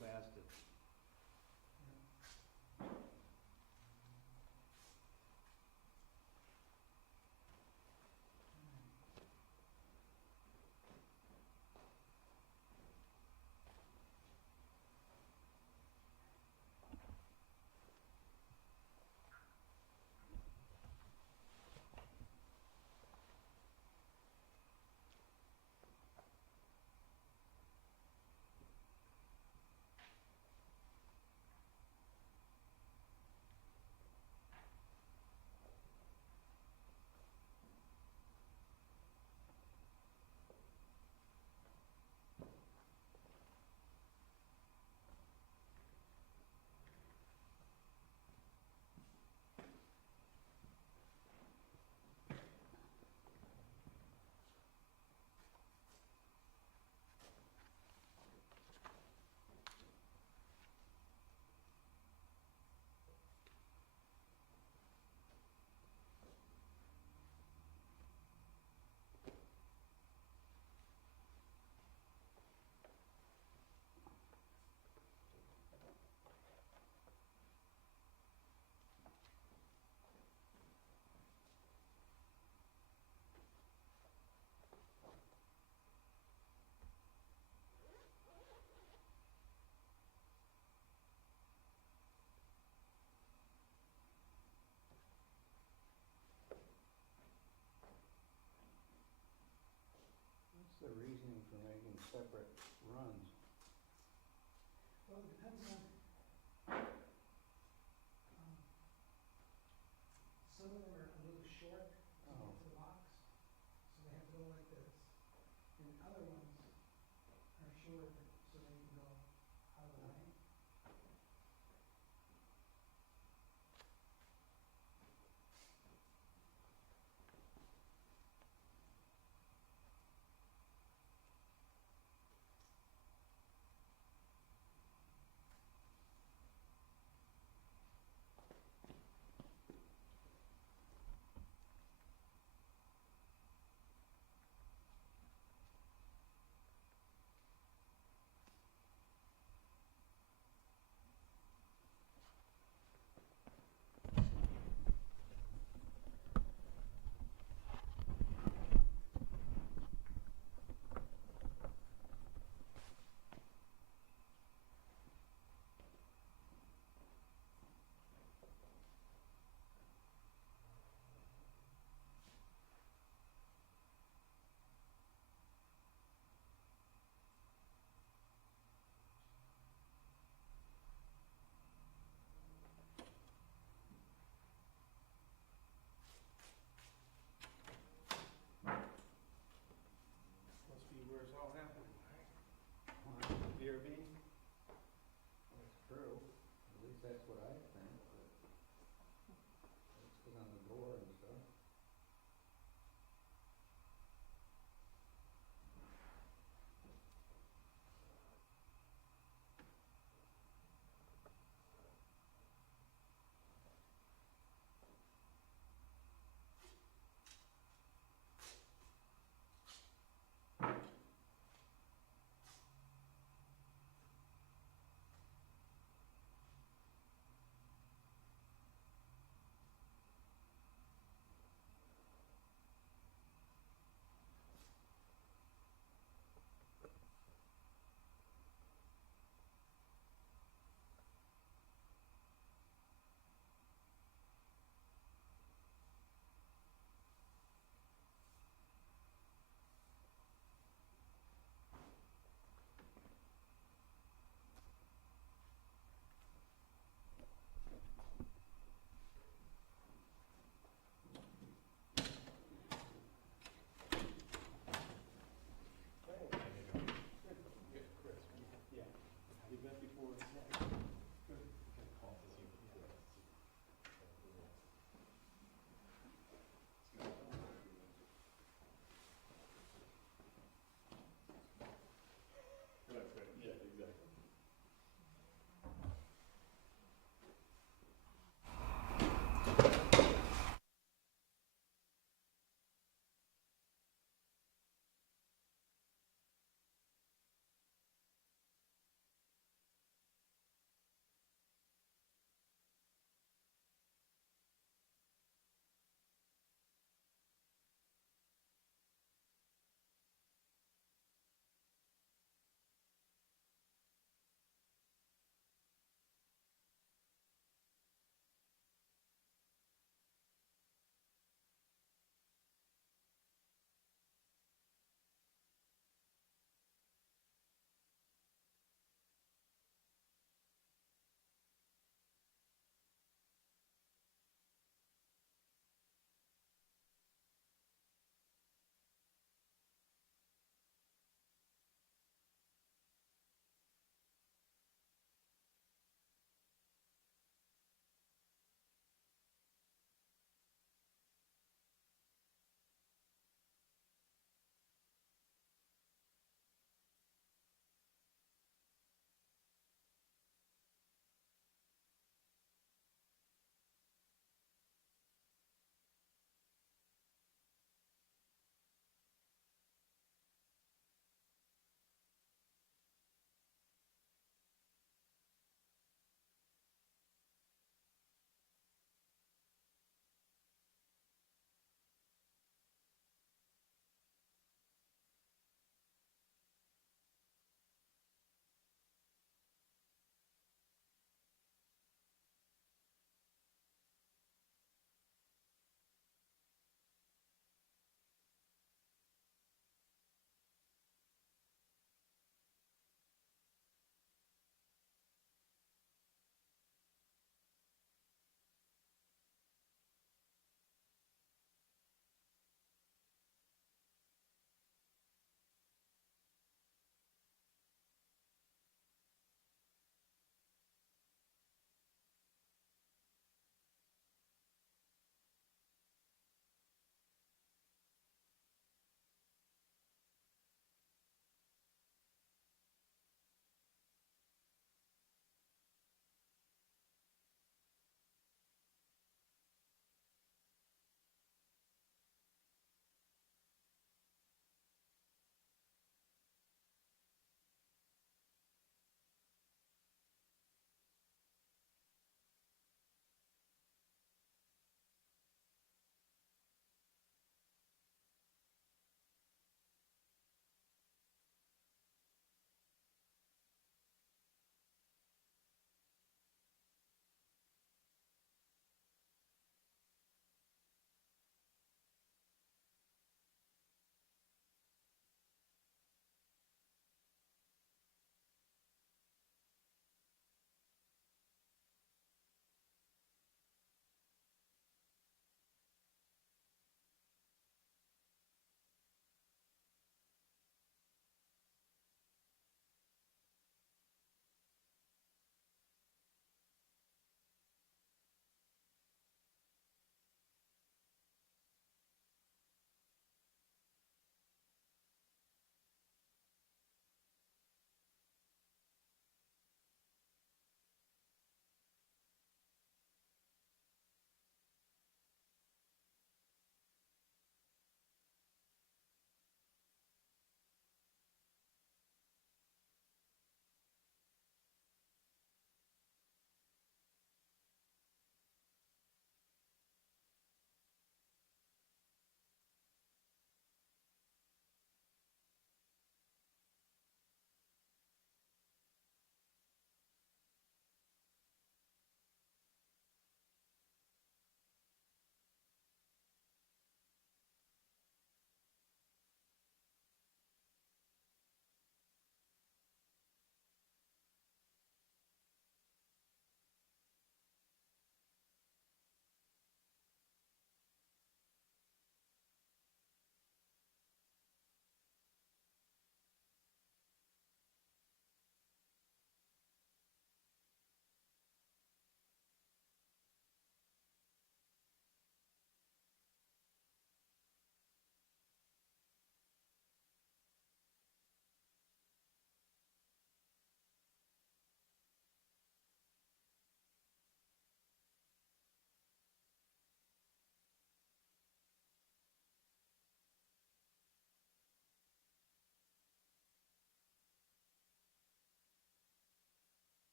past it. What's the reasoning for making separate runs? Well, it depends on, some of them are a little short to get to the box, so they have to go like this. And other ones are short, so they can go out of the way. Must be where it's all happening. BRB? That's true, at least that's what I think, but let's get on the door and stuff.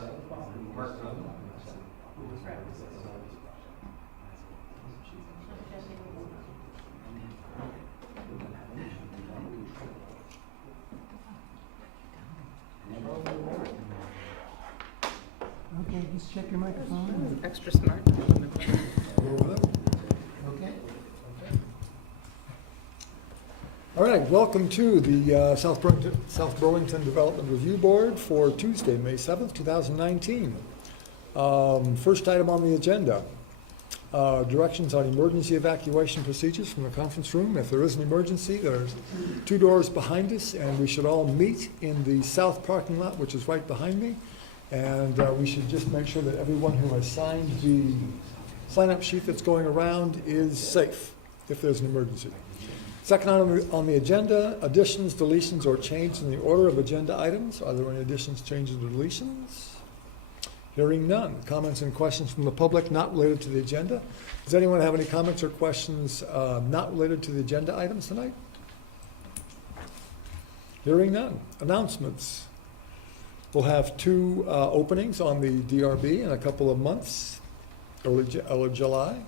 Okay, just check your microphone. Extra smart. Okay. All right, welcome to the South Burlington Development Review Board for Tuesday, May 7th, 2019. First item on the agenda, directions on emergency evacuation procedures from the conference room. If there is an emergency, there's 2 doors behind us, and we should all meet in the south parking lot, which is right behind me. And we should just make sure that everyone who has signed the sign-up sheet that's going around is safe if there's an emergency. Second on the agenda, additions, deletions, or change in the order of agenda items. Are there any additions, changes, or deletions? Hearing none. Comments and questions from the public not related to the agenda. Does anyone have any comments or questions not related to the agenda items tonight? Hearing none. Announcements. We'll have 2 openings on the DRB in a couple of months, early July.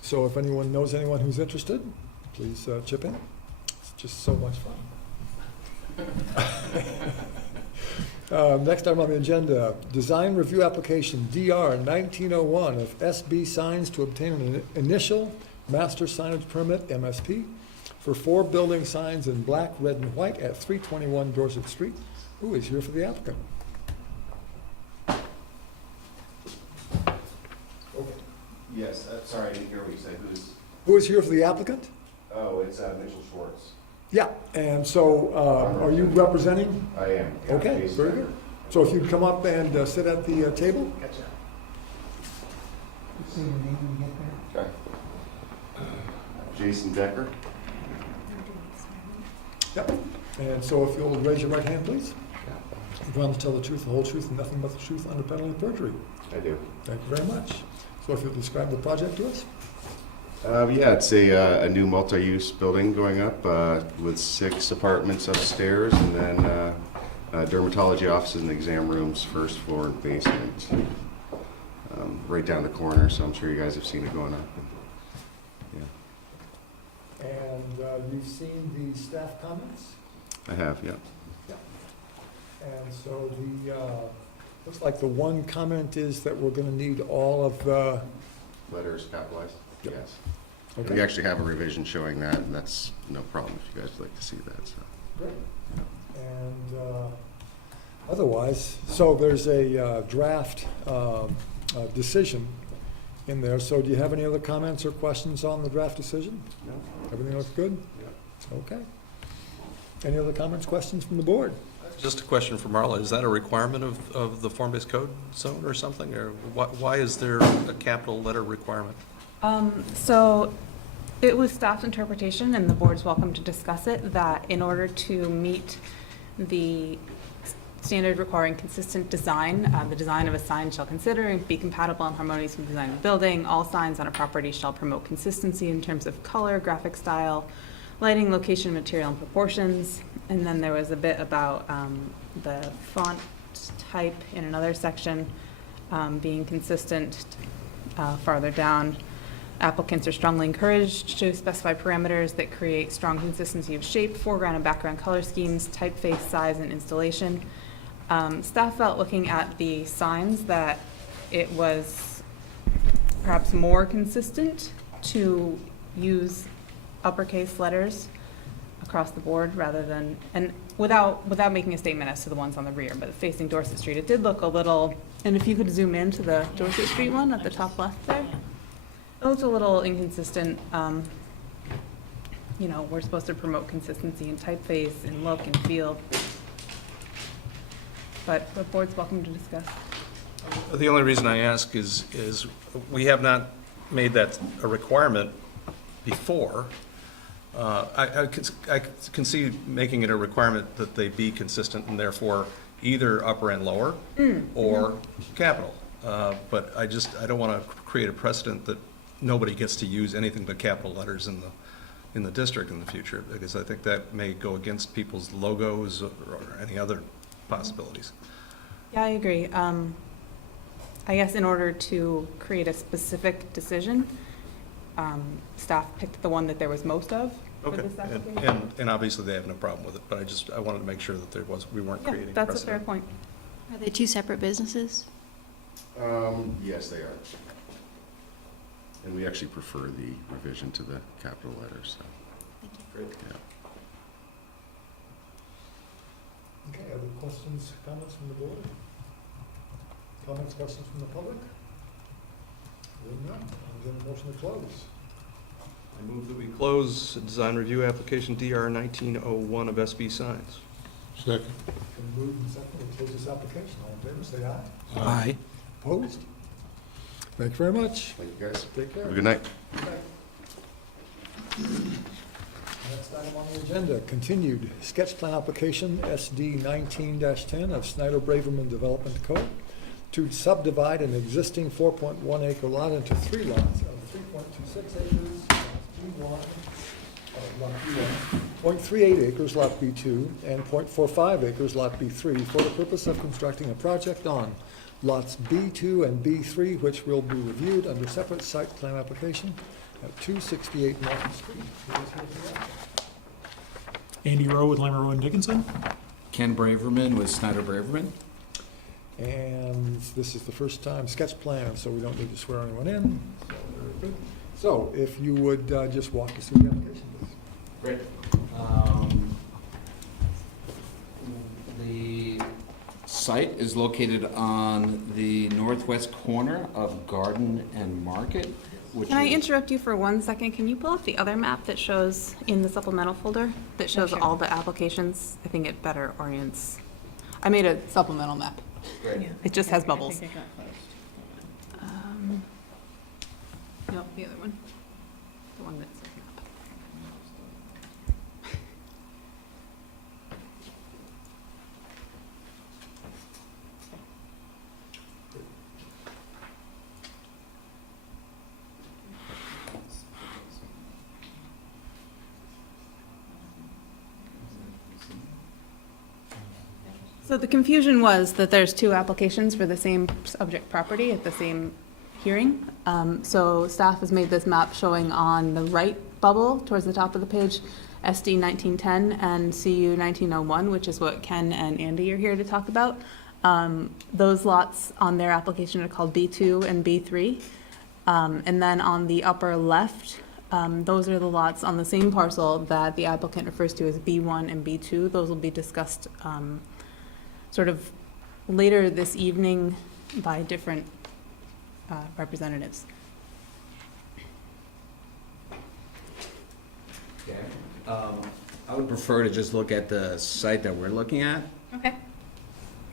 So if anyone knows anyone who's interested, please chip in. It's just so much fun. Next item on the agenda, design review application DR 1901 of SB Signs to obtain an initial master signage permit, MSP, for 4 building signs in black, red, and white at 321 Dorset Street. Who is here for the applicant? Okay. Yes, sorry, I didn't hear what you said. Who is here for the applicant? Oh, it's Mitchell Schwartz. Yeah, and so are you representing? I am. Yeah, Okay, Jason very Decker. good. So if you'd come up and sit at the table? Just say your name when you get there. Okay. Jason Decker. Yep. And so if you'll raise your right hand, please. You promise to tell the truth, the whole truth, and nothing but the truth under penalty of perjury. I do. Thank you very much. So if you'll describe the project to us? Yeah, it's a new multi-use building going up with 6 apartments upstairs, and then dermatology offices and exam rooms, first floor and basement, right down the corner. So I'm sure you guys have seen it going up. Yeah, And you've seen the staff comments? I have. Yeah. And so the, looks like the one comment is that we're going to need all of the... Letters capitalized. Yep. Yes. Okay. We actually have a revision showing that, and that's no problem if you guys would like to see that. So. Great. And otherwise, so there's a draft decision in there. So do you have any other comments or questions on the draft decision? No. Everything looks good? Yeah. Okay. Any other comments, questions from the board? Just a question for Marla. Is that a requirement of the form-based code zone or something? Or why is there a capital letter requirement? So it was staff's interpretation, and the board's welcome to discuss it, that in order to meet the standard requiring consistent design, the design of a sign shall consider and be compatible and harmonious with the design of the building. All signs on a property shall promote consistency in terms of color, graphic style, lighting, location, material, and proportions. And then there was a bit about the font type in another section being consistent farther down. Applicants are strongly encouraged to specify parameters that create strong consistency of shape, foreground and background color schemes, typeface, size, and installation. Staff felt, looking at the signs, that it was perhaps more consistent to use uppercase letters across the board rather than, and without making a statement as to the ones on the rear, but facing Dorset Street, it did look a little, and if you could zoom in to the Dorset Street one at the top left there, it looks a little inconsistent. You know, we're supposed to promote consistency in typeface and look and feel, but the board's welcome to discuss. The only reason I ask is we have not made that a requirement before. I can see making it a requirement that they be consistent and therefore either upper and lower or capital. But I don't want to create a precedent that nobody gets to use anything but capital letters in the district in the future, because I think that may go against people's logos or any other possibilities. Yeah, I agree. I guess in order to create a specific decision, staff picked the one that there was most of for Okay, this application. and obviously they have no problem with it, but I wanted to make sure that we weren't Yeah, creating that's a fair precedent. point. Are they two separate businesses? Yes, they are. And we actually prefer the revision to the capital letters, so. Thank you. Great. Yeah. Okay, other questions, comments from the board? Comments, questions from the public? Hearing none, I'll give a motion to close. I move that we close design review application DR 1901 of SB Signs. Second. Been moved and seconded to close this application. All in favor, say aye. Aye. Opposed? Thank you very much. Thank you, guys. Take care. Have a good night. Next item on the agenda, continued sketch plan application SD 19-10 of Snyder Braverman Development Co. to subdivide an existing 4.1 acre lot into 3 lots of 3.26 acres, lot B1, 0.38 acres, lot B2, and 0.45 acres, lot B3, for the purpose of constructing a project on lots B2 and B3, which will be reviewed under separate site plan application at 268 Market Street. Who is here for that? Andy Rowe with Lamer Rowe and Dickinson. Ken Braverman with Snyder Braverman. And this is the first time sketch plan, so we don't need to swear anyone in. So, very good. So if you would just walk us through the application, please. Great. The site is located on the northwest corner of Garden and Market, which Can I is- interrupt you for 1 second? Can you pull up the other map that shows in the supplemental folder, that shows sure. all the applications? I think it better orients. I made a supplemental map. Great. It just has bubbles. Nope, the other one. The one that's up. So the confusion was that there's 2 applications for the same subject property at the same hearing. So staff has made this map showing on the right bubble towards the top of the page, SD 1910 and CU 1901, which is what Ken and Andy are here to talk about. Those lots on their application are called B2 and B3. And then on the upper left, those are the lots on the same parcel that the applicant refers to as B1 and B2. Those will be discussed sort of later this evening by different representatives. Okay. I would prefer to just look at the site that we're looking at. Okay.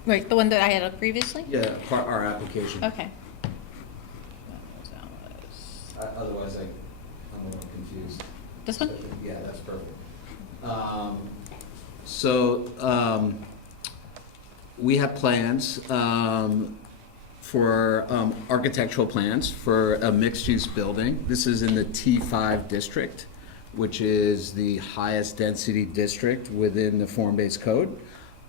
Right, the one that I had up previously? Yeah, our application. Okay. Otherwise, I'm a little confused. This one? Yeah, that's perfect. So, we have plans for architectural plans for a mixed-use building. This is in the T5 district, which is the highest density district within the form-based code.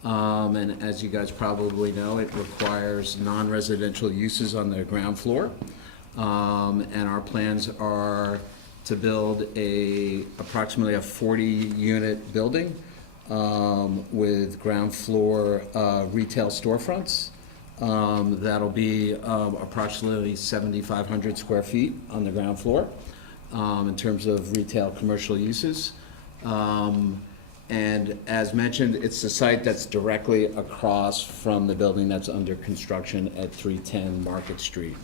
And as you guys probably know, it requires non-residential uses on the ground floor. And our plans are to build approximately a 40-unit building with ground floor retail storefronts. That'll be approximately 7,500 square feet on the ground floor in terms of retail commercial uses. And as mentioned, it's the site that's directly across from the building that's under construction at 310 Market Street.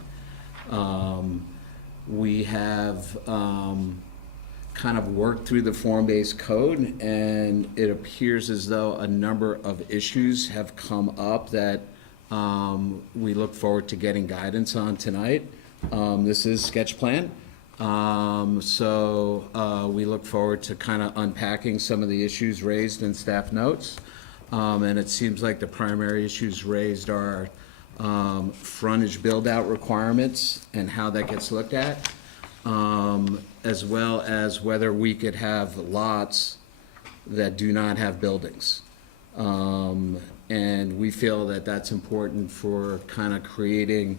We have kind of worked through the form-based code, and it appears as though a number of issues have come up that we look forward to getting guidance on tonight. This is sketch plan. So we look forward to kind of unpacking some of the issues raised in staff notes. And it seems like the primary issues raised are frontage build-out requirements and how that gets looked at, as well as whether we could have lots that do not have buildings. And we feel that that's important for kind of creating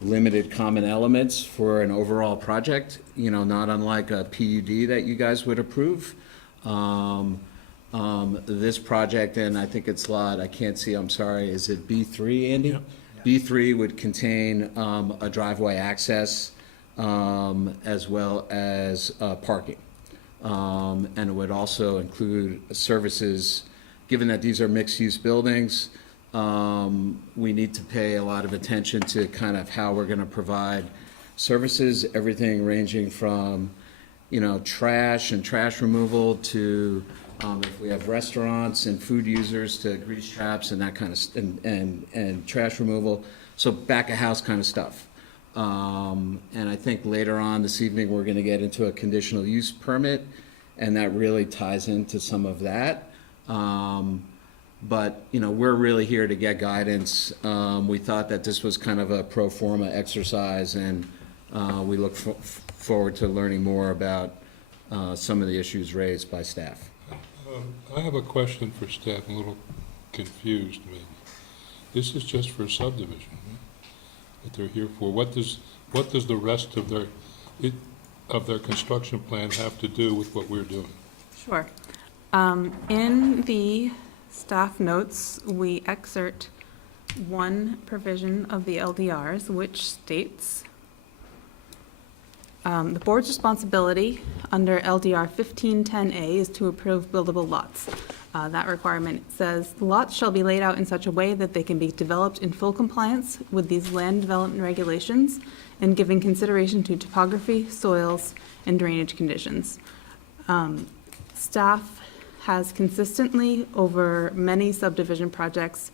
limited common elements for an overall project, you know, not unlike a PUD that you guys would approve. This project, and I think it's lot, I can't see, I'm sorry, is it B3, Andy? Yep. B3 would contain a driveway access as well as parking. And it would also include services. Given that these are mixed-use buildings, we need to pay a lot of attention to kind of how we're going to provide services, everything ranging from, you know, trash and trash removal to if we have restaurants and food users, to grease traps and that kind of, and trash removal. So back of house kind of stuff. And I think later on this evening, we're going to get into a conditional use permit, and that really ties into some of that. But, you know, we're really here to get guidance. We thought that this was kind of a pro forma exercise, and we look forward to learning more about some of the issues raised by staff. I have a question for staff, I'm a little confused maybe. This is just for subdivision, right? That they're here for. What does the rest of their construction plan have to do with what we're doing? Sure. In the staff notes, we excerpt one provision of the LDRs, which states, the board's responsibility under LDR 1510A is to approve buildable lots. That requirement says, lots shall be laid out in such a way that they can be developed in full compliance with these land development regulations and giving consideration to topography, soils, and drainage conditions. Staff has consistently, over many subdivision projects,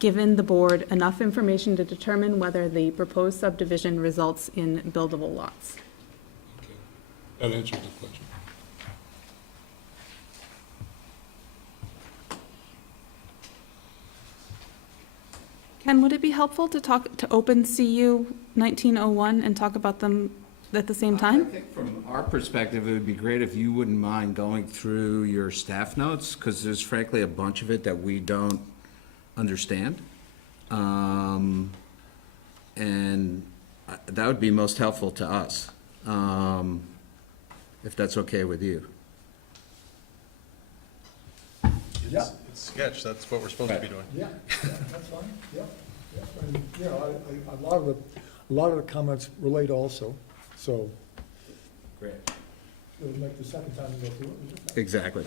given the board enough information to determine whether the proposed subdivision results in buildable lots. Okay. That answers the question. Ken, would it be helpful to open CU 1901 and talk about them at the same I time? think from our perspective, it would be great if you wouldn't mind going through your staff notes, because there's frankly a bunch of it that we don't understand. And that would be most helpful to us, if that's okay with you. Yeah. It's sketch, that's what we're supposed to be doing. Yeah, that's fine, yeah. And, you know, a lot of the comments relate also, so Great. it'll make the second time you go through it. Exactly.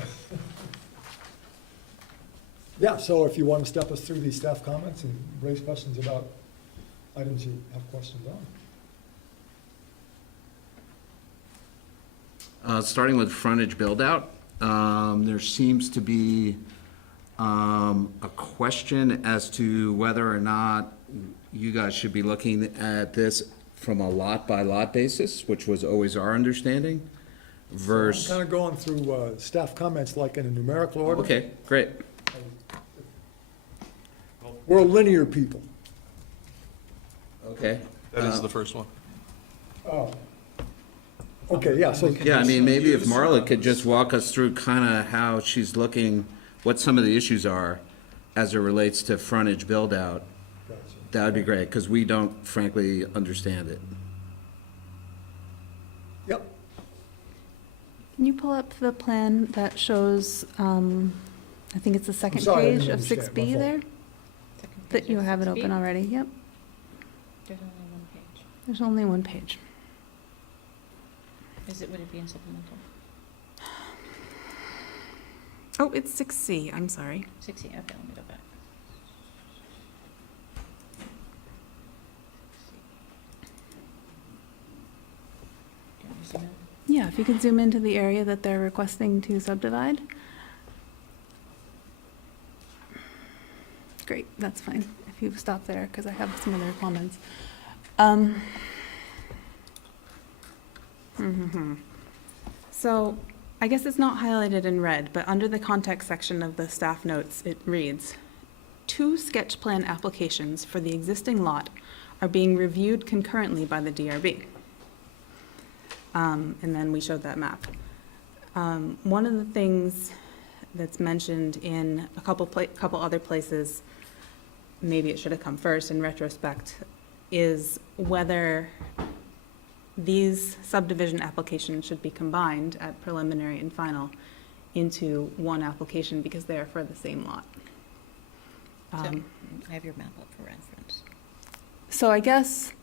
Yeah, so if you want to step us through these staff comments and raise questions about items you have questions on. Starting with frontage build-out, there seems to be a question as to whether or not you guys should be looking at this from a lot-by-lot basis, which was always our understanding, versus... I'm kind of going through staff comments like in a numerical order. Okay, great. We're a linear people. Okay. That is the first one. Oh. Okay, yeah, so, Yeah, I mean, maybe if Marla could just walk us through kind of how she's looking, what some of the issues are as it relates to frontage build-out, gotcha. that would be great, because we don't frankly understand it. Yep, Can you pull up the plan that shows, I think it's the second sorry, I page didn't of understand. 6B My fault. there? That you have it open already, yep. There's only one page. There's only one page. Would it be in supplemental? Oh, it's 6C, I'm sorry. 60, okay, let me go back. 60. Do you want me to zoom in? Yeah, if you could zoom into the area that they're requesting to subdivide. Great, that's fine, if you stop there, because I have some other comments. So, I guess it's not highlighted in red, but under the context section of the staff notes, it reads, 2 sketch plan applications for the existing lot are being reviewed concurrently by the DRB. And then we showed that map. One of the things that's mentioned in a couple other places, maybe it should have come first in retrospect, is whether these subdivision applications should be combined at preliminary and final into one application because they are for the same lot. So, I have your map up for reference. So I guess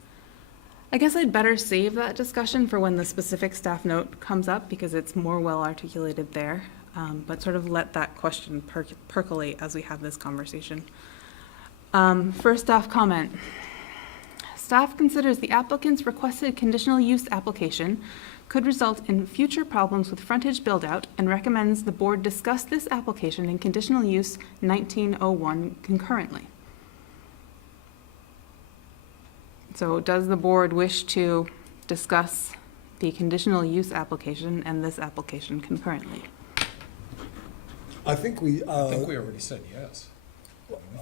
I'd better save that discussion for when the specific staff note comes up because it's more well articulated there, but sort of let that question percolate as we have this conversation. First staff comment. Staff considers the applicant's requested conditional use application could result in future problems with frontage build-out and recommends the board discuss this application in conditional use 1901 concurrently. So does the board wish to discuss the conditional use application and this application concurrently? I think we already said yes.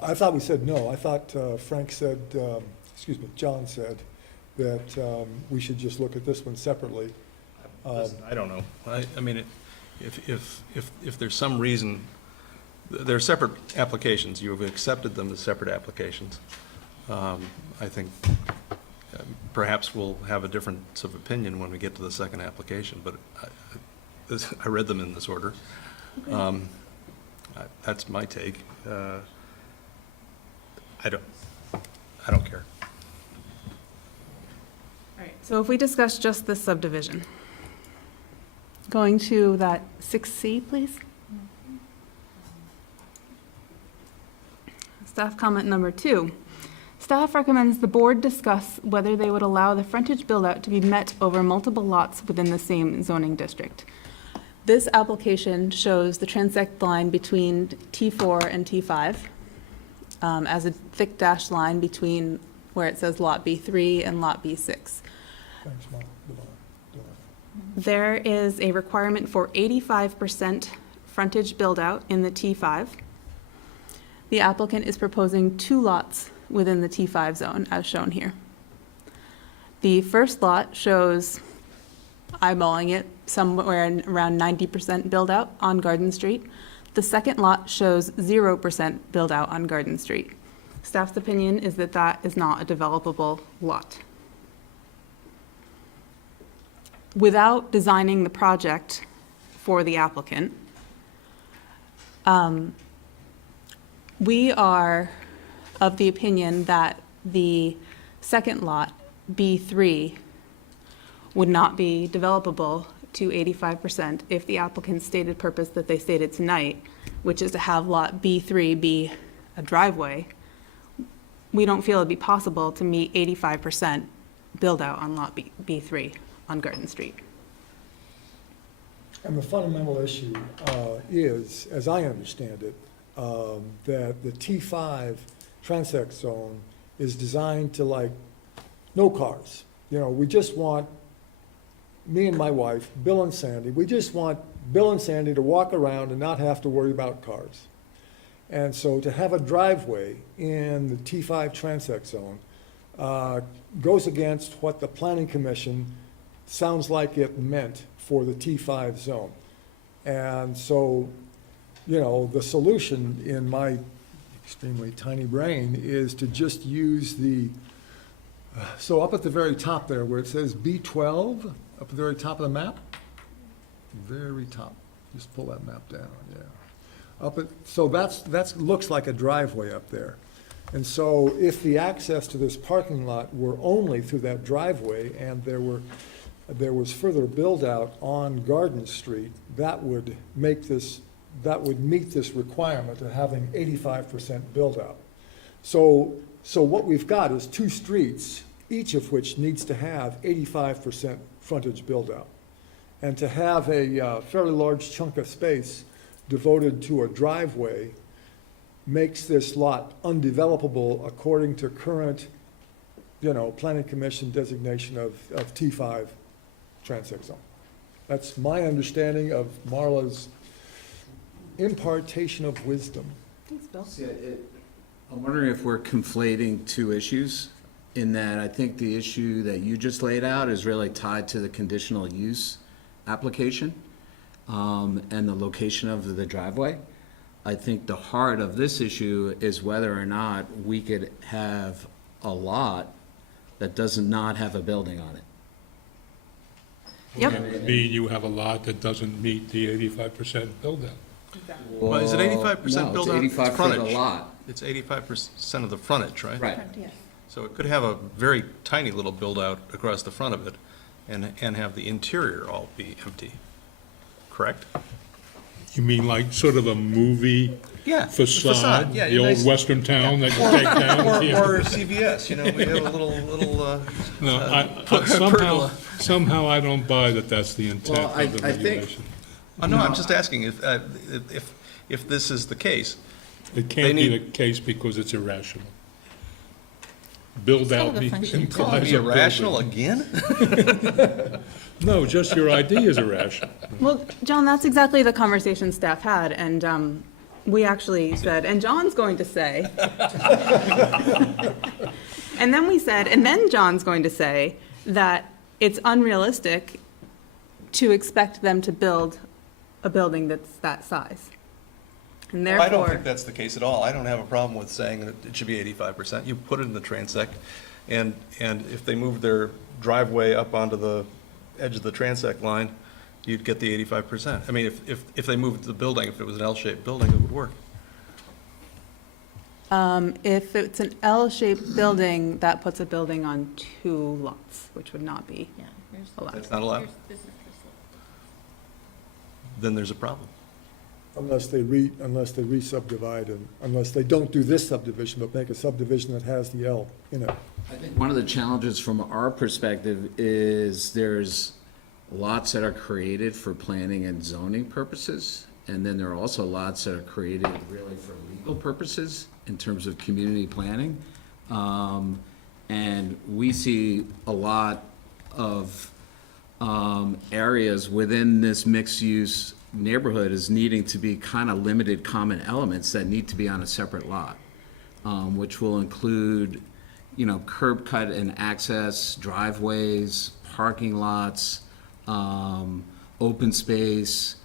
I thought we said no. I thought Frank said, John said that we should just look at this one separately. Listen, I don't know. I mean, if there's some reason, they're separate applications. You have accepted them as separate applications. I think perhaps we'll have a difference of opinion when we get to the second application, but I read them in this order. Okay. That's my take. I don't care. All right, so if we discuss just this subdivision, going to that 6C, please. Staff comment number 2. Staff recommends the board discuss whether they would allow the frontage build-out to be met over multiple lots within the same zoning district. This application shows the transect line between T4 and T5 as a thick dashed line between where it says Lot B3 and Lot B6. Thanks, Mark. There is a requirement for 85% frontage build-out in the T5. The applicant is proposing 2 lots within the T5 zone, as shown here. The first lot shows, eyeballing it, somewhere around 90% build-out on Garden Street. The second lot shows 0% build-out on Garden Street. Staff's opinion is that that is not a developable lot. Without designing the project for the applicant, we are of the opinion that the second lot, B3, would not be developable to 85% if the applicant's stated purpose that they stated tonight, which is to have Lot B3 be a driveway. We don't feel it'd be possible to meet 85% build out on Lot B3 on Garden Street. And the fundamental issue is, as I understand it, that the T5 transect zone is designed to, like, no cars. You know, we just want, me and my wife, Bill and Sandy, we just want Bill and Sandy to walk around and not have to worry about cars. And so to have a driveway in the T5 transect zone goes against what the Planning Commission sounds like it meant for the T5 zone. And so, you know, the solution in my extremely tiny brain is to just use the, so up at the very top there where it says B12, up at the very top of the map, very top, just pull that map down, yeah. So that's looks like a driveway up there. And so if the access to this parking lot were only through that driveway and there was further build out on Garden Street, that would meet this requirement of having 85% build out. So what we've got is 2 streets, each of which needs to have 85% frontage build out. And to have a fairly large chunk of space devoted to a driveway makes this lot undevelopable according to current, you know, Planning Commission designation of T5 transect zone. That's my understanding of Marla's impartation of wisdom. Thanks, Bill. I'm wondering if we're conflating 2 issues, in that I think the issue that you just laid out is really tied to the conditional use application. and the location of the driveway. I think the heart of this issue is whether or not we could have a lot that does not have a building on it. Yep. Maybe you have a lot that doesn't meet the 85% build out. Well, is it 85% built out? No, It's it's 85% frontage. a lot. It's 85% of the frontage, right? Right. So it could have a very tiny little build-out across the front of it and have the interior all be empty, correct? You mean like sort of a movie Yeah. facade? Yeah, The old nice- western town that you take down? at the end? Or CVS, we have a little, No, pergola. somehow I don't buy that that's the intent Well, of the I think- regulation. oh, no, I'm just asking if this is the case. It can't be the need- case because it's irrational. Build part out of the function. Call implies it a irrational building. again? No, just your idea is irrational. Well, John, that's exactly the conversation staff had, and we actually said, and John's going to say, and then we said, and then John's going to say that it's unrealistic to expect them to build a building that's that size. And I don't therefore, think that's the case at all. I don't have a problem with saying that it should be 85%. You put it in the transect, and if they moved their driveway up onto the edge of the transect line, you'd get the 85%. I mean, if they moved the building, if it was an L-shaped building, it would work. if it's an L-shaped building, that puts a building on 2 lots, which would not be Yeah, here's, allowed. That's not allowed? here's, this is this lot. Then there's a problem. Unless they re-subdivide, and unless they don't do this subdivision, but make a subdivision that has the L in it. I think one of the challenges from our perspective is there's lots that are created for planning and zoning purposes, and then there are also lots that are created really for legal purposes in terms of community planning. And we see a lot of areas within this mixed-use neighborhood is needing to be kind of limited common elements that need to be on a separate lot, which will include, curb cut and access, driveways, parking lots, open space,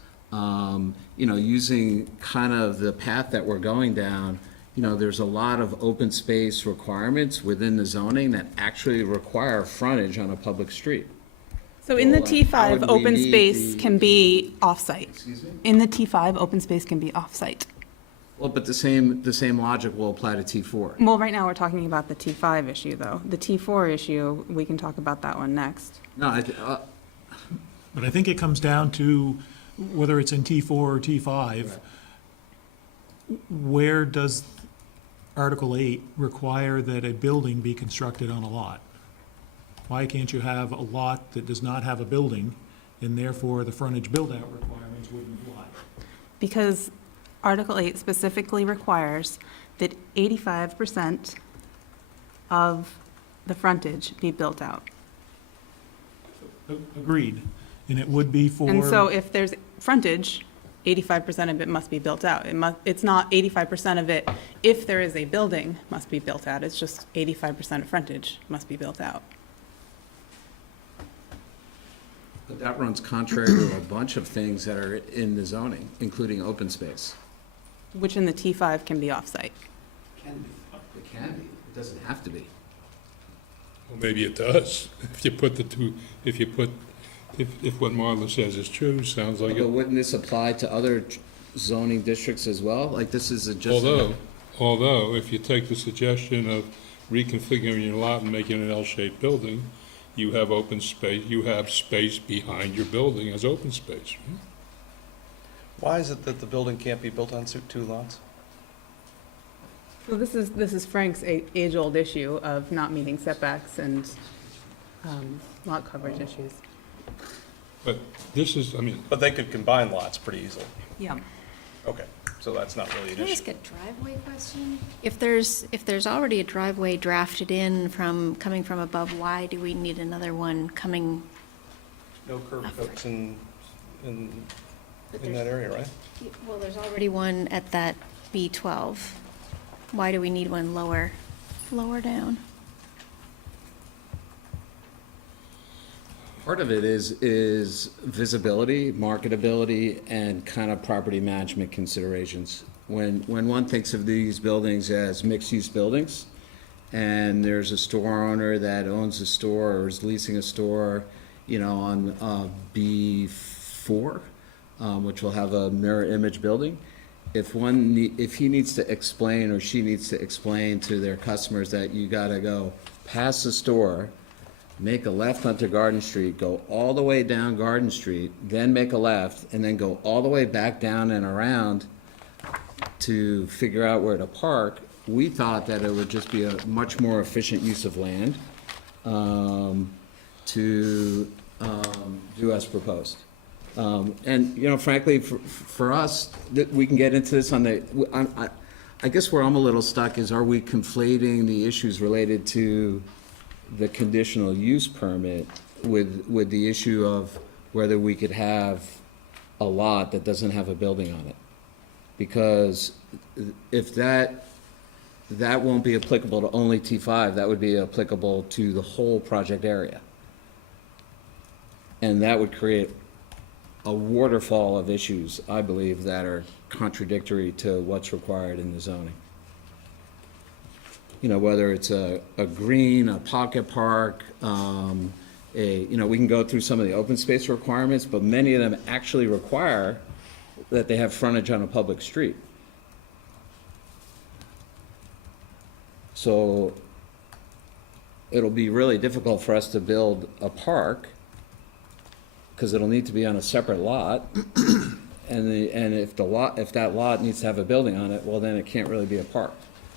using kind of the path that we're going down. There's a lot of open space requirements within the zoning that actually require frontage on a public street. So in the Well, how T5, would we open meet space the- can be off-site. Excuse me? In the T5, open space can be off-site. Well, but the same logic will apply to T4. Well, right now, we're talking about the T5 issue, though. The T4 issue, we can talk about that one next. No, But I think it comes down to whether it's in T4 or T5, where does Article 8 require that a building be constructed on a lot? Why can't you have a lot that does not have a building, and therefore the frontage build-out requirements wouldn't apply? Because Article 8 specifically requires that 85% of the frontage be built out. Agreed, and it would be for... And so if there's frontage, 85% of it must be built out. It's not 85% of it, if there is a building, must be built out. It's just 85% of frontage must be built out. but that runs contrary to a bunch of things that are in the zoning, including open space. Which in the T5 can be off-site. Can be. It can be. It doesn't have to be. Well, maybe it does. If you put the two, if what Marla says is true, sounds like But it. wouldn't this apply to other zoning districts as well? Like, this is just... Although, if you take the suggestion of reconfiguring your lot and making an L-shaped building, you have open space, you have space behind your building as open space. Why is it that the building can't be built on 2 lots? So this is Frank's age-old issue of not meeting setbacks and lot coverage issues. But this is, But they could combine lots pretty easily. Yeah. Okay, so that's not really an Can I issue. ask a driveway question? If there's already a driveway drafted in coming from above, why do we need another one coming? No curb cuts in But that there's- area, right? Well, there's already one at that B12. Why do we need one lower down? Part of it is visibility, marketability, and kind of property management considerations. When one thinks of these buildings as mixed-use buildings, and there's a store owner that owns a store or is leasing a store, you know, on B4, which will have a mirror image building. If he needs to explain or she needs to explain to their customers that you gotta go past the store, make a left onto Garden Street, go all the way down Garden Street, then make a left, and then go all the way back down and around to figure out where to park, we thought that it would just be a much more efficient use of land to do as proposed. And, you know, frankly, for us, that we can get into this on the, I guess where I'm a little stuck is, are we conflating the issues related to the conditional use permit with the issue of whether we could have a lot that doesn't have a building on it? Because if that won't be applicable to only T5, that would be applicable to the whole project area. And that would create a waterfall of issues, I believe, that are contradictory to what's required in the zoning. You know, whether it's a green, a pocket park, you know, we can go through some of the open space requirements, but many of them actually require that they have frontage on a public street. So it'll be really difficult for us to build a park because it'll need to be on a separate lot. And if that lot needs to have a building on it, well, then it can't really be a park.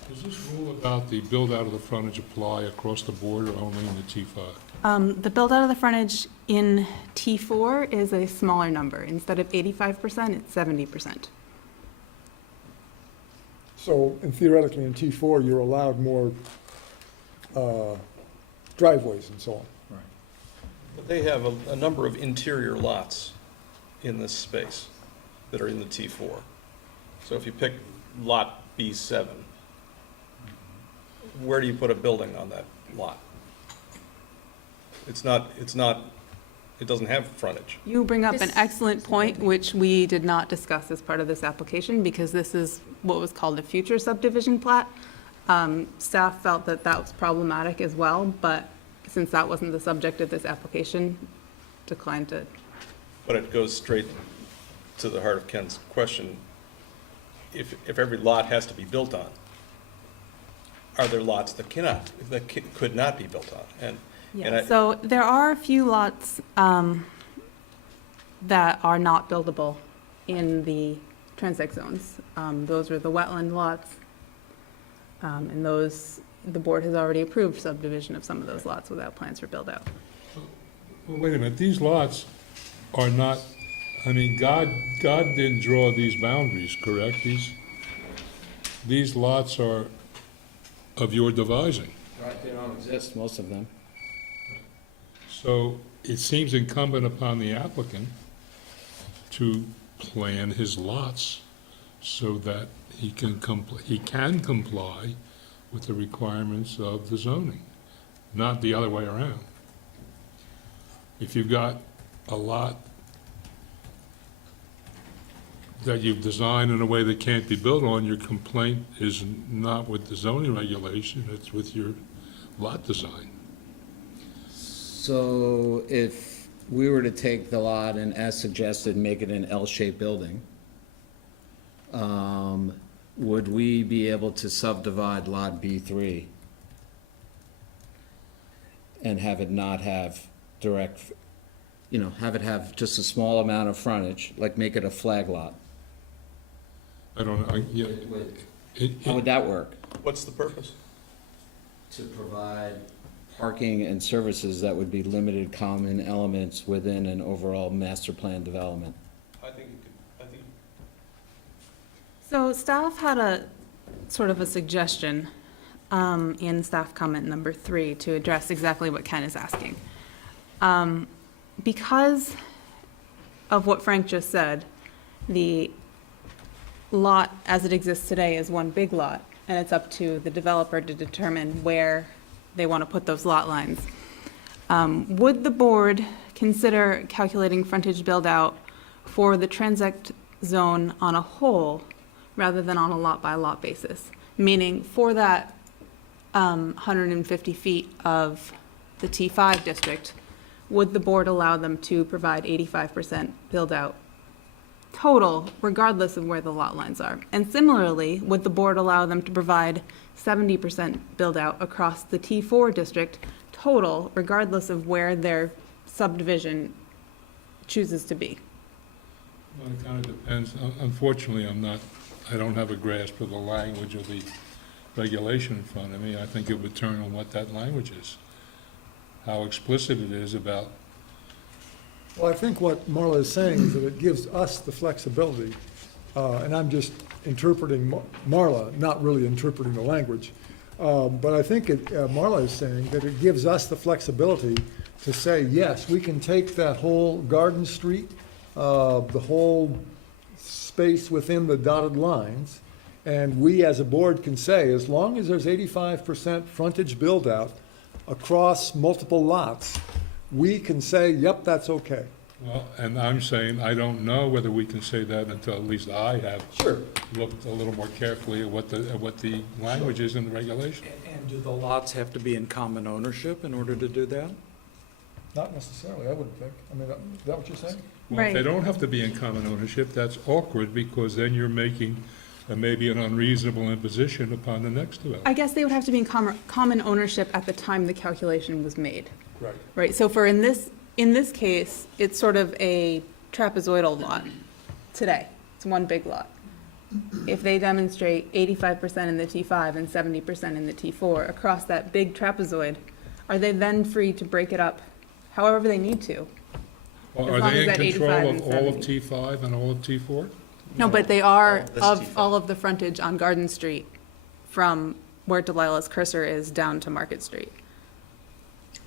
Does this rule about the build out of the frontage apply across the board or only in the T5? The build out of the frontage in T4 is a smaller number. Instead of 85%, it's 70%. So, and theoretically, in T4, you're allowed more driveways and so on. Right. But they have a number of interior lots in this space that are in the T4. So if you pick lot B7, where do you put a building on that lot? It doesn't have frontage. You bring up an excellent point, which we did not discuss as part of this application, because this is what was called a future subdivision plat. Staff felt that that was problematic as well, but since that wasn't the subject of this application, declined to. But it goes straight to the heart of Ken's question. If every lot has to be built on, are there lots that could not be built on? Yeah, so there are a few lots that are not buildable in the transect zones. Those are the wetland lots, and those, the board has already approved subdivision of some of those lots without plans for build out. Well, wait a minute, these lots are not, I mean, God didn't draw these boundaries, correct? These lots are of your devising. Right, they don't exist, most of them. So it seems incumbent upon the applicant to plan his lots so that he can comply with the requirements of the zoning, not the other way around. If you've got a lot that you've designed in a way that can't be built on, your complaint is not with the zoning regulation, it's with your lot design. So if we were to take the lot and, as suggested, make it an L-shaped building, would we be able to subdivide lot B3 and have it not have direct, you know, have it have just a small amount of frontage, like make it a flag lot? I don't know, How would that work? What's the purpose? To provide parking and services that would be limited common elements within an overall master plan development. I think So staff had a sort of a suggestion in staff comment number 3 to address exactly what Ken is asking. Because of what Frank just said, the lot as it exists today is one big lot, and it's up to the developer to determine where they want to put those lot lines. Would the board consider calculating frontage build-out for the transect zone on a whole rather than on a lot-by-lot basis? Meaning, for that 150 feet of the T5 district, would the board allow them to provide 85% build-out total, regardless of where the lot lines are? And similarly, would the board allow them to provide 70% build-out across the T4 district total, regardless of where their subdivision chooses to be? Well, it kind of depends. Unfortunately, I don't have a grasp of the language of the regulation in front of me. I think it would turn on what that language is, how explicit it is about. Well, I think what Marla is saying is that it gives us the flexibility, and I'm just interpreting Marla, not really interpreting the language. But I think Marla is saying that it gives us the flexibility to say, yes, we can take that whole Garden Street, the whole space within the dotted lines, and we as a board can say, as long as there's 85% frontage build-out across multiple lots, we can say, yep, that's okay. Well, and I'm saying, I don't know whether we can say that until at least I have Sure. looked a little more carefully at what the language is in the regulation. And do the lots have to be in common ownership in order to do that? Not necessarily, I wouldn't think. I mean, is that what you're saying? Well, if they Right. don't have to be in common ownership, that's awkward, because then you're making maybe an unreasonable imposition upon the next developer. I guess they would have to be in common ownership at the time the calculation was made. Right. Right, so for in this case, it's sort of a trapezoidal lot today. It's one big lot. If they demonstrate 85% in the T5 and 70% in the T4 across that big trapezoid, are they then free to break it up however they need to? Well, as are long they as in that 85 control and of all of 70. T5 and all of T4? No, but they are this of T5. all of the frontage on Garden Street from where Delilah's cursor is down to Market Street.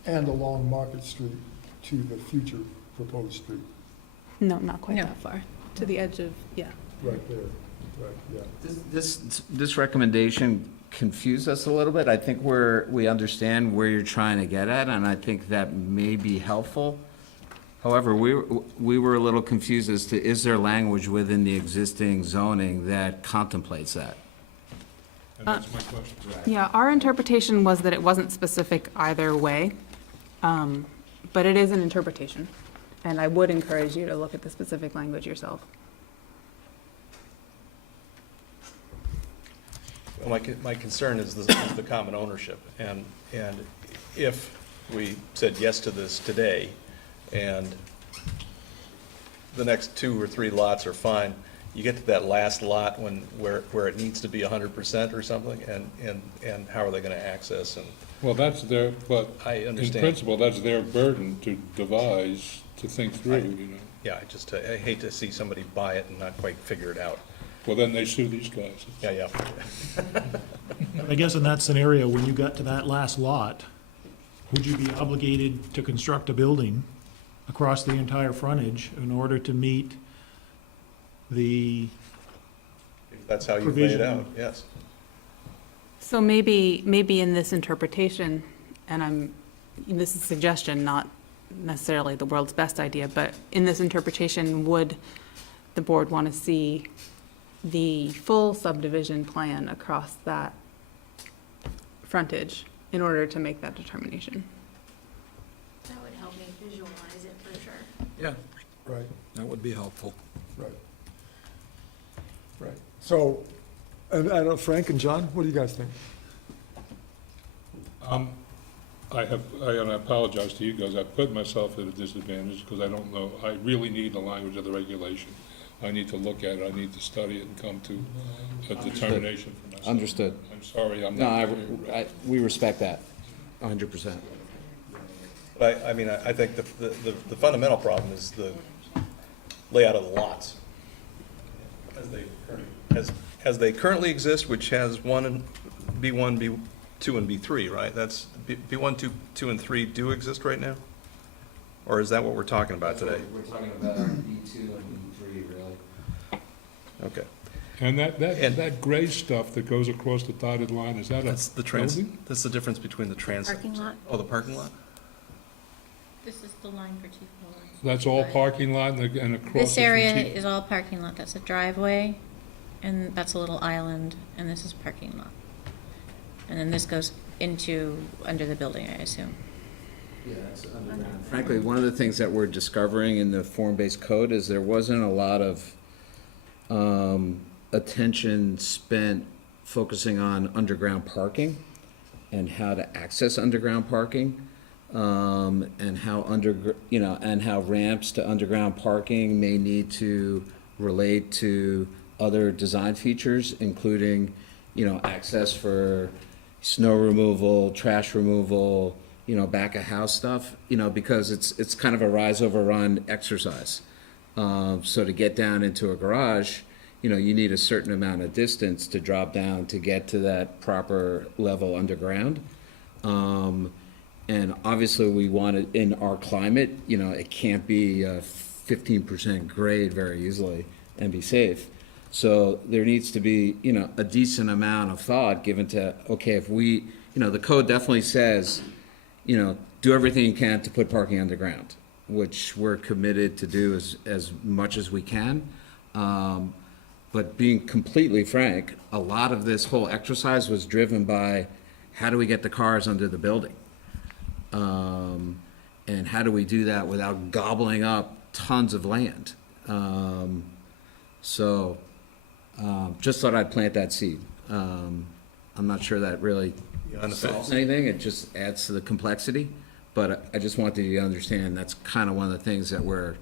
And along Market Street to the future proposed street. No, not quite No. that far, to the edge of, yeah. Right there, right, yeah. This recommendation confused us a little bit. I think we understand where you're trying to get at, and I think that may be helpful. However, we were a little confused as to, is there language within the existing zoning that contemplates that? And that's my question. Yeah, our interpretation was that it wasn't specific either way, but it is an interpretation, and I would encourage you to look at the specific language yourself. Well, my concern is the common ownership, and if we said yes to this today, and the next 2 or 3 lots are fine, you get to that last lot where it needs to be 100% or something, and how are they gonna access, and Well, that's their, but I in understand. principle, that's their burden to devise, to think through, you know. Yeah, I hate to see somebody buy it and not quite figure it out. Well, then they sue these guys. Yeah. I guess in that scenario, when you got to that last lot, would you be obligated to construct a building across the entire frontage in order to meet the, If that's how you lay it Provision. out, yes. So maybe in this interpretation, and this is a suggestion, not necessarily the world's best idea, but in this interpretation, would the board want to see the full subdivision plan across that frontage in order to make that determination? That would help me visualize it for sure. Yeah, Right, that would be helpful. right. Right. So, and I don't know, Frank and John, what do you guys think? And I apologize to you guys, I put myself at a disadvantage because I don't know, I really need the language of the regulation. I need to look at it, I need to study it and come to a determination for myself. Understood. I'm sorry, I'm No, not. we respect that, 100%. But I mean, I think the fundamental problem is the layout of the lots. As they currently exist, which has B1, B2, and B3, right? That's, B1, 2, and 3 do exist right now? Or is that what we're talking about today? We're talking about B2 and B3, really. Okay. And that gray stuff that goes across the dotted line, is that a That's the building? that's the difference between the Parking lot? Oh, the parking lot? This is the line for T4. That's all parking lot and across. This it from area T- is all parking lot. That's a driveway, and that's a little island, and this is parking lot. And then this goes under the building, I assume. Yeah, it's underground. Frankly, one of the things that we're discovering in the form-based code is there wasn't a lot of attention spent focusing on underground parking and how to access underground parking, and how and how ramps to underground parking may need to relate to other design features, including, access for snow removal, trash removal, back of house stuff, because it's kind of a rise over run exercise. So to get down into a garage, you need a certain amount of distance to drop down to get to that proper level underground. And obviously we want it in our climate, it can't be a 15% grade very easily and be safe. So there needs to be, a decent amount of thought given to, okay, if we, the code definitely says, do everything you can to put parking underground, which we're committed to do as much as we can. But being completely frank, a lot of this whole exercise was driven by how do we get the cars under the building? And how do we do that without gobbling up tons of land? Just thought I'd plant that seed. I'm not sure that really solves anything. It just adds to the complexity. But I just wanted you to understand that's kind of one of the things that we're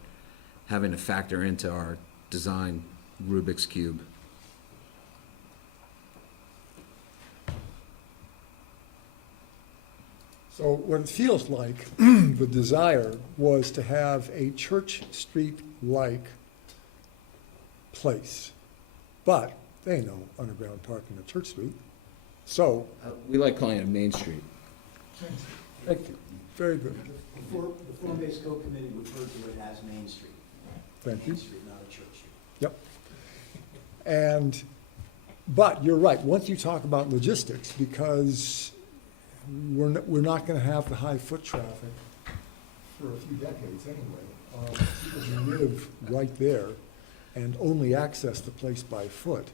having to factor into our design Rubik's Cube. So what it feels like, the desire was to have a Church Street-like place. But they ain't no underground parking at Church Street. So, We like calling it Main Street. thank you, very good, The form-based code committee referred to it as Main Street. thank you. Main Street, not a Church Street. Yep. But you're right, once you talk about logistics, because we're not gonna have the high foot traffic for a few decades anyway. People who live right there and only access the place by foot,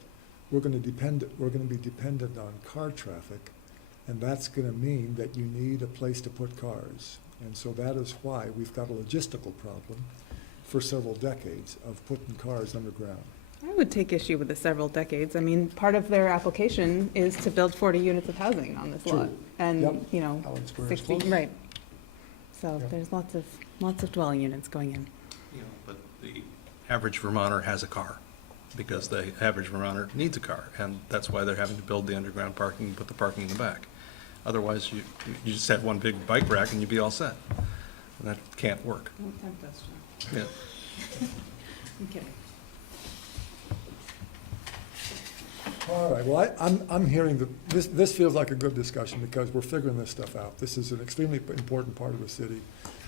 we're gonna be dependent on car traffic, and that's gonna mean that you need a place to put cars. And so that is why we've got a logistical problem for several decades of putting cars underground. I would take issue with the several decades. I mean, part of their application is to build 40 units of housing on this lot. True. And, Yep. Howard Square is 60, close. right. So Yep. there's lots of dwelling units going in. But the average Vermonter has a car, because the average Vermonter needs a car, and that's why they're having to build the underground parking and put the parking in the back. Otherwise, you just have one big bike rack and you'd be all set. And that can't work. Don't tempt us, John. Yeah. I'm kidding. All right, well, I'm hearing that this feels like a good discussion because we're figuring this stuff out. This is an extremely important part of the city,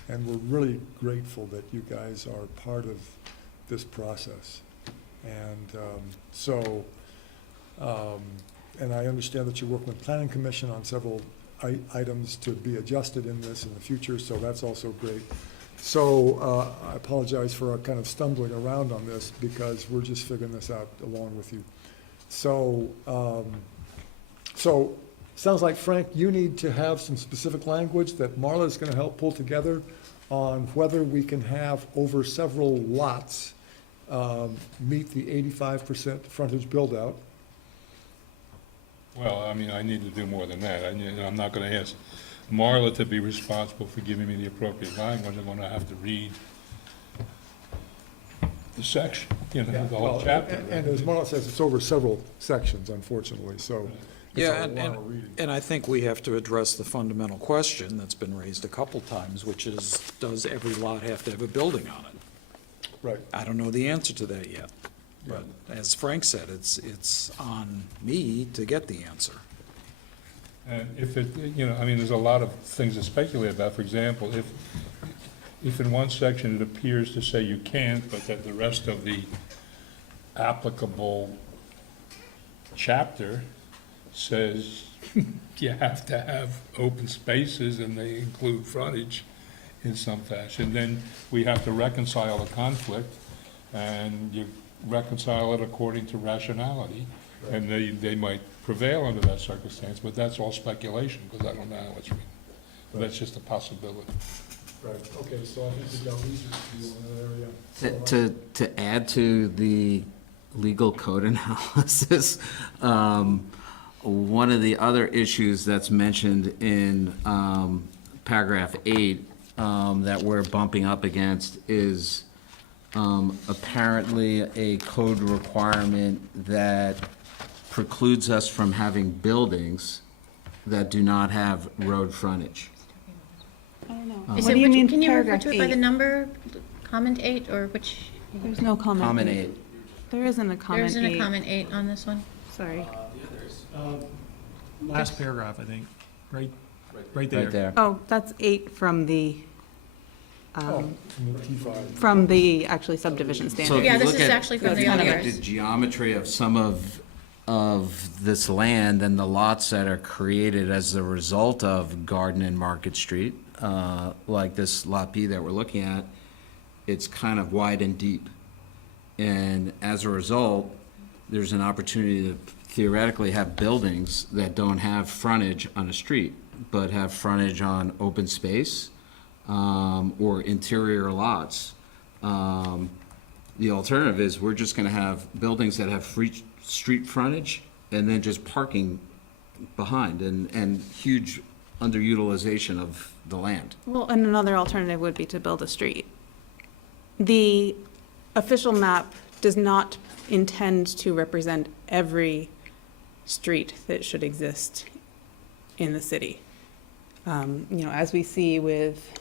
and we're really grateful that you guys are part of this process. And and I understand that you're working with Planning Commission on several items to be adjusted in this in the future, so that's also great. So I apologize for kind of stumbling around on this because we're just figuring this out along with you. So sounds like, Frank, you need to have some specific language that Marla's gonna help pull together on whether we can have over several lots meet the 85% frontage build-out. Well, I mean, I need to do more than that. I'm not gonna ask Marla to be responsible for giving me the appropriate language. I'm gonna have to read the section, the whole Well, chapter. And as Marla says, it's over several sections, unfortunately, so. it's Yeah, a lot of reading. and I think we have to address the fundamental question that's been raised a couple times, which is, does every lot have to have a building on it? Right. I don't know the answer to that yet. But as Frank said, it's on me to get the answer. And if it, I mean, there's a lot of things to speculate about. For example, if in one section it appears to say you can't, but that the rest of the applicable chapter says you have to have open spaces and they include frontage, in some fashion, then we have to reconcile the conflict, and you reconcile it according to rationality, and they might prevail under that circumstance, but that's all speculation, because I don't know how it's written. But that's just a possibility. Right, okay, so I think we've got research to do in that area. To add to the legal code analysis, one of the other issues that's mentioned in paragraph 8 that we're bumping up against is apparently a code requirement that precludes us from having buildings that do not have road frontage. I don't know. Is What it do you which- mean Can you refer paragraph to it by the 8? number, comment 8, or which? There's no comment. Comment 8. There isn't a There comment isn't a 8. comment 8 on this one? Sorry. Last paragraph, I think, right there. Right there. Oh, that's 8 from the, From the T5. from the actually subdivision So standard. if Yeah, you this look is at- actually from if the you look at others. the geometry of some of this land and the lots that are created as a result of Garden and Market Street, like this Lot B that we're looking at, it's kind of wide and deep. And as a result, there's an opportunity to theoretically have buildings that don't have frontage on a street, but have frontage on open space, or interior lots. The alternative is we're just gonna have buildings that have free street frontage and then just parking behind and huge underutilization of the land. Well, and another alternative would be to build a street. The official map does not intend to represent every street that should exist in the city. As we see with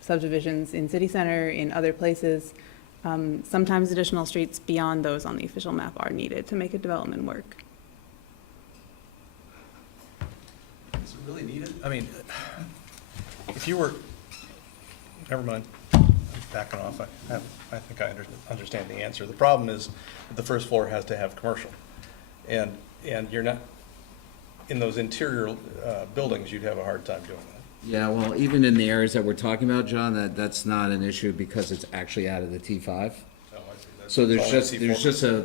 subdivisions in city center, in other places, sometimes additional streets beyond those on the official map are needed to make a development work. Is it really needed? I mean, if you were, never mind, backing off, I think I understand the answer. The problem is that the first floor has to have commercial. And you're not, in those interior buildings, you'd have a hard time doing that. Yeah, well, even in the areas that we're talking about, John, that's not an issue because it's actually out of the T5. Oh, I see. That's So all I see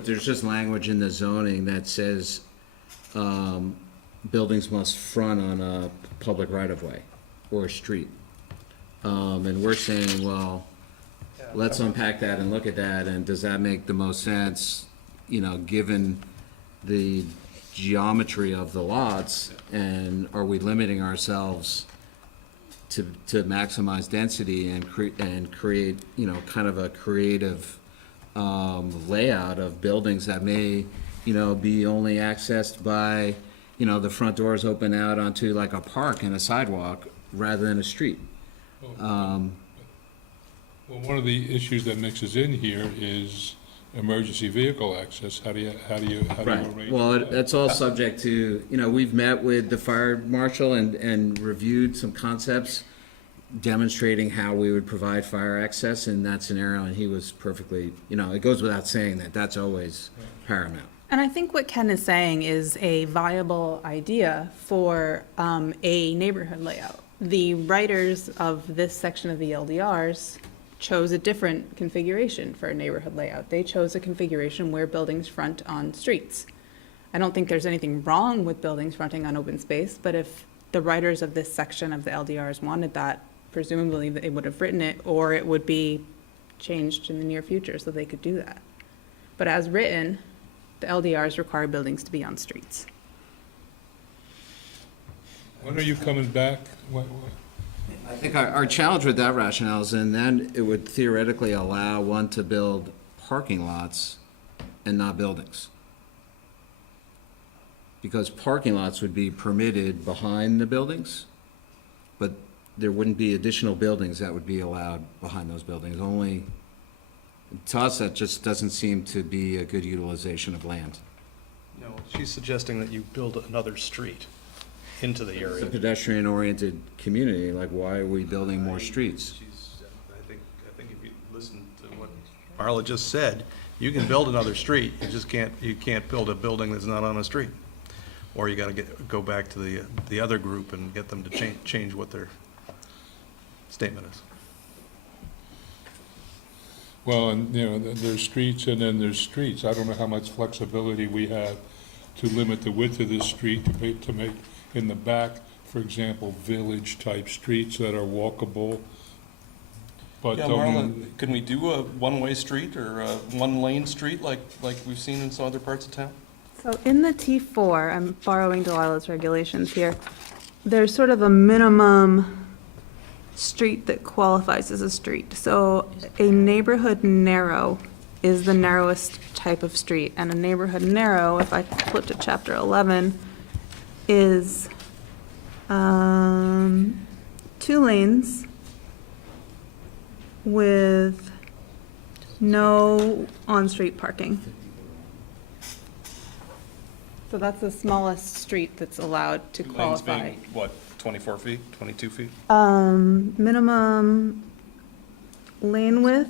there's just language in the zoning that says, buildings must front on a public right-of-way or a street. And we're saying, well, let's unpack that and look at that, and does that make the most sense, given the geometry of the lots, and are we limiting ourselves to maximize density and create, kind of a creative layout of buildings that may, be only accessed by, the front doors open out onto like a park and a sidewalk rather than a street. Well, one of the issues that mixes in here is emergency vehicle access. How do you Right, arrange well, that? that's all subject to, we've met with the fire marshal and reviewed some concepts demonstrating how we would provide fire access in that scenario, and he was perfectly, it goes without saying that that's always paramount. And I think what Ken is saying is a viable idea for a neighborhood layout. The writers of this section of the LDRs chose a different configuration for a neighborhood layout. They chose a configuration where buildings front on streets. I don't think there's anything wrong with buildings fronting on open space, but if the writers of this section of the LDRs wanted that, presumably they would have written it, or it would be changed in the near future so they could do that. But as written, the LDRs require buildings to be on streets. When are you coming back? I think our challenge with that rationale is, and then it would theoretically allow one to build parking lots and not buildings. Because parking lots would be permitted behind the buildings, but there wouldn't be additional buildings that would be allowed behind those buildings. Only, to us, that just doesn't seem to be a good utilization of land. No, she's suggesting that you build another street into the It's a area. pedestrian-oriented community, like why are we building more streets? I think if you listen to what Marla just said, you can build another street, you can't build a building that's not on a street. Or you gotta go back to the other group and get them to change what their statement is. Well, and, you know, there's streets and then there's streets. I don't know how much flexibility we have to limit the width of this street to make in the back, for example, village-type streets that are walkable. But Yeah, don't Marlon, can we do a one-way street or a one-lane street like we've seen in some other parts of town? So in the T4, I'm borrowing Delilah's regulations here, there's sort of a minimum street that qualifies as a street. So a neighborhood narrow is the narrowest type of street, and a neighborhood narrow, if I flip to chapter 11, is 2 lanes with no on-street parking. So that's the smallest street that's allowed to Lanes qualify. being, what, 24 feet, 22 feet? Minimum lane width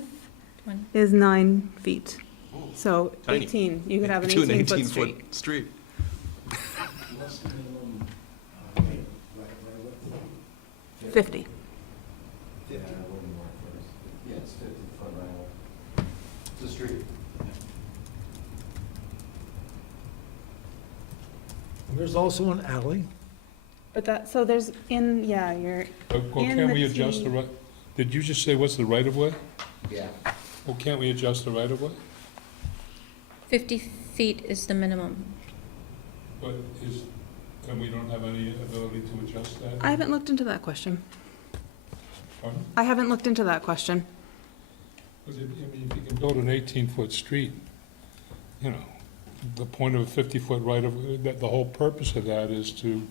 Twen- is 9 feet. So Tiny. 18, you could have an Do an 18-foot street. 18-foot street. What's the minimum, right, 50. Yeah, I wouldn't want first. Yeah, it's 50-foot right away. It's a street. There's also an alley. But that, so there's in, yeah, you're, Well, in can't the we adjust the T- right, did you just say what's the right-of-way? Yeah. Well, can't we adjust the right-of-way? 50 feet is the minimum. But and we don't have any ability to adjust that? I haven't looked into that question. Pardon? I haven't looked into that question. Because if you can build an 18-foot street, you know, the point of a 50-foot right-of-way, that the whole purpose of that is to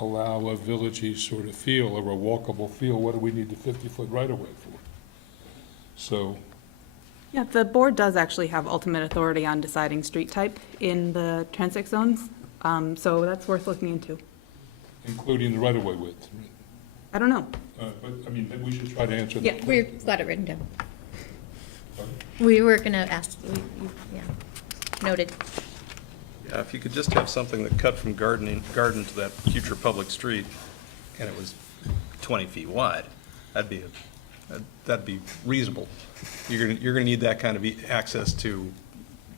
allow a villagey sort of feel, or a walkable feel. What do we need the 50-foot right-of-way for? So, Yeah, the board does actually have ultimate authority on deciding street type in the transit zones, so that's worth looking into. including the right-of-way width. I don't know. But, I mean, we should try to answer that. Yeah, we've got it written down. Pardon? We were gonna ask, yeah, noted. Yeah, if you could just have something that cut from garden to that future public street, and it was 20 feet wide, that'd be reasonable. You're gonna need that kind of access to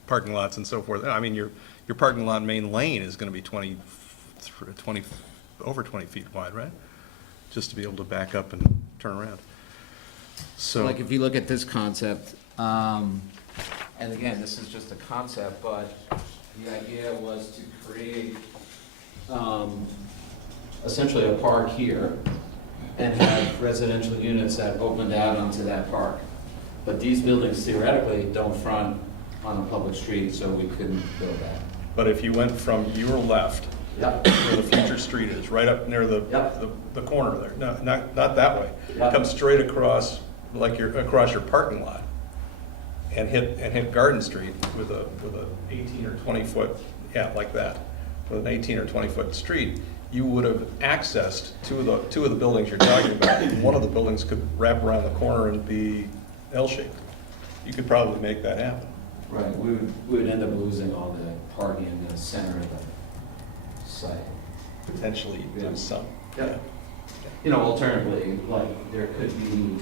parking lots and so forth. I mean, your parking lot main lane is gonna be over 20 feet wide, right? Just to be able to back up and turn around. So, Like, if you look at this concept, and again, this is just a concept, but the idea was to create, essentially a park here and have residential units that opened out onto that park. But these buildings theoretically don't front on a public street, so we couldn't build that. but if you went from your left, Yep, where the future street is, right up near the corner there, no, not that way. Yep. Come straight across, like across your parking lot, and hit Garden Street with a 18 or 20 foot, yeah, like that, with an 18 or 20 foot street, you would have accessed two of the buildings you're talking about. One of the buildings could wrap around the corner and be L-shaped. You could probably make that happen. right, we would end up losing all the parking in the center of the site. Potentially Yeah. do some. Yep. You know, alternatively, like, there could be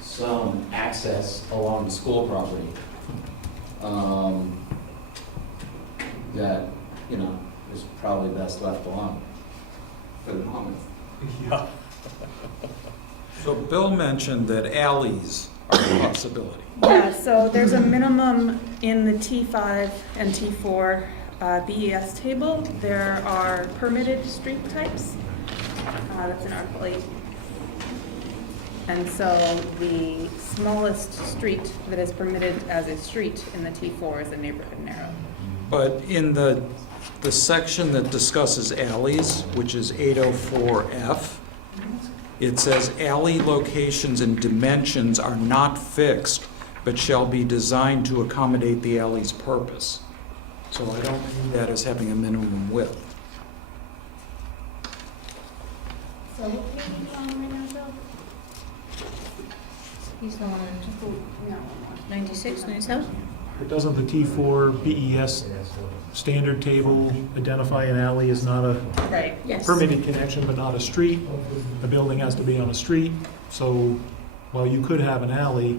some access along the school property, that, you know, is probably best left alone for the moment. Yeah. So Bill mentioned that alleys are a possibility. Yeah, so there's a minimum in the T5 and T4 BES table. There are permitted street types. That's in Article 8. And so the smallest street that is permitted as a street in the T4 is a neighborhood narrow. But in the section that discusses alleys, which is 804F, it says alley locations and dimensions are not fixed, but shall be designed to accommodate the alley's purpose. So I don't see that as having a minimum width. So what page are you on right now, Bill? He's on 96, 97? But doesn't the T4 BES standard table identify an alley as not a Right. Yes. permitted connection but not a street? The building has to be on a street, so while you could have an alley,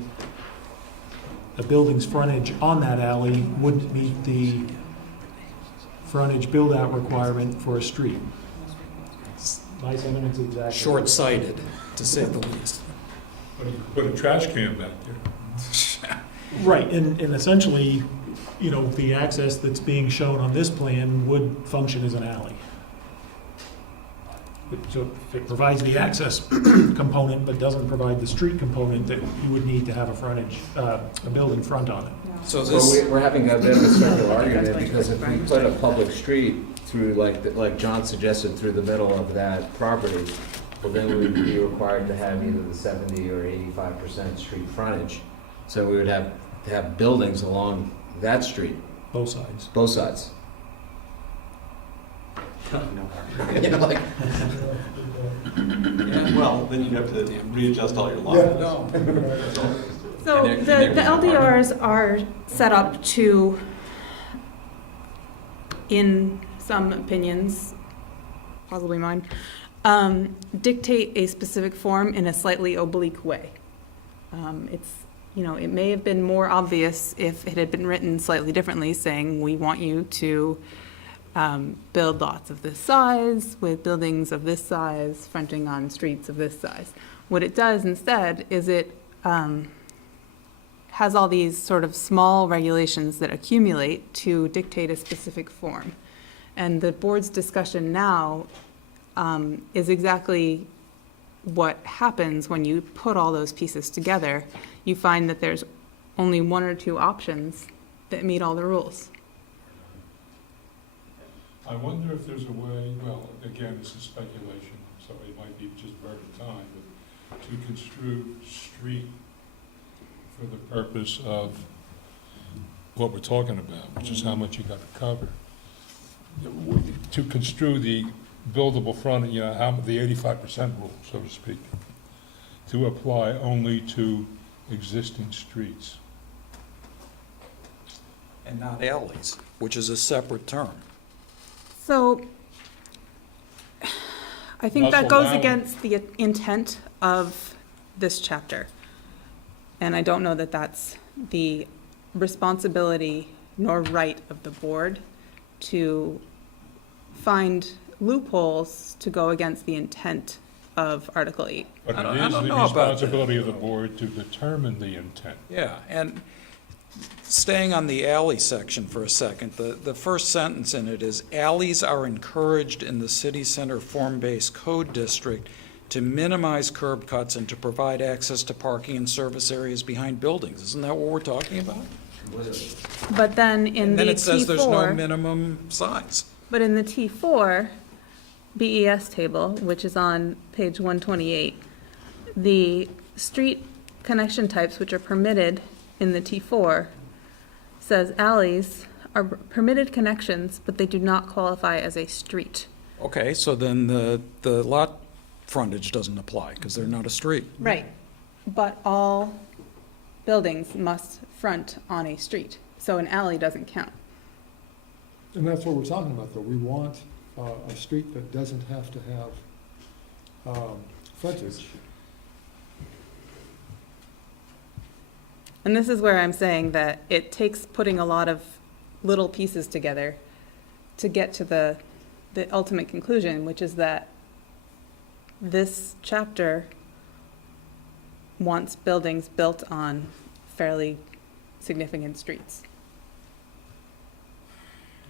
the building's frontage on that alley wouldn't meet the frontage build-out requirement for a street. My sentence is exactly. Short-sighted, to say the least. Put a trash can back there. Right, and essentially, the access that's being shown on this plan would function as an alley. So it provides the access component, but doesn't provide the street component that you would need to have a frontage, a building front on it. So Well, this, we're having a bit of a circular argument, because if we put a public street through, like John suggested, through the middle of that property, well, then we would be required to have either the 70 or 85% street frontage. So we would have to have buildings along that street, Both sides. both sides. You know, like, Well, then you'd have to readjust all your lines. So the LDRs are set up to, in some opinions, possibly mine, dictate a specific form in a slightly oblique way. It may have been more obvious if it had been written slightly differently, saying we want you to build lots of this size with buildings of this size fronting on streets of this size. What it does instead is it has all these sort of small regulations that accumulate to dictate a specific form. And the board's discussion now is exactly what happens when you put all those pieces together. You find that there's only one or two options that meet all the rules. I wonder if there's a way, well, again, this is speculation, so it might be just burning time, but to construe street for the purpose of what we're talking about, which is how much you got to cover. To construe the buildable front, how the 85% rule, so to speak, to apply only to existing streets. and not alleys, which is a separate term. So I think Must that goes allow- against the intent of this chapter. And I don't know that that's the responsibility nor right of the board to find loopholes to go against the intent of Article 8. But I it don't is the know about that. responsibility of the board to determine the intent. Yeah, and staying on the alley section for a second, the first sentence in it is, alleys are encouraged in the city center form-based code district to minimize curb cuts and to provide access to parking and service areas behind buildings. Isn't that what we're talking about? But then in And the then it says there's no T4, minimum size. but in the T4 BES table, which is on page 128, the street connection types which are permitted in the T4 says alleys are permitted connections, but they do not qualify as a street. Okay, so then the lot frontage doesn't apply, because they're not a street. Right. But all buildings must front on a street, so an alley doesn't count. And that's what we're talking about, though. We want a street that doesn't have to have frontage. And this is where I'm saying that it takes putting a lot of little pieces together to get to the ultimate conclusion, which is that this chapter wants buildings built on fairly significant streets.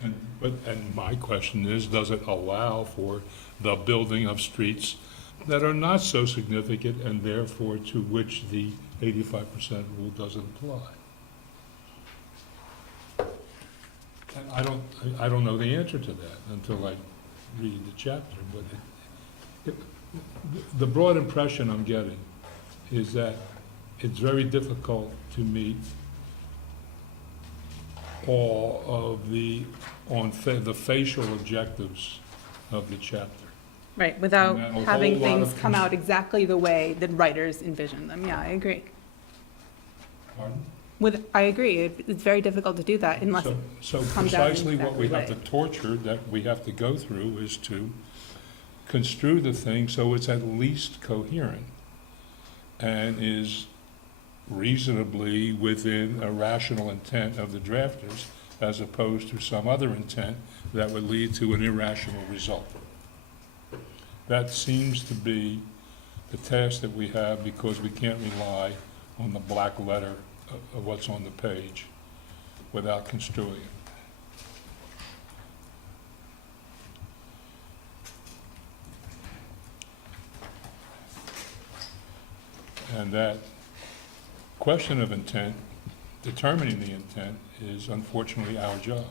And my question is, does it allow for the building of streets that are not so significant and therefore to which the 85% rule doesn't apply? And I don't know the answer to that until I read the chapter, but the broad impression I'm getting is that it's very difficult to meet all of the facial objectives of the chapter. Right, without And a having whole lot things of come out exactly the way that writers envision them. Yeah, I agree. Pardon? I agree. It's very difficult to do that unless it So comes out in precisely what we have exactly to torture, that we have to go through, is to construe the thing so it's at least coherent and is reasonably within a rational intent of the drafters, as opposed to some other intent that would lead to an irrational result. That seems to be the task that we have, because we can't rely on the black letter of what's on the page without construing it. And that question of intent, determining the intent, is unfortunately our job.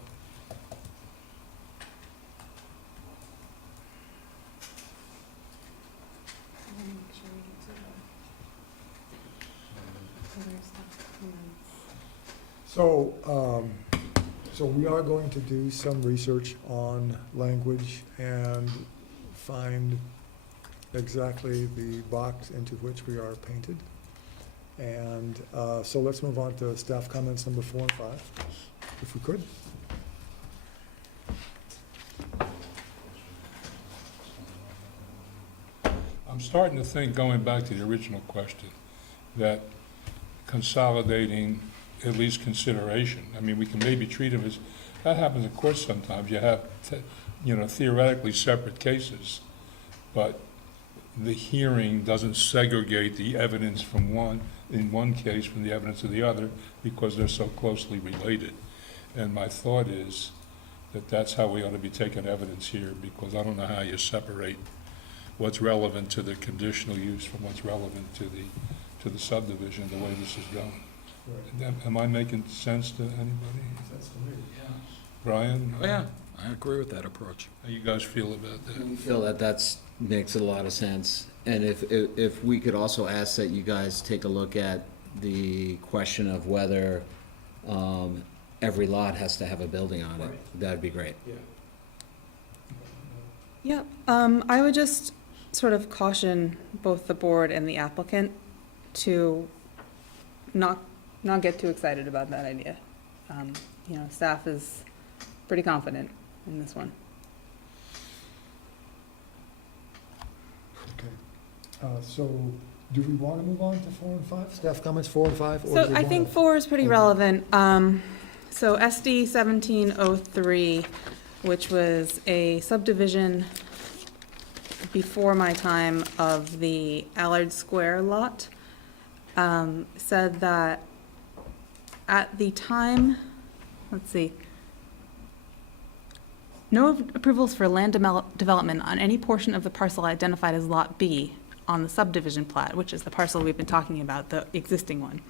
So we are going to do some research on language and find exactly the box into which we are painted. And so let's move on to staff comments number 4 and 5, if we could. I'm starting to think, going back to the original question, that consolidating at least consideration, I mean, we can maybe treat them as, that happens of course sometimes, you have, theoretically separate cases, but the hearing doesn't segregate the evidence from one, in one case from the evidence of the other, because they're so closely related. And my thought is that that's how we ought to be taking evidence here, because I don't know how you separate what's relevant to the conditional use from what's relevant to the subdivision, the way this is going. Right. Am I making sense to anybody? Sense to me, yeah. Brian? Oh, yeah, I agree with that approach. How you guys feel about that? We feel that makes a lot of sense. And if we could also ask that you guys take a look at the question of whether every lot has to have a building on it, Right. that'd be great. Yeah. Yeah, I would just sort of caution both the board and the applicant to not get too excited about that idea. Staff is pretty confident in this one. Okay. So do we want to move on to 4 and 5? Staff comments 4 and 5? or So do we I wanna- think 4 is pretty Okay. relevant. So SD 1703, which was a subdivision before my time of the Allard Square lot, said that at the time, no approvals for land development on any portion of the parcel identified as Lot B on the subdivision plat, which is the parcel we've been talking about, the existing one,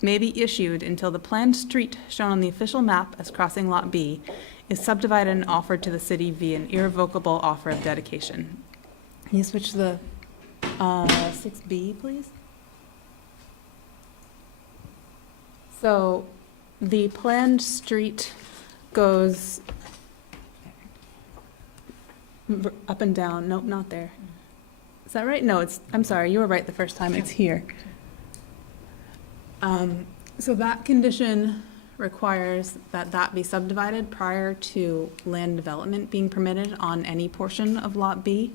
may be issued until the planned street shown on the official map as crossing Lot B is subdivided and offered to the city via an irrevocable offer of dedication. Can you switch to the 6B, please? So the planned street goes up and down. Nope, not there. Is that right? No, I'm sorry, you were right the first time. It's here. So that condition requires that be subdivided prior to land development being permitted on any portion of Lot B.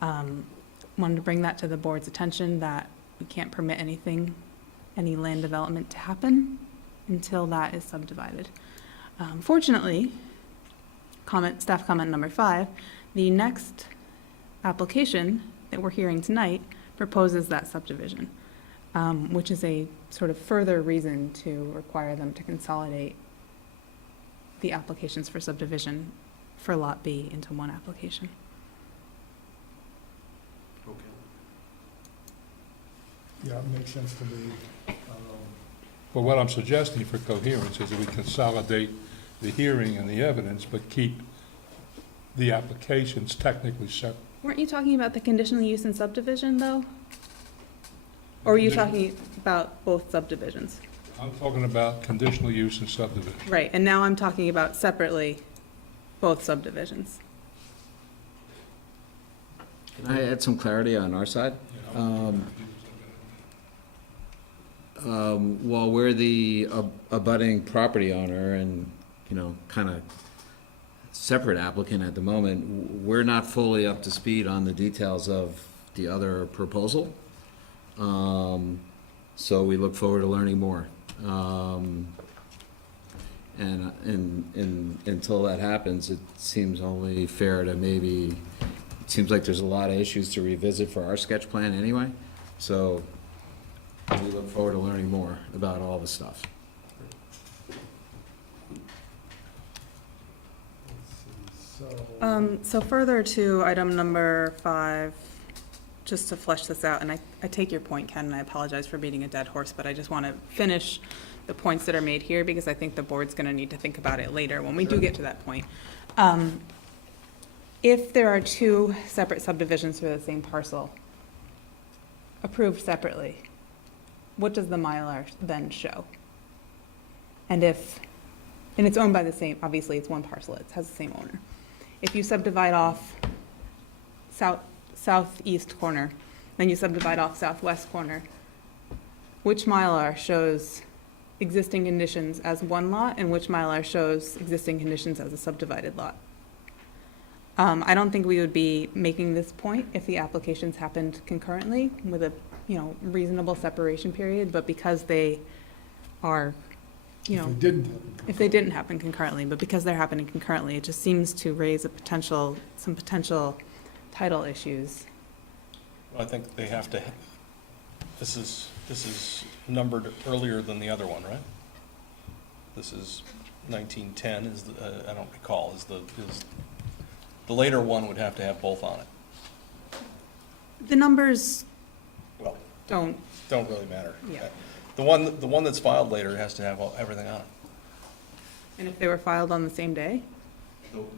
Wanted to bring that to the board's attention, that we can't permit any land development to happen until that is subdivided. Fortunately, staff comment number 5, the next application that we're hearing tonight proposes that subdivision, which is a sort of further reason to require them to consolidate the applications for subdivision for Lot B into one application. Yeah, it makes sense to me. But what I'm suggesting for coherence is that we consolidate the hearing and the evidence, but keep the applications technically separate. Weren't you talking about the conditional use and subdivision, though? Or were you talking about both subdivisions? I'm talking about conditional use and subdivision. Right, and now I'm talking about separately both subdivisions. Can I add some clarity on our side? While we're the abutting property owner and, kind of separate applicant at the moment, we're not fully up to speed on the details of the other proposal. So we look forward to learning more. And until that happens, it seems only fair to maybe, it seems like there's a lot of issues to revisit for our sketch plan anyway. So we look forward to learning more about all the stuff. So further to item number 5, just to flesh this out, and I take your point, Ken, and I apologize for beating a dead horse, but I just want to finish the points that are made here, because I think the board's going to need to think about it later when we do get to that point. If there are 2 separate subdivisions for the same parcel, approved separately, what does the Mylar then show? And it's owned by the same, obviously it's one parcel, it has the same owner. If you subdivide off southeast corner, then you subdivide off southwest corner, which Mylar shows existing conditions as one lot and which Mylar shows existing conditions as a subdivided lot? I don't think we would be making this point if the applications happened concurrently with a, reasonable separation period, but because they are, if they didn't happen concurrently, but because they're happening concurrently, it just seems to raise some potential title issues. Well, I think they have to, this is numbered earlier than the other one, right? This is 1910 is, I don't recall, is the later one would have to have both on it. The numbers Well, don't, really matter. Yeah. The one that's filed later has to have everything on it. and if they were filed on the same day?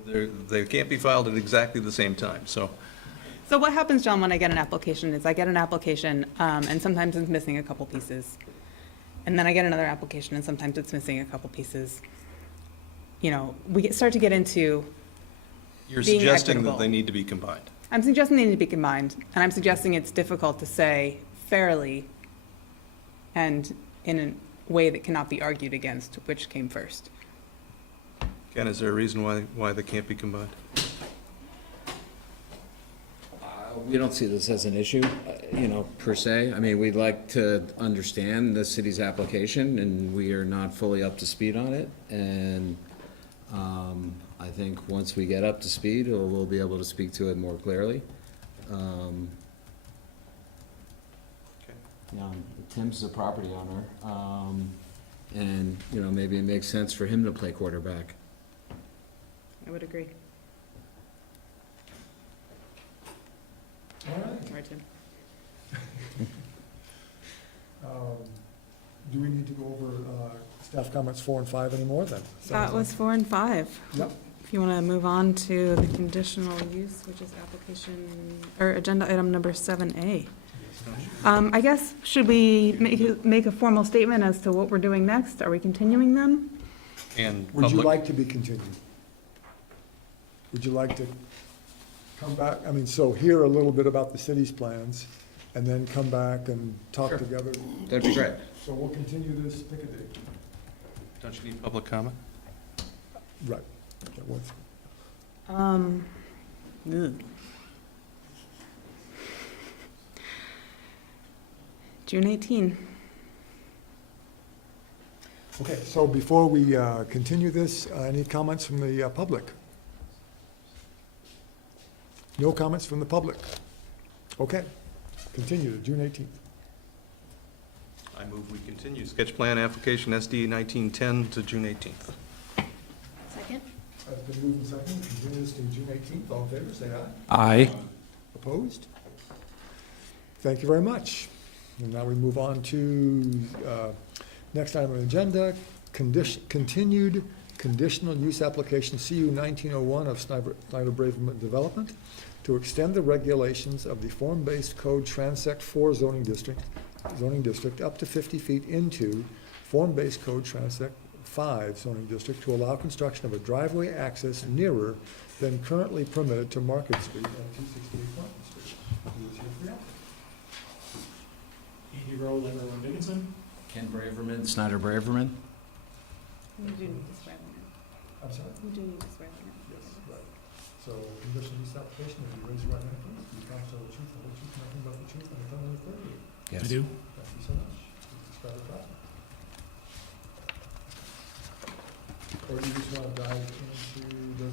They can't be filed at exactly the same time, so. So what happens, John, when I get an application is I get an application, and sometimes it's missing a couple pieces. And then I get another application, and sometimes it's missing a couple pieces. We start to get into, You're being suggesting equitable. that they need to be combined. I'm suggesting they need to be combined, and I'm suggesting it's difficult to say fairly and in a way that cannot be argued against which came first. Ken, is there a reason why they can't be combined? We don't see this as an issue, per se. I mean, we'd like to understand the city's application, and we are not fully up to speed on it. And I think once we get up to speed, we'll be able to speak to it more clearly. Tim's the property owner, and, maybe it makes sense for him to play quarterback. I would agree. All right. Sorry, Tim. Do we need to go over staff comments 4 and 5 anymore then? That was 4 and 5. Yep. If you want to move on to the conditional use, which is application, or agenda item number 7A. I guess, should we make a formal statement as to what we're doing next? Are we continuing them? And Would you public, like to be continued? Would you like to come back, so hear a little bit about the city's plans, and then come back and talk Sure. together? That'd be great. So we'll continue this, pick a date. don't you need public comment? Right. That works. June 18. Okay, so before we continue this, any comments from the public? No comments from the public? Okay, continue to June 18th. I move we continue sketch plan application SD 1910 to June 18th. Second? It's been moved and seconded, continue this to June 18th. All in favor, say aye. Aye. Opposed? Thank you very much. And now we move on to next item on the agenda, continued conditional use application CU 1901 of Snyder Braverman Development to extend the regulations of the form-based code Transect 4 zoning district up to 50 feet into form-based code Transect 5 zoning district to allow construction of a driveway access nearer than currently permitted to Market Street and 268 Market Street. Who is here for the applicant? Andy Rowe, Everyone Dickinson. Ken Braverman, Snyder Braverman. We do need to swear them I'm sorry? in. We do need to swear them Yes, right. So, conditional use application, if you raise your right hand, please. You promise to tell the truth, the whole truth, nothing but the truth, and nothing but the truth. I do. Thank you so much. just want to dive into those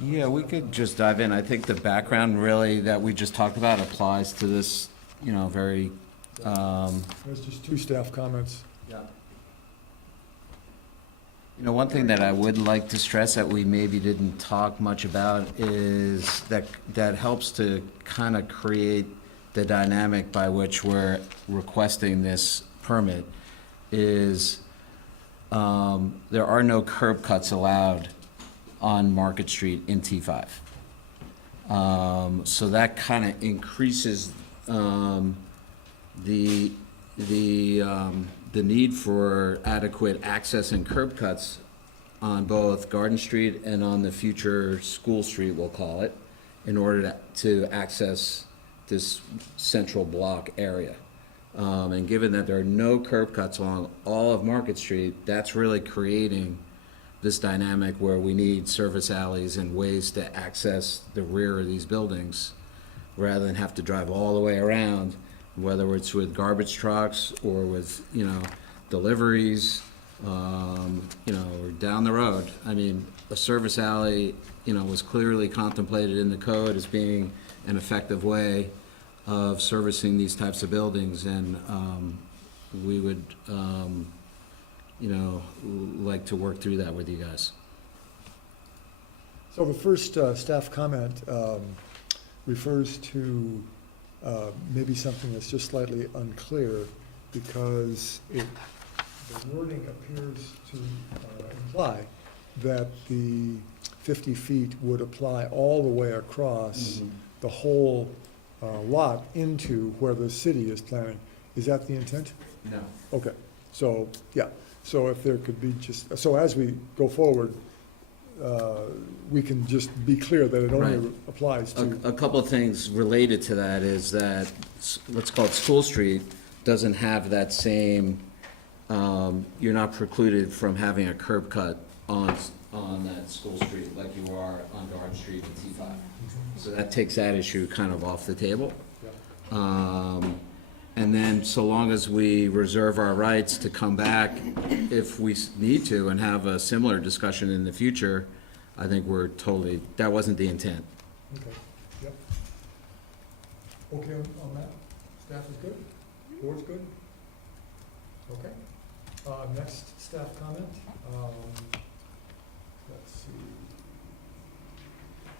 only? Yeah, we could just dive in. I think the background really that we just talked about applies to this, very, There's just two staff comments. one thing that I would like to stress that we maybe didn't talk much about is that helps to kind of create the dynamic by which we're requesting this permit is there are no curb cuts allowed on Market Street in T5. So that kind of increases the need for adequate access and curb cuts on both Garden Street and on the future School Street, we'll call it, in order to access this central block area. And given that there are no curb cuts along all of Market Street, that's really creating this dynamic where we need service alleys and ways to access the rear of these buildings rather than have to drive all the way around, whether it's with garbage trucks or with, deliveries, or down the road. I mean, a service alley, was clearly contemplated in the code as being an effective way of servicing these types of buildings, and we would, like to work through that with you guys. So the first staff comment refers to maybe something that's just slightly unclear, because the wording appears to imply that the 50 feet would apply all the way across the whole lot into where the city is planning. Is that the intent? No. Okay, so, yeah, so if there could be just, so as we go forward, we can just be clear that it only Right. applies to. A couple of things related to that is that, let's call it School Street, doesn't have that same, you're not precluded from having a curb cut on that School Street like you are on Garden Street and T5. So that takes that issue kind of off the table. And then, so long as we reserve our rights to come back if we need to and have a similar discussion in the future, I think we're totally, that wasn't the intent. Okay, yep. Okay on that? Staff is good? Board's good? Okay. Next staff comment. Let's see.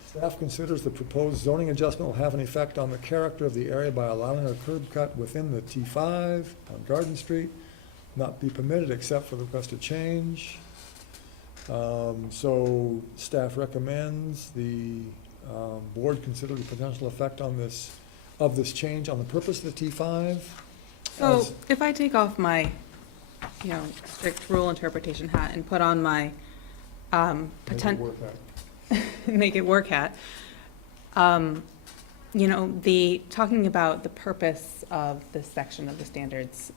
Staff considers the proposed zoning adjustment will have an effect on the character of the area by allowing a curb cut within the T5 on Garden Street, not be permitted except for the requested change. So staff recommends the board consider the potential effect on of this change on the purpose of the T5. So if I take off my, strict rule interpretation hat and put on my make it work hat, the talking about the purpose of this section of the standards,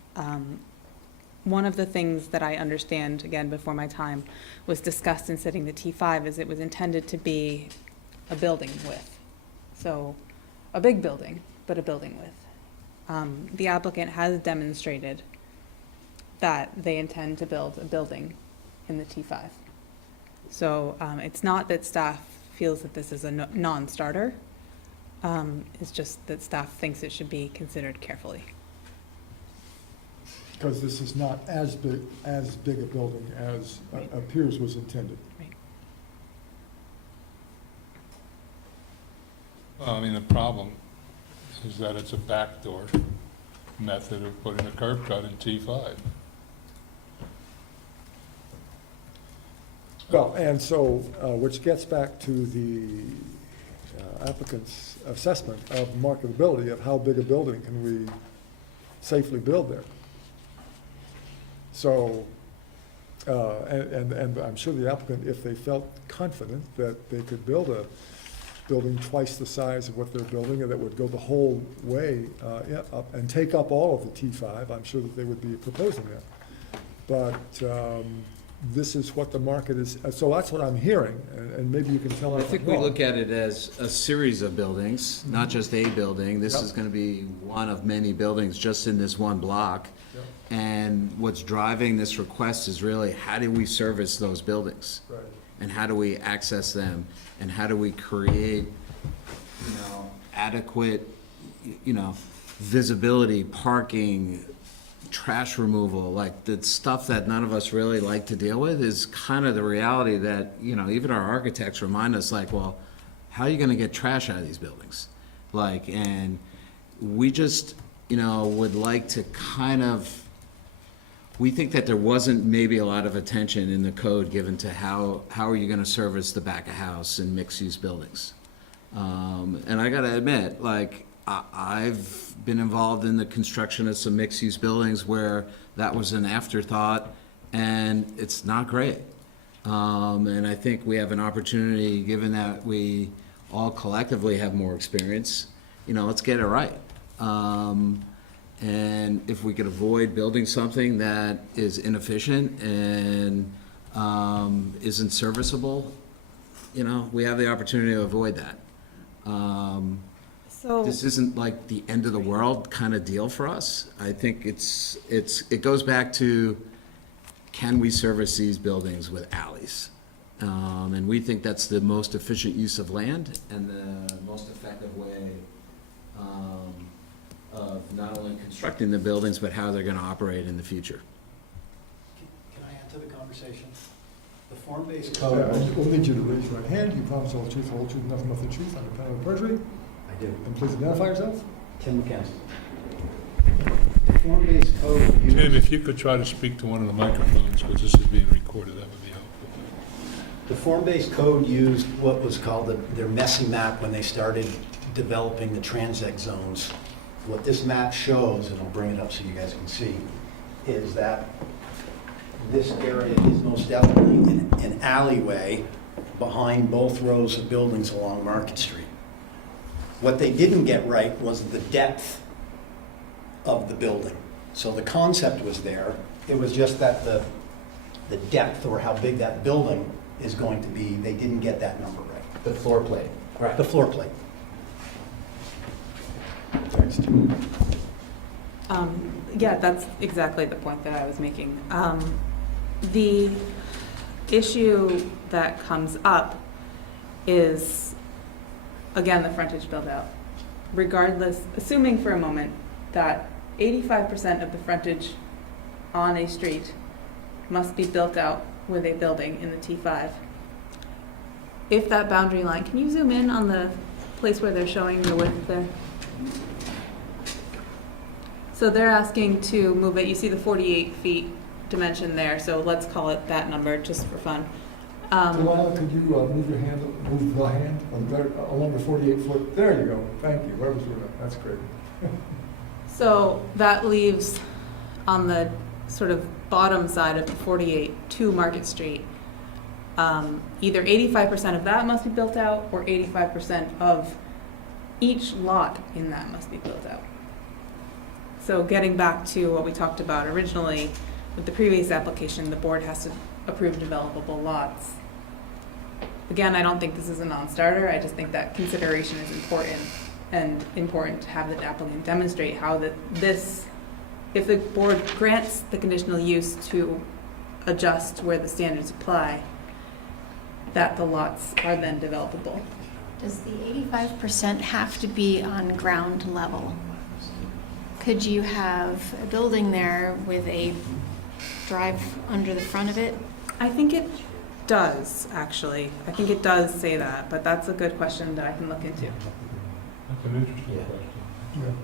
one of the things that I understand, again, before my time, was discussed in setting the T5 is it was intended to be a building width. So a big building, but a building width. The applicant has demonstrated that they intend to build a building in the T5. So it's not that staff feels that this is a non-starter. It's just that staff thinks it should be considered carefully. Because this is not as big a building as appears was intended. Right. Well, I mean, the problem is that it's a backdoor method of putting a curb cut in T5. Well, and so, which gets back to the applicant's assessment of marketability of how big a building can we safely build there. So, and I'm sure the applicant, if they felt confident that they could build a building twice the size of what they're building, and that would go the whole way up and take up all of the T5, I'm sure that they would be proposing that. But this is what the market is, so that's what I'm hearing, and maybe you can tell me I if I'm think we wrong. look at it as a series of buildings, not just a building. This Yep. is going to be one of many buildings just in this one block. Yep. And what's driving this request is really, how do we service those buildings? Right. and how do we access them, and how do we create, adequate, visibility, parking, trash removal, like the stuff that none of us really like to deal with is kind of the reality that, even our architects remind us, like, well, how are you gonna get trash out of these buildings? Like, and we just, would like to we think that there wasn't maybe a lot of attention in the code given to how are you gonna service the back of house in mixed-use buildings. And I gotta admit, like, I've been involved in the construction of some mixed-use buildings where that was an afterthought, and it's not great. And I think we have an opportunity, given that we all collectively have more experience, let's get it right. And if we could avoid building something that is inefficient and isn't serviceable, we have the opportunity to avoid that. So, This isn't like the end of the world kind of deal for us. I think it goes back to, can we service these buildings with alleys? And we think that's the most efficient use of land and the most effective way of not only constructing the buildings, but how they're gonna operate in the future. Can I add to the conversation? The form-based Yeah, code. we'll need you to raise your right hand. You promise to tell the truth, the whole truth, nothing but the truth, under penalty of perjury. I do. And please identify yourself. Tim McKenzie. The form-based code Tim, uses, if you could try to speak to one of the microphones, because this is being recorded, that would be helpful. the form-based code used what was called their messy map when they started developing the transect zones. What this map shows, and I'll bring it up so you guys can see, is that this area is most definitely an alleyway behind both rows of buildings along Market Street. What they didn't get right was the depth of the building. So the concept was there, it was just that the depth or how big that building is going to be, they didn't get that number right. The floor plate. The floor plate. Thanks, Tim. yeah, that's exactly the point that I was making. The issue that comes up is, again, the frontage build out. Regardless, assuming for a moment that 85% of the frontage on a street must be built out with a building in the T5. If that boundary line, can you zoom in on the place where they're showing the width there? So they're asking to move it, you see the 48 feet dimension there, so let's call it that number just for fun. Luana, could you move the hand along the 48-foot? There you go. Thank you. Whoever's doing that. That's great. So that leaves on the sort of bottom side of the 48 to Market Street, either 85% of that must be built out or 85% of each lot in that must be built out. So getting back to what we talked about originally with the previous application, the board has to approve developable lots. Again, I don't think this is a non-starter. I just think that consideration is important, and important to have the applicant demonstrate how if the board grants the conditional use to adjust where the standards apply, that the lots are then developable. Does the 85% have to be on ground level? Could you have a building there with a drive under the front of it? I think it does, actually. I think it does say that, but that's a good question that I can look into. That's an interesting question.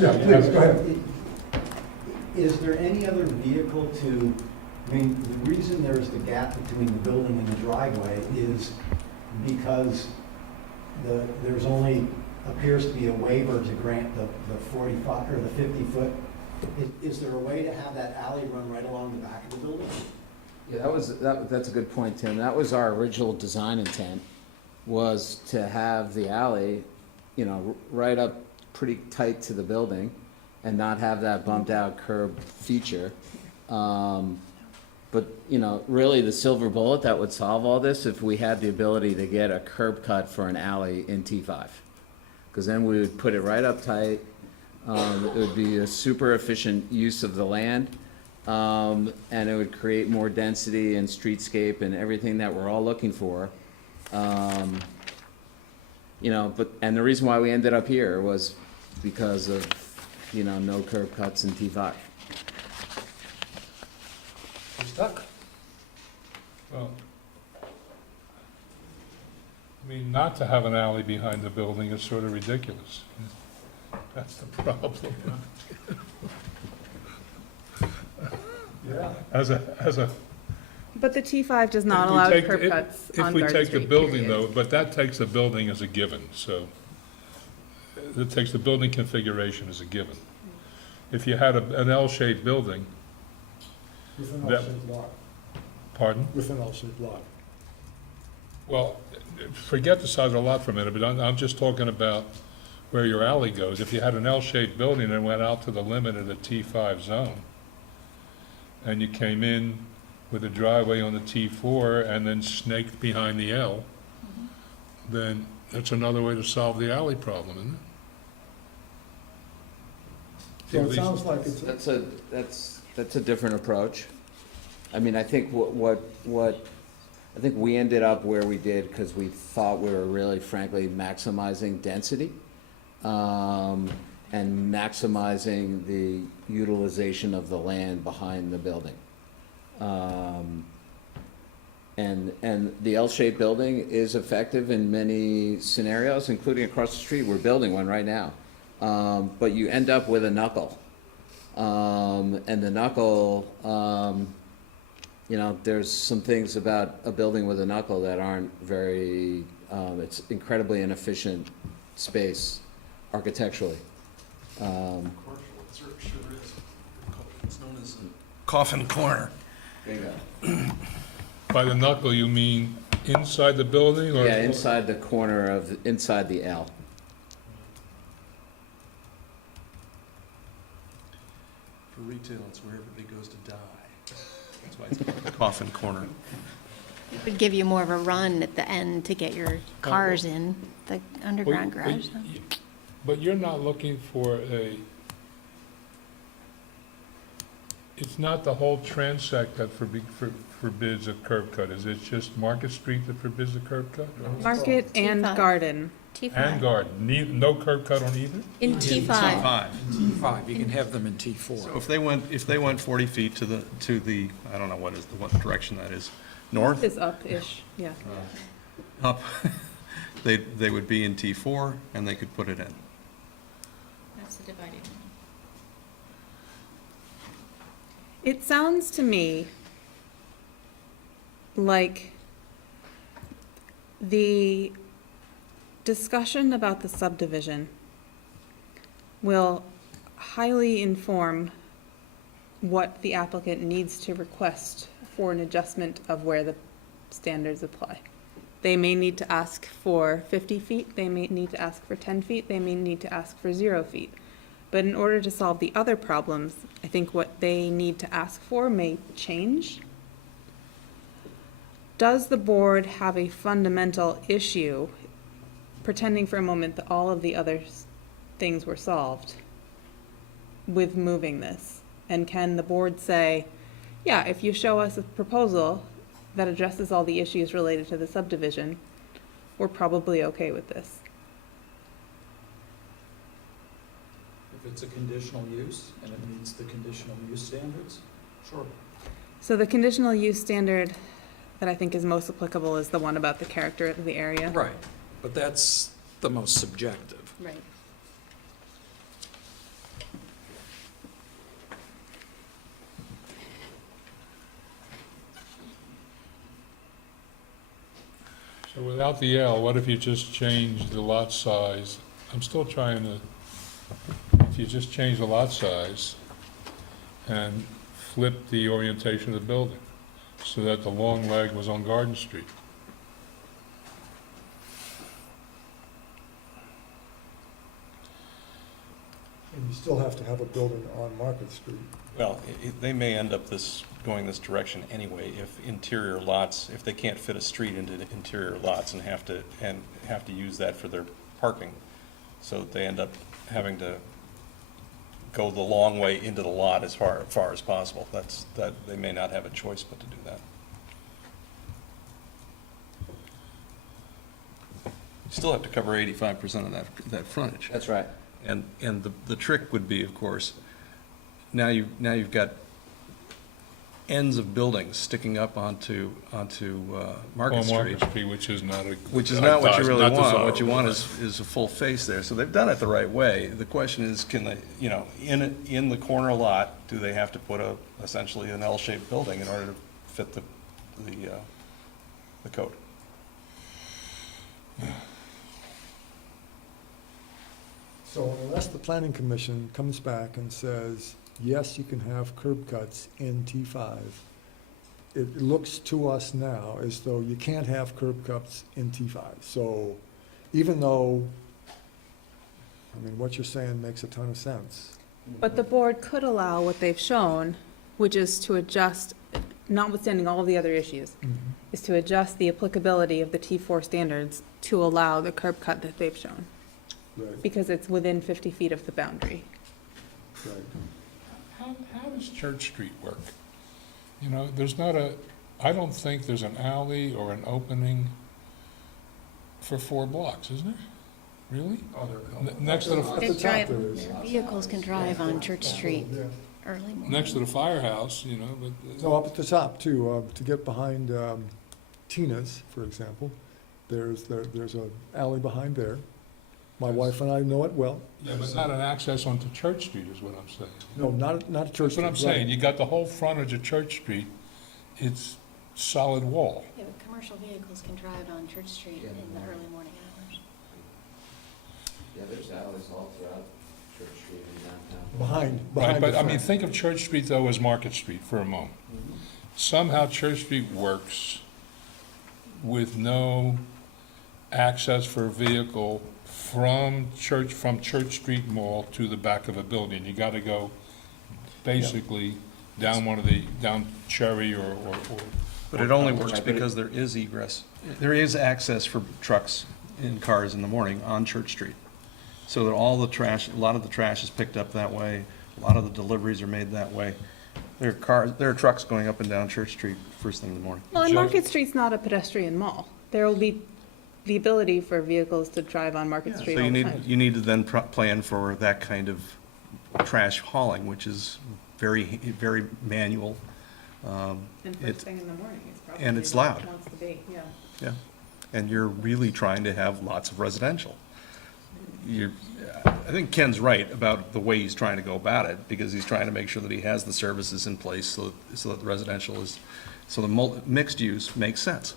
Yeah, please, go ahead. Is there any other vehicle to, I mean, the reason there's the gap between the building and the driveway is because there's only, appears to be a waiver to grant the 45 or the 50-foot. Is there a way to have that alley run right along the back of the building? Yeah, that's a good point, Tim. That was our original design intent, was to have the alley, right up pretty tight to the building and not have that bumped out curb feature. But, really the silver bullet that would solve all this if we had the ability to get a curb cut for an alley in T5. Because then we would put it right up tight. It would be a super efficient use of the land. and it would create more density and streetscape and everything that we're all looking for. You know, and the reason why we ended up here was because of, you know, no curb cuts in T5. We're stuck. Well, I mean, not to have an alley behind the building is sort of ridiculous. That's the problem. Yeah. As a. But the T5 does not if we allow take- curb if- cuts on If we Garden take the Street, building period. though, but that takes the building as a given, so. It takes the building configuration as a given. If you had an L-shaped building, With an That- L-shaped lot. pardon? With an L-shaped lot. Well, forget the size of the lot for a minute, but I'm just talking about where your alley goes. If you had an L-shaped building and went out to the limit of the T5 zone, and you came in with a driveway on the T4 and then snaked behind the L, then that's another way to solve the alley problem, isn't it? So At it least- sounds like it's, That's a different approach. I mean, I think I think we ended up where we did because we thought we were really frankly maximizing density, and maximizing the utilization of the land behind the building. And the L-shaped building is effective in many scenarios, including across the street. We're building one right now. But you end up with a knuckle. And the knuckle, you know, there's some things about a building with a knuckle that aren't very, it's incredibly inefficient space architecturally. It's known as a coffin corner. By the knuckle, you mean inside the building or? Yeah, inside the corner of, inside the L. For retail, it's where everybody goes to die. That's why it's called the coffin corner. It would give you more of a run at the end to get your cars in, the underground Well, garage. But you're not looking for it's not the whole transect that forbids a curb cut, is it just Market Street that forbids a curb cut? Market and T5. Garden. T5. And Garden, no curb cut on either? In T5. T5, you can have them in T4. So if they went 40 feet to the, I don't know what direction that is, north? Is up-ish, yeah. Up, they would be in T4 and they could put it in. That's the dividing line. It sounds to me like the discussion about the subdivision will highly inform what the applicant needs to request for an adjustment of where the standards apply. They may need to ask for 50 feet, they may need to ask for 10 feet, they may need to ask for 0 feet. But in order to solve the other problems, I think what they need to ask for may change. Does the board have a fundamental issue, pretending for a moment that all of the other things were solved, with moving this? And can the board say, yeah, if you show us a proposal that addresses all the issues related to the subdivision, we're probably okay with this? If it's a conditional use and it meets the conditional use standards, sure. So the conditional use standard that I think is most applicable is the one about the character of the area. Right, but that's the most subjective. Right. So without the L, what if you just change the lot size? I'm still trying to, if you just change the lot size and flip the orientation of the building so that the long leg was on Garden Street. and you still have to have a building on Market Street. Well, they may end up going this direction anyway if interior lots, if they can't fit a street into the interior lots and have to use that for their parking. So they end up having to go the long way into the lot as far as possible. That they may not have a choice but to do that. Still have to cover 85% of that frontage. That's right. And the trick would be, of course, now you've got ends of buildings sticking up onto Market Street. Which is not a. Which is not what you really want. What you desirable. want is a full face there. So they've done it the right way. The question is, can they, in the corner lot, do they have to put essentially an L-shaped building in order to fit the code? So unless the planning commission comes back and says, yes, you can have curb cuts in T5, it looks to us now as though you can't have curb cuts in T5. So even though, I mean, what you're saying makes a ton of sense. But the board could allow what they've shown, which is to adjust, notwithstanding all of the other issues, is to adjust the applicability of the T4 standards to allow the curb cut that they've shown, Right, because it's within 50 feet of the boundary. right. How does Church Street work? I don't think there's an alley or an opening for 4 blocks, isn't there? Really? Next to At the, the top Drive- there is. Vehicles can drive on Church Street Yeah. early morning. next to the firehouse, but. No, up at the top too, to get behind Tina's, for example, there's a alley behind there. My wife and I know it well. Yeah, but not an access onto Church Street is what I'm saying. No, not a church. That's what I'm Street, right. saying. You got the whole frontage of Church Street, it's solid wall. Yeah, but commercial vehicles can drive on Church Street in the early morning hours. Yeah, there's alleys all throughout Church Street and downtown. Behind Right, the but I mean, front. think of Church Street though as Market Street for a moment. Somehow Church Street works with no access for a vehicle from Church Street Mall to the back of a building. You gotta go basically down Cherry or. But it only works because there is egress. There is access for trucks and cars in the morning on Church Street. So that all the trash, a lot of the trash is picked up that way. A lot of the deliveries are made that way. There are trucks going up and down Church Street first thing in the morning. Well, and Joe- Market Street's not a pedestrian mall. There will be the ability for vehicles to drive on Market Street So all the time. you need to then plan for that kind of trash hauling, which is very, very manual. And It's- first thing in the morning is probably. and it's what loud. it wants to be, yeah. Yeah, and you're really trying to have lots of residential. I think Ken's right about the way he's trying to go about it, because he's trying to make sure that he has the services in place so that the residential is, so the mixed use makes sense.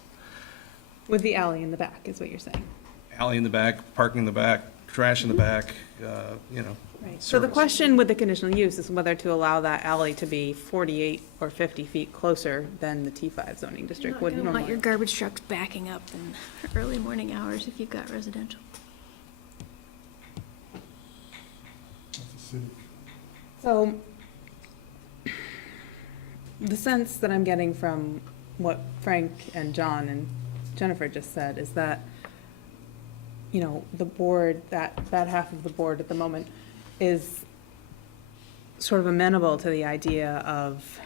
With the alley in the back, is what you're saying. Alley in the back, parking in the back, trash in the back, Right. So the service. question with the conditional use is whether to allow that alley to be 48 or 50 feet closer than the T5 zoning district would You don't want normally. your garbage trucks backing up in early morning hours if you've got residential. That's a city. So, the sense that I'm getting from what Frank and John and Jennifer just said is that, the board, that half of the board at the moment is sort of amenable to the idea of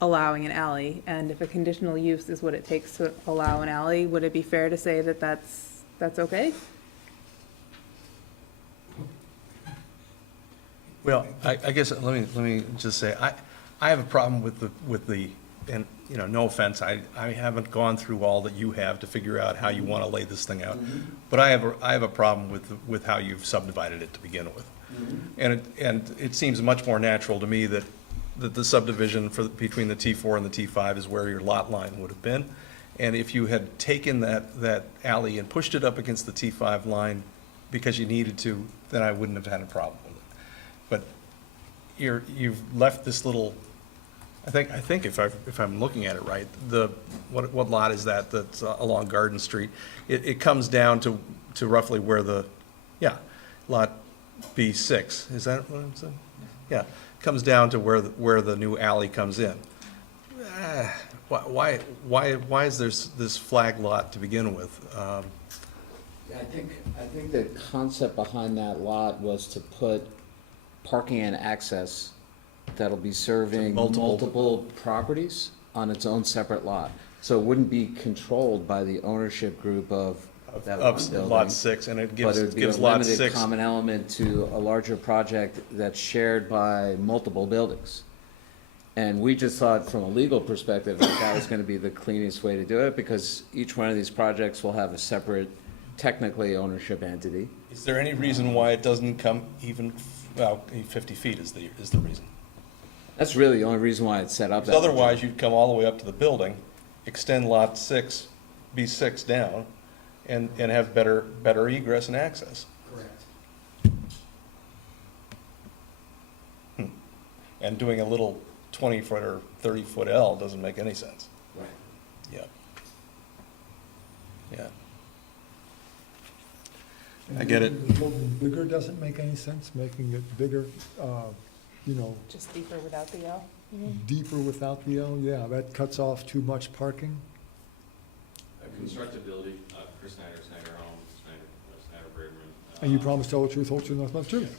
allowing an alley, and if a conditional use is what it takes to allow an alley, would it be fair to say that that's okay? Well, I guess, let me just say, I have a problem with the, and, no offense, I haven't gone through all that you have to figure out how you want to lay this thing out. But I have a problem with how you've subdivided it to begin with. And it seems much more natural to me that the subdivision between the T4 and the T5 is where your lot line would have been. And if you had taken that alley and pushed it up against the T5 line because you needed to, then I wouldn't have had a problem with it. But you've left this little, I think if I'm looking at it right, what lot is that that's along Garden Street? It comes down to roughly where lot B6, is that what I'm saying? Yeah, comes down to where the new alley comes in. Why is there this flag lot to begin with? I think the concept behind that lot was to put parking and access that'll be serving Multiple. multiple properties on its own separate lot. So it wouldn't be controlled by the ownership group of that one Of building. lot 6, and it But gives, it would be a gives lot limited 6. common element to a larger project that's shared by multiple buildings. And we just thought from a legal perspective that that was gonna be the cleanest way to do it, because each one of these projects will have a separate, technically ownership entity. Is there any reason why it doesn't come even, well, 50 feet is the reason? That's really the only reason why it's set up that way. Otherwise, you'd come all the way up to the building, extend lot 6, B6 down, and have better egress and access. Correct. And doing a little 20-foot or 30-foot L doesn't make any sense. Right. Yeah. Yeah. And I get it. making the building bigger doesn't make any sense, making it bigger, you know, Just deeper without the L? deeper without the L, yeah, that cuts off too much parking. Constructability, Chris Snyder Home, Snyder Braid Room. And you promise to tell the truth, whole truth, nothing but the truth.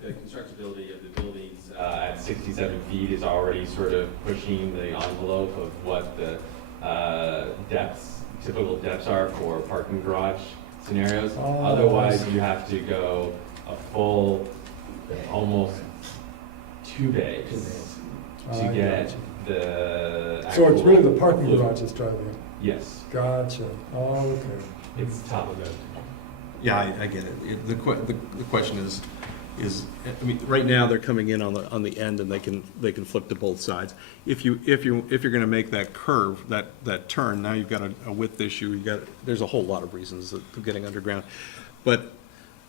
The constructability of the buildings at 67 feet is already sort of pushing the envelope of what the typical depths are for parking garage scenarios. Oh, Otherwise, you have to go a full, almost 2 bays to I get gotcha. the So it's really the actual parking loop. garage that's driving it? Yes, Gotcha, oh, okay. it's top of it. Yeah, I get it. The question is, I mean, right now, they're coming in on the end, and they can flip to both sides. If you're gonna make that curve, that turn, now you've got a width issue, there's a whole lot of reasons of getting underground. But,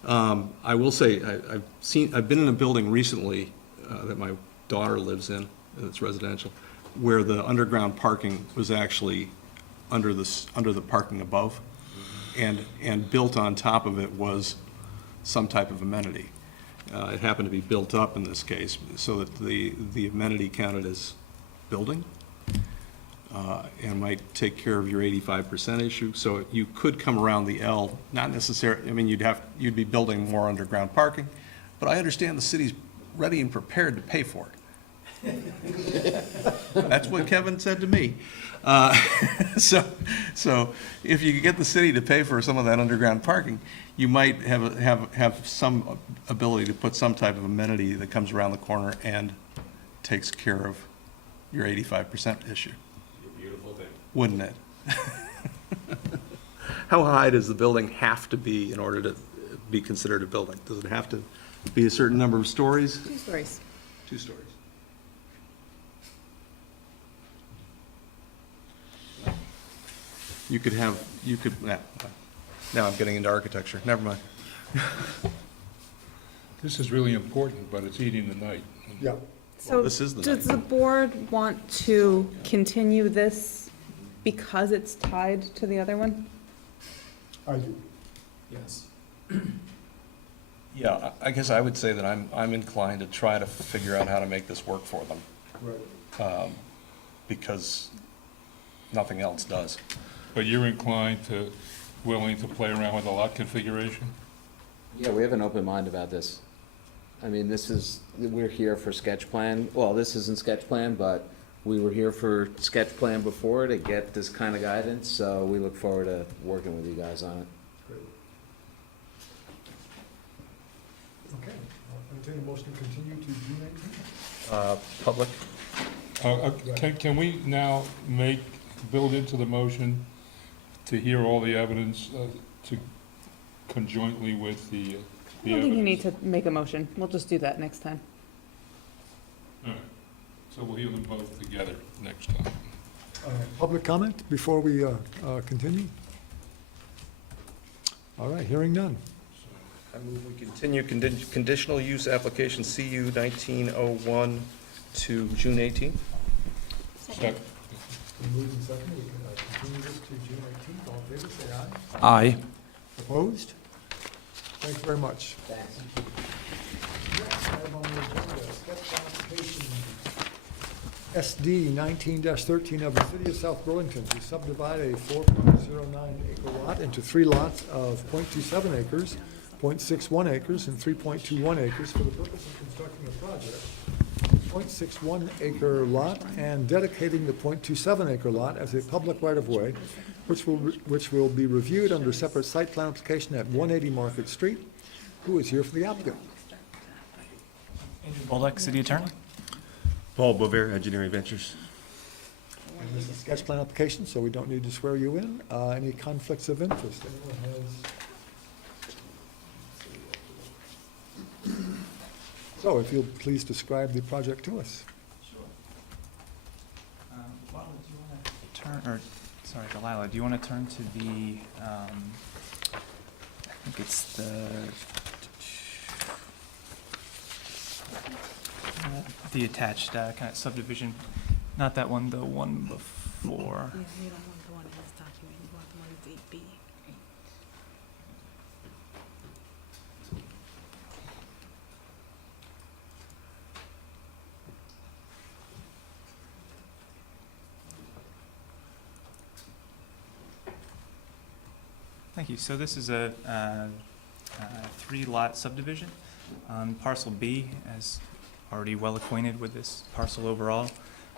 I will say, I've been in a building recently, that my daughter lives in, and it's residential, where the underground parking was actually under the parking above, and built on top of it was some type of amenity. It happened to be built up in this case, so that the amenity counted as building, and might take care of your 85% issue. So you could come around the L, not necessarily, I mean, you'd be building more underground parking, but I understand the city's ready and prepared to pay for it. That's what Kevin said to me. So if you could get the city to pay for some of that underground parking, you might have some ability to put some type of amenity that comes around the corner and takes care of your 85% issue. A beautiful thing. Wouldn't it? How high does the building have to be in order to be considered a building? Does it have to be a certain number of stories? 2 stories. 2 stories. Now I'm getting into architecture, never mind. This is really important, but it's eating the night. Yeah, So this is the does night. the board want to continue this because it's tied to the other one? I do. Yes. Yeah, I guess I would say that I'm inclined to try to figure out how to make this work for them, Right. because nothing else does. But you're willing to play around with the lot configuration? Yeah, we have an open mind about this. I mean, we're here for sketch plan, well, this isn't sketch plan, but we were here for sketch plan before to get this kind of guidance, so we look forward to working with you guys on it. Great. Okay, I'll entertain a motion to continue to June 18th. Public? Can we now build into the motion to hear all the evidence, to conjointly with the I don't think you need to make a motion. We'll just do that next time. All right, so we'll hear them both together next time. Public comment before we continue? All right, hearing none. I move we continue conditional use application CU 1901 to June 18th. Second. Moved and seconded, we can continue this to June 18th. All in favor, say aye. Aye. Opposed? Thanks very much. Thanks. Next item on the agenda, sketch application SD 19-13 of the City of South Burlington to subdivide a 4.09 acre lot into 3 lots of .27 acres .61 acres and 3.21 acres for the purpose of constructing a project, 0.61 acre lot and dedicating the .27 acre lot as a public right-of-way, which will be reviewed under separate site plan application at 180 Market Street. Who is here for the applicant? Andrew Bolduc, City Attorney. Paul Bover, Engineering Ventures. And this is a sketch plan application, so we don't need to swear you in. Any conflicts of interest? Anyone has? So if you'll please describe the project to us. Sure. Lila, do you want to turn, or, sorry, Delilah, do you want to turn to the, I think it's the attached kind of subdivision, not that one, the one before. Yeah, you don't want the one in this document, you want the one that's 8B. Thank you. So this is a 3-lot subdivision. Parcel B, as already well acquainted with this parcel overall.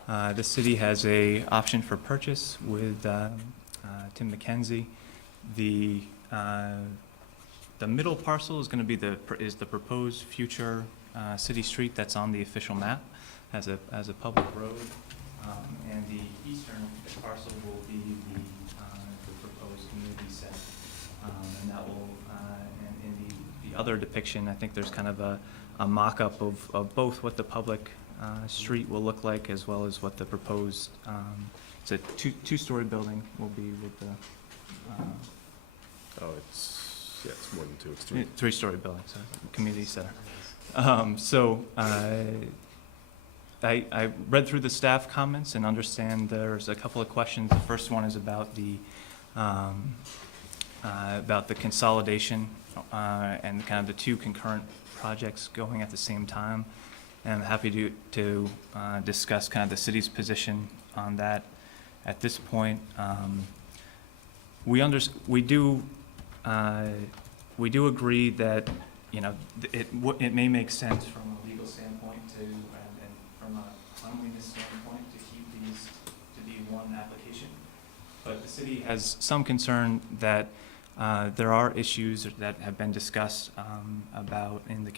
The city has a option for purchase with Tim McKenzie. The middle parcel is going to be the proposed future city street that's on the official map as a public road, and the eastern parcel will be the proposed community center, and that will and in the other depiction, I think there's kind of a mock-up of both what the public street will look like as well as what the proposed, it's a two-story building will be with the, It's more than two, it's three. Three-story building, so community center. I read through the staff comments and understand there's a couple of questions. The first one is about the consolidation and kind of the two concurrent projects going at the same time. And I'm happy to discuss kind of the city's position on that at this point. We do agree that, you know, it may make sense from a legal standpoint and from a cleanliness standpoint to keep these to be one application. But the city has some concern that there are issues that have been discussed about in the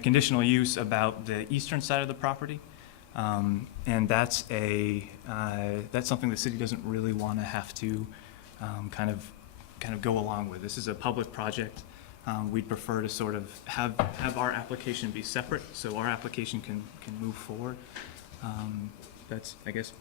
conditional use about the eastern side of the property, and that's something the city doesn't really want to have to kind of go along with. This is a public project. We'd prefer to sort of have our application be separate, so our application can move forward. That's, I guess,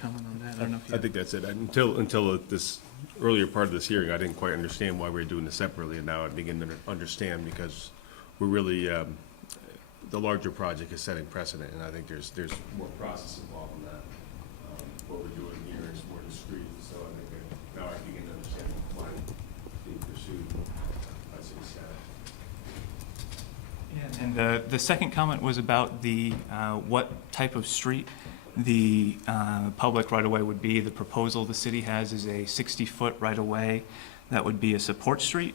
comment on that. I don't know if you I think that's it. Until this earlier part of this hearing, I didn't quite understand why we were doing this separately, and now I begin to understand, because we're really, the larger project is setting precedent, and I think there's more process involved in that. What we're doing here is more discreet, so I think now I begin to understand why being pursued by city staff. Yeah, and the second comment was about the what type of street the public right-of-way would be. The proposal the city has is a 60-foot right-of-way that would be a support street.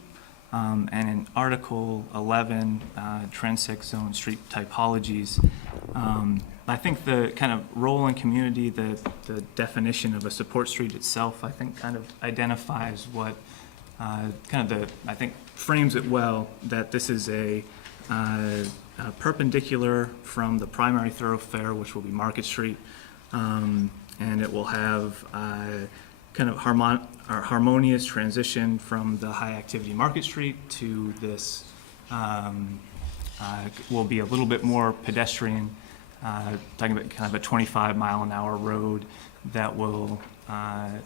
And in Article 11, transect zone street typologies, I think the kind of role in community, the definition of a support street itself, I think kind of identifies what I think frames it well, that this is a perpendicular from the primary thoroughfare, which will be Market Street, and it will have kind of harmonious transition from the high-activity Market Street to this, will be a little bit more pedestrian, talking about kind of a 25-mile-an-hour road that will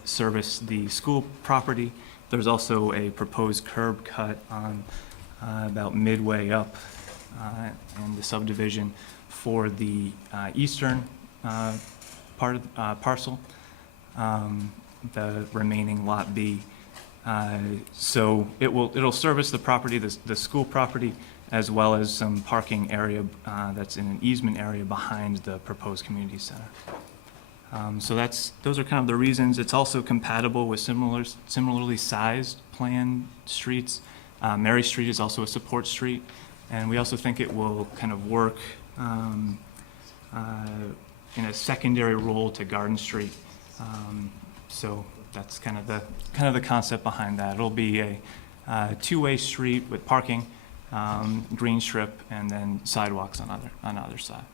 service the school property. There's also a proposed curb cut on about midway up in the subdivision for the eastern part of parcel, the remaining Lot B. So it'll service the property, the school property, as well as some parking area that's in an easement area behind the proposed community center. So those are kind of the reasons. It's also compatible with similarly sized planned streets Mary Street is also a support street, and we also think it will kind of work in a secondary role to Garden Street. So that's kind of the concept behind that. It'll be a two-way street with parking, green strip, and then sidewalks on either side.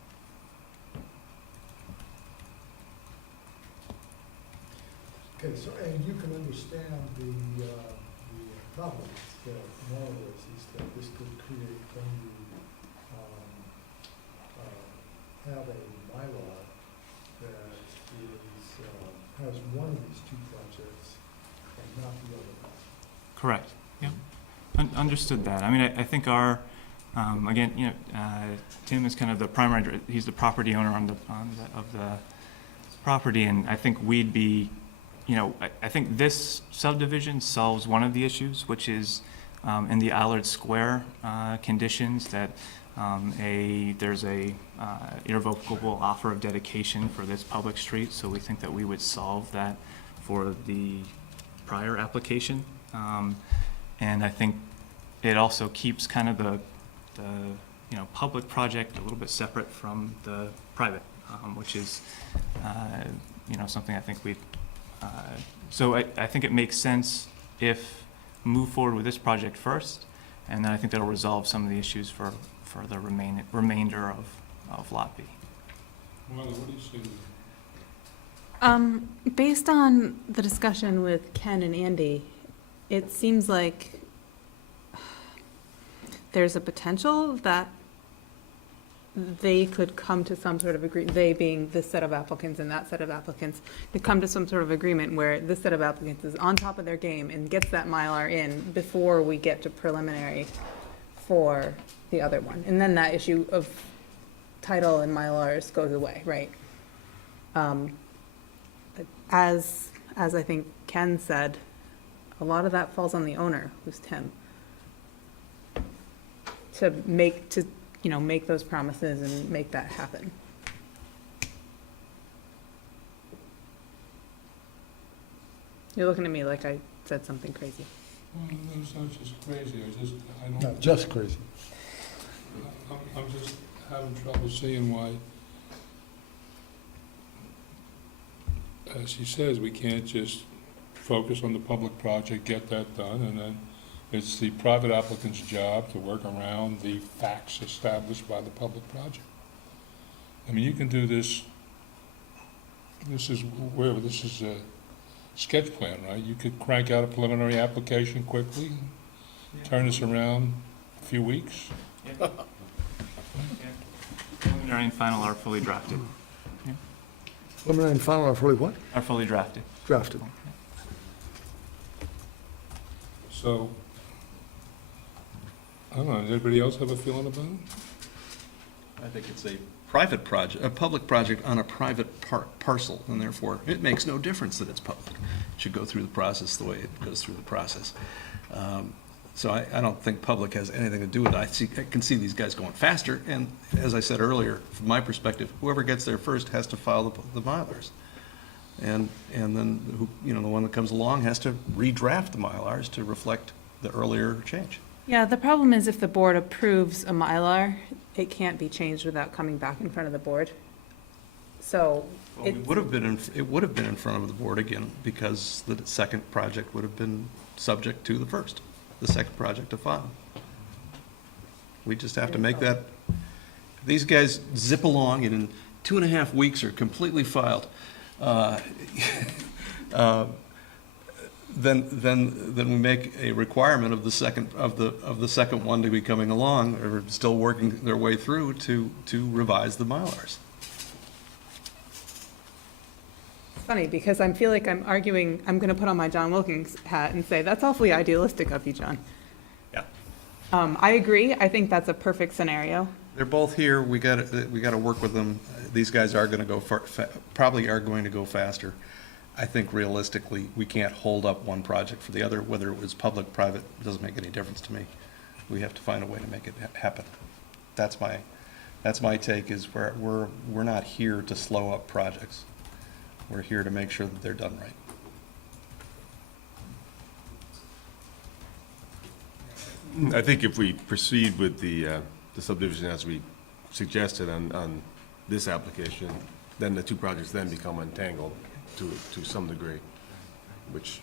Okay, so, and you can understand the problems that in all of this is that this could create, when you have a bylaw that is, has one of these two projects and not the other one. Correct. Yep. Understood that. I mean, I think our, again, you know, Tim is kind of the primary, he's the property owner of the property, and I think we'd be, you know, I think this subdivision solves one of the issues, which is in the Allard Square conditions that there's a irrevocable offer of dedication for this public street, so we think that we would solve that for the prior application. And I think it also keeps kind of the you know, public project a little bit separate from the private, which is you know, something I think we've so I think it makes sense if move forward with this project first, and then I think that'll resolve some of the issues for the remainder of Lot B. Marla, what do you see? Based on the discussion with Ken and Andy, it seems like there's a potential that they could come to some sort of agreement, they being this set of applicants and that set of applicants, could come to some sort of agreement where this set of applicants is on top of their game and gets that Mylar in before we get to preliminary for the other one. And then that issue of title and Mylars goes away, right? As I think Ken said, a lot of that falls on the owner, who's Tim, to make those promises and make that happen. You're looking at me like I said something crazy. Well, it's not just crazy, I don't. Not just crazy. I'm just having trouble seeing why, as he says, we can't just focus on the public project, get that done, and then it's the private applicant's job to work around the facts established by the public project. I mean, you can do this, this is a sketch plan, right? You could crank out a preliminary application quickly, turn this around a few weeks. Preliminary and final are fully drafted. Preliminary and final are fully what? Are fully drafted. Drafted. So, I don't know, does anybody else have a feeling about it? I think it's a private project, a public project on a private parcel, and therefore it makes no difference that it's public. It should go through the process the way it goes through the process. So I don't think public has anything to do with it. I can see these guys going faster, and as I said earlier, from my perspective, whoever gets there first has to file the Mylars. And then the one that comes along has to redraft the Mylars to reflect the earlier change. Yeah, the problem is if the board approves a Mylar, it can't be changed without coming back in front of the board. So It would have been in front of the board again, because the second project would have been subject to the second project to file. We just have to make that, these guys zip along and in 2.5 weeks are completely filed. Then we make a requirement of the second one to be coming along, or still working their way through to revise the Mylars. it's funny because I feel like I'm arguing, I'm gonna put on my John Wilkins hat and say, that's awfully idealistic of you, John. Yeah. I agree. I think that's a perfect scenario. They're both here. We got to work with them. These guys are going to go probably are going to go faster. I think realistically, we can't hold up one project for the other, whether it was public, private, it doesn't make any difference to me. We have to find a way to make it happen. That's my take, is we're not here to slow up projects. We're here to make sure that they're done right. I think if we proceed with the subdivision as we suggested on this application, then the two projects then become entangled to some degree, which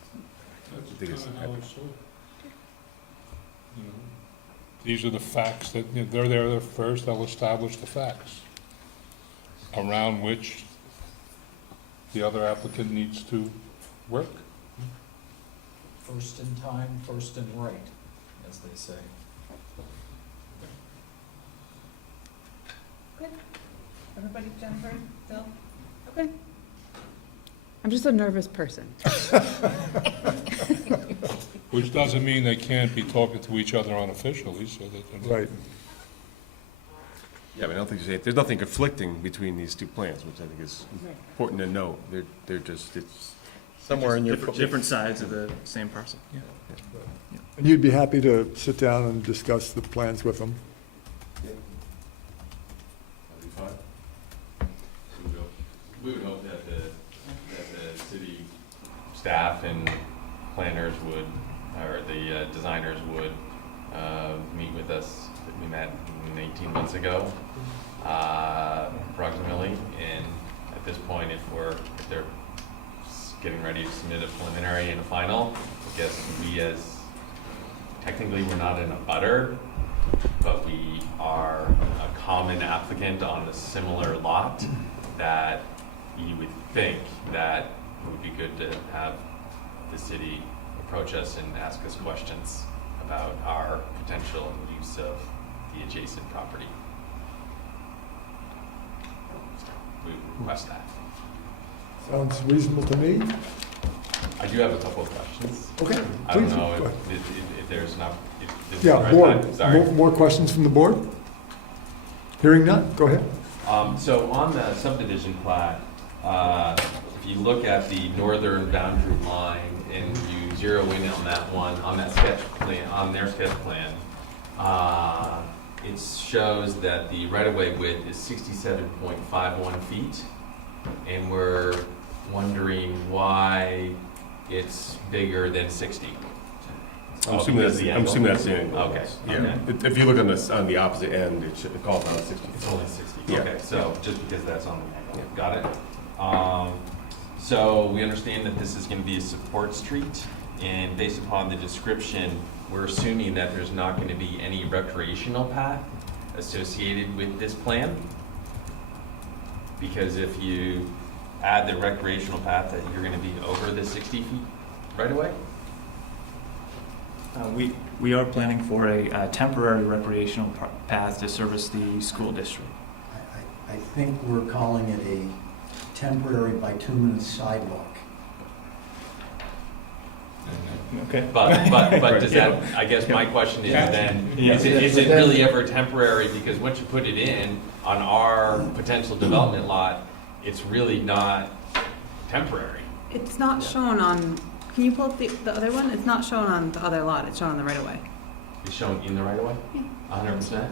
I think is. That's kind of how I saw it. You know, these are the facts that, you know, they're there first, they'll establish the facts around which the other applicant needs to work. First in time, first in right, as they say. Good. Everybody, Jennifer, Bill? Okay. I'm just a nervous person. Which doesn't mean they can't be talking to each other unofficially, so that they're. Right. Yeah, I mean, I don't think there's nothing conflicting between these two plans, which I think is important to note. They're just, it's. Somewhere in your. Different sides of the same parcel, yeah. And you'd be happy to sit down and discuss the plans with them? That'd be fine. We would hope that the city staff and planners would, or the designers would meet with us. We met 18 months ago, approximately, and at this point, if they're getting ready to submit a preliminary and a final, I guess technically we're not in a butter, but we are a common applicant on a similar lot that you would think that it would be good to have the city approach us and ask us questions about our potential use of the adjacent property. We would request that. Sounds reasonable to me. I do have a couple of questions. Okay, I don't please, know go ahead. if there's enough, if this is Yeah, the right board, time. Sorry. more questions from the board? Hearing none, go ahead. So on the subdivision plat, if you look at the northern boundary line and you zero in on that one, on that sketch plan, on their sketch plan, it shows that the right-of-way width is 67.51 feet. And we're wondering why it's bigger than 60. I'm assuming that's the angle. Okay. Yeah. Okay. If you look on the opposite end, it calls out 60. It's only 60. Yeah. Okay, so just because that's on the angle. Got it. So we understand that this is going to be a support street, and based upon the description, we're assuming that there's not going to be any recreational path associated with this plan. Because if you add the recreational path, that you're going to be over the 60 feet right away? We are planning for a temporary recreational path to service the school district. I think we're calling it a temporary bituminous sidewalk. Okay. But does that, I guess my question is then, is it really ever temporary? Because once you put it in on our potential development lot, it's really not temporary. It's not shown on, can you pull up the other one? It's not shown on the other lot, it's shown on the right of way. It's shown in the right of way? Yeah. 100%?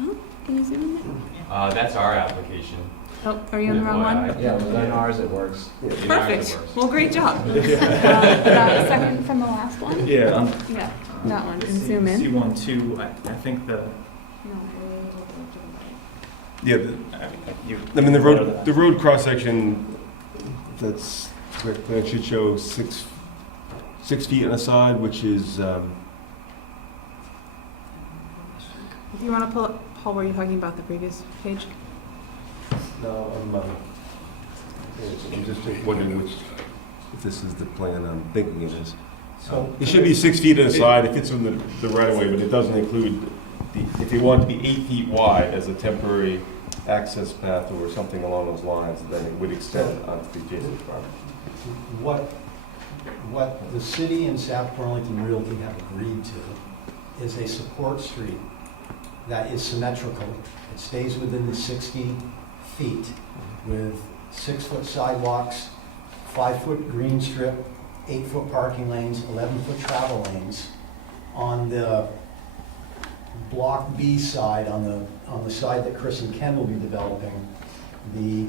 Oh, can you zoom in there? That's our application. Oh, are you on the wrong one? Yeah, but on ours it works. In ours it Perfect. works. Well, great job. That second from the last one? Yeah. Yeah, that one. And zoom in. C1, 2, I think the. Yeah, I mean, the road cross-section, that's correct, that should show 6 feet on the side, which is, If you want to pull up, Paul, were you talking about the previous page? no, I'm just wondering if this is the plan I'm thinking it is. So It should be 6 feet on the side, if it's in the right-of-way, but it doesn't include, if you want it to be 8 feet wide as a temporary access path or something along those lines, then it would extend onto the adjacent property. what the city and South Burlington Realty have agreed to is a support street that is symmetrical. It stays within the 60 feet with 6-foot sidewalks, 5-foot green strip, 8-foot parking lanes, 11-foot travel lanes. On the Block B side, on the side that Chris and Ken will be developing, the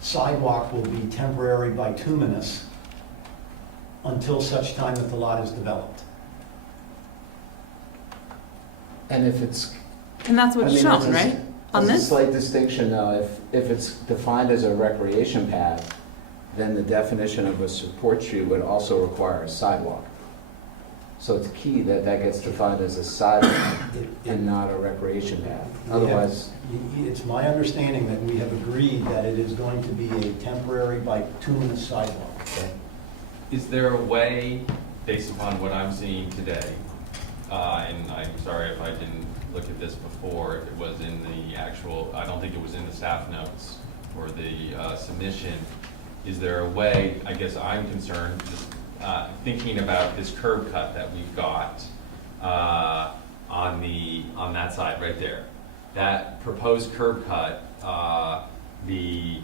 sidewalk will be temporary bituminous until such time that the lot is developed. And if it's. And that's I what's mean, shown, there's a- right? On there's a this? slight distinction though, if it's defined as a recreation path, then the definition of a support street would also require a sidewalk. So it's key that that gets defined as a sidewalk and not a recreation path. Otherwise, It's my understanding that we have agreed that it is going to be a temporary bituminous sidewalk. Is there a way, based upon what I'm seeing today, and I'm sorry if I didn't look at this before, if it was in the actual, I don't think it was in the staff notes or the submission, is there a way, I guess I'm concerned, just thinking about this curb cut that we've got on that side right there. That proposed curb cut, the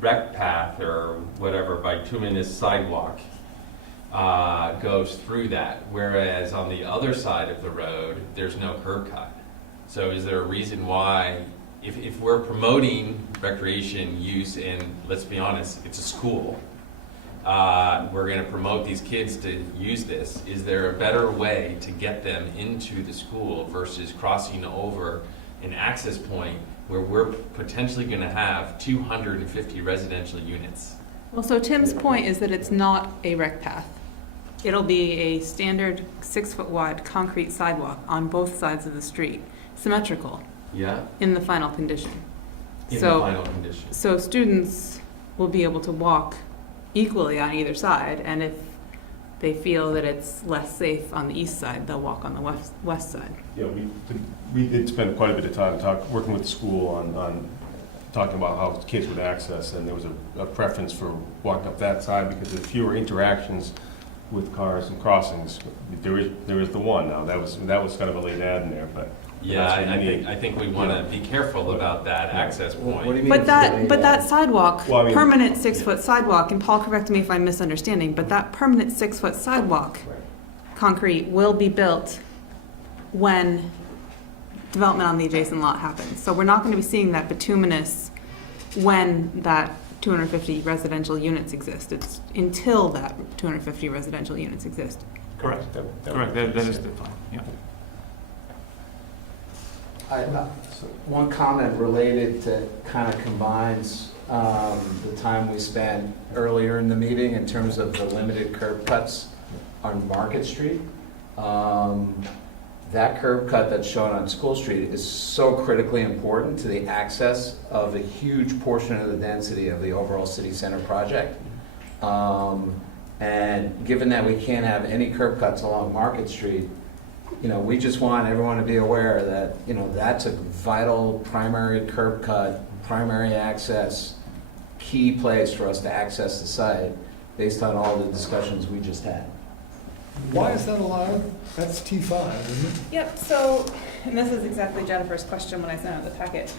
rec path or whatever bituminous sidewalk goes through that, whereas on the other side of the road, there's no curb cut. So is there a reason why, if we're promoting recreation use and, let's be honest, it's a school, we're going to promote these kids to use this, is there a better way to get them into the school versus crossing over an access point where we're potentially going to have 250 residential units? Well, so Tim's point is that it's not a rec path. It'll be a standard 6-foot wide concrete sidewalk on both sides of the street, symmetrical. Yeah. In the final condition. In the final condition. So students will be able to walk equally on either side, and if they feel that it's less safe on the east side, they'll walk on the west side. Yeah, we did spend quite a bit of time working with the school on talking about how kids would access, and there was a preference for walking up that side because there's fewer interactions with cars and crossings. There is the one now, that was kind of a late add in there, but. Yeah, I think we want to be careful about that access point. What do you mean? But that sidewalk, Well, I mean- permanent 6-foot sidewalk, and Paul, correct me if I'm misunderstanding, but that permanent 6-foot sidewalk, concrete, will be built when development on the adjacent lot happens. So we're not going to be seeing that bituminous when that 250 residential units exist. It's until that 250 residential units exist. Correct. Correct, that is the plan, yeah. One comment related to kind of combines the time we spent earlier in the meeting in terms of the limited curb cuts on Market Street. That curb cut that's shown on School Street is so critically important to the access of a huge portion of the density of the overall city center project. And given that we can't have any curb cuts along Market Street, we just want everyone to be aware that, that's a vital primary curb cut, primary access, key place for us to access the site based on all the discussions we just had. Why is that allowed? That's T5, isn't it? Yep, so, and this is exactly Jennifer's question when I sent out the packet.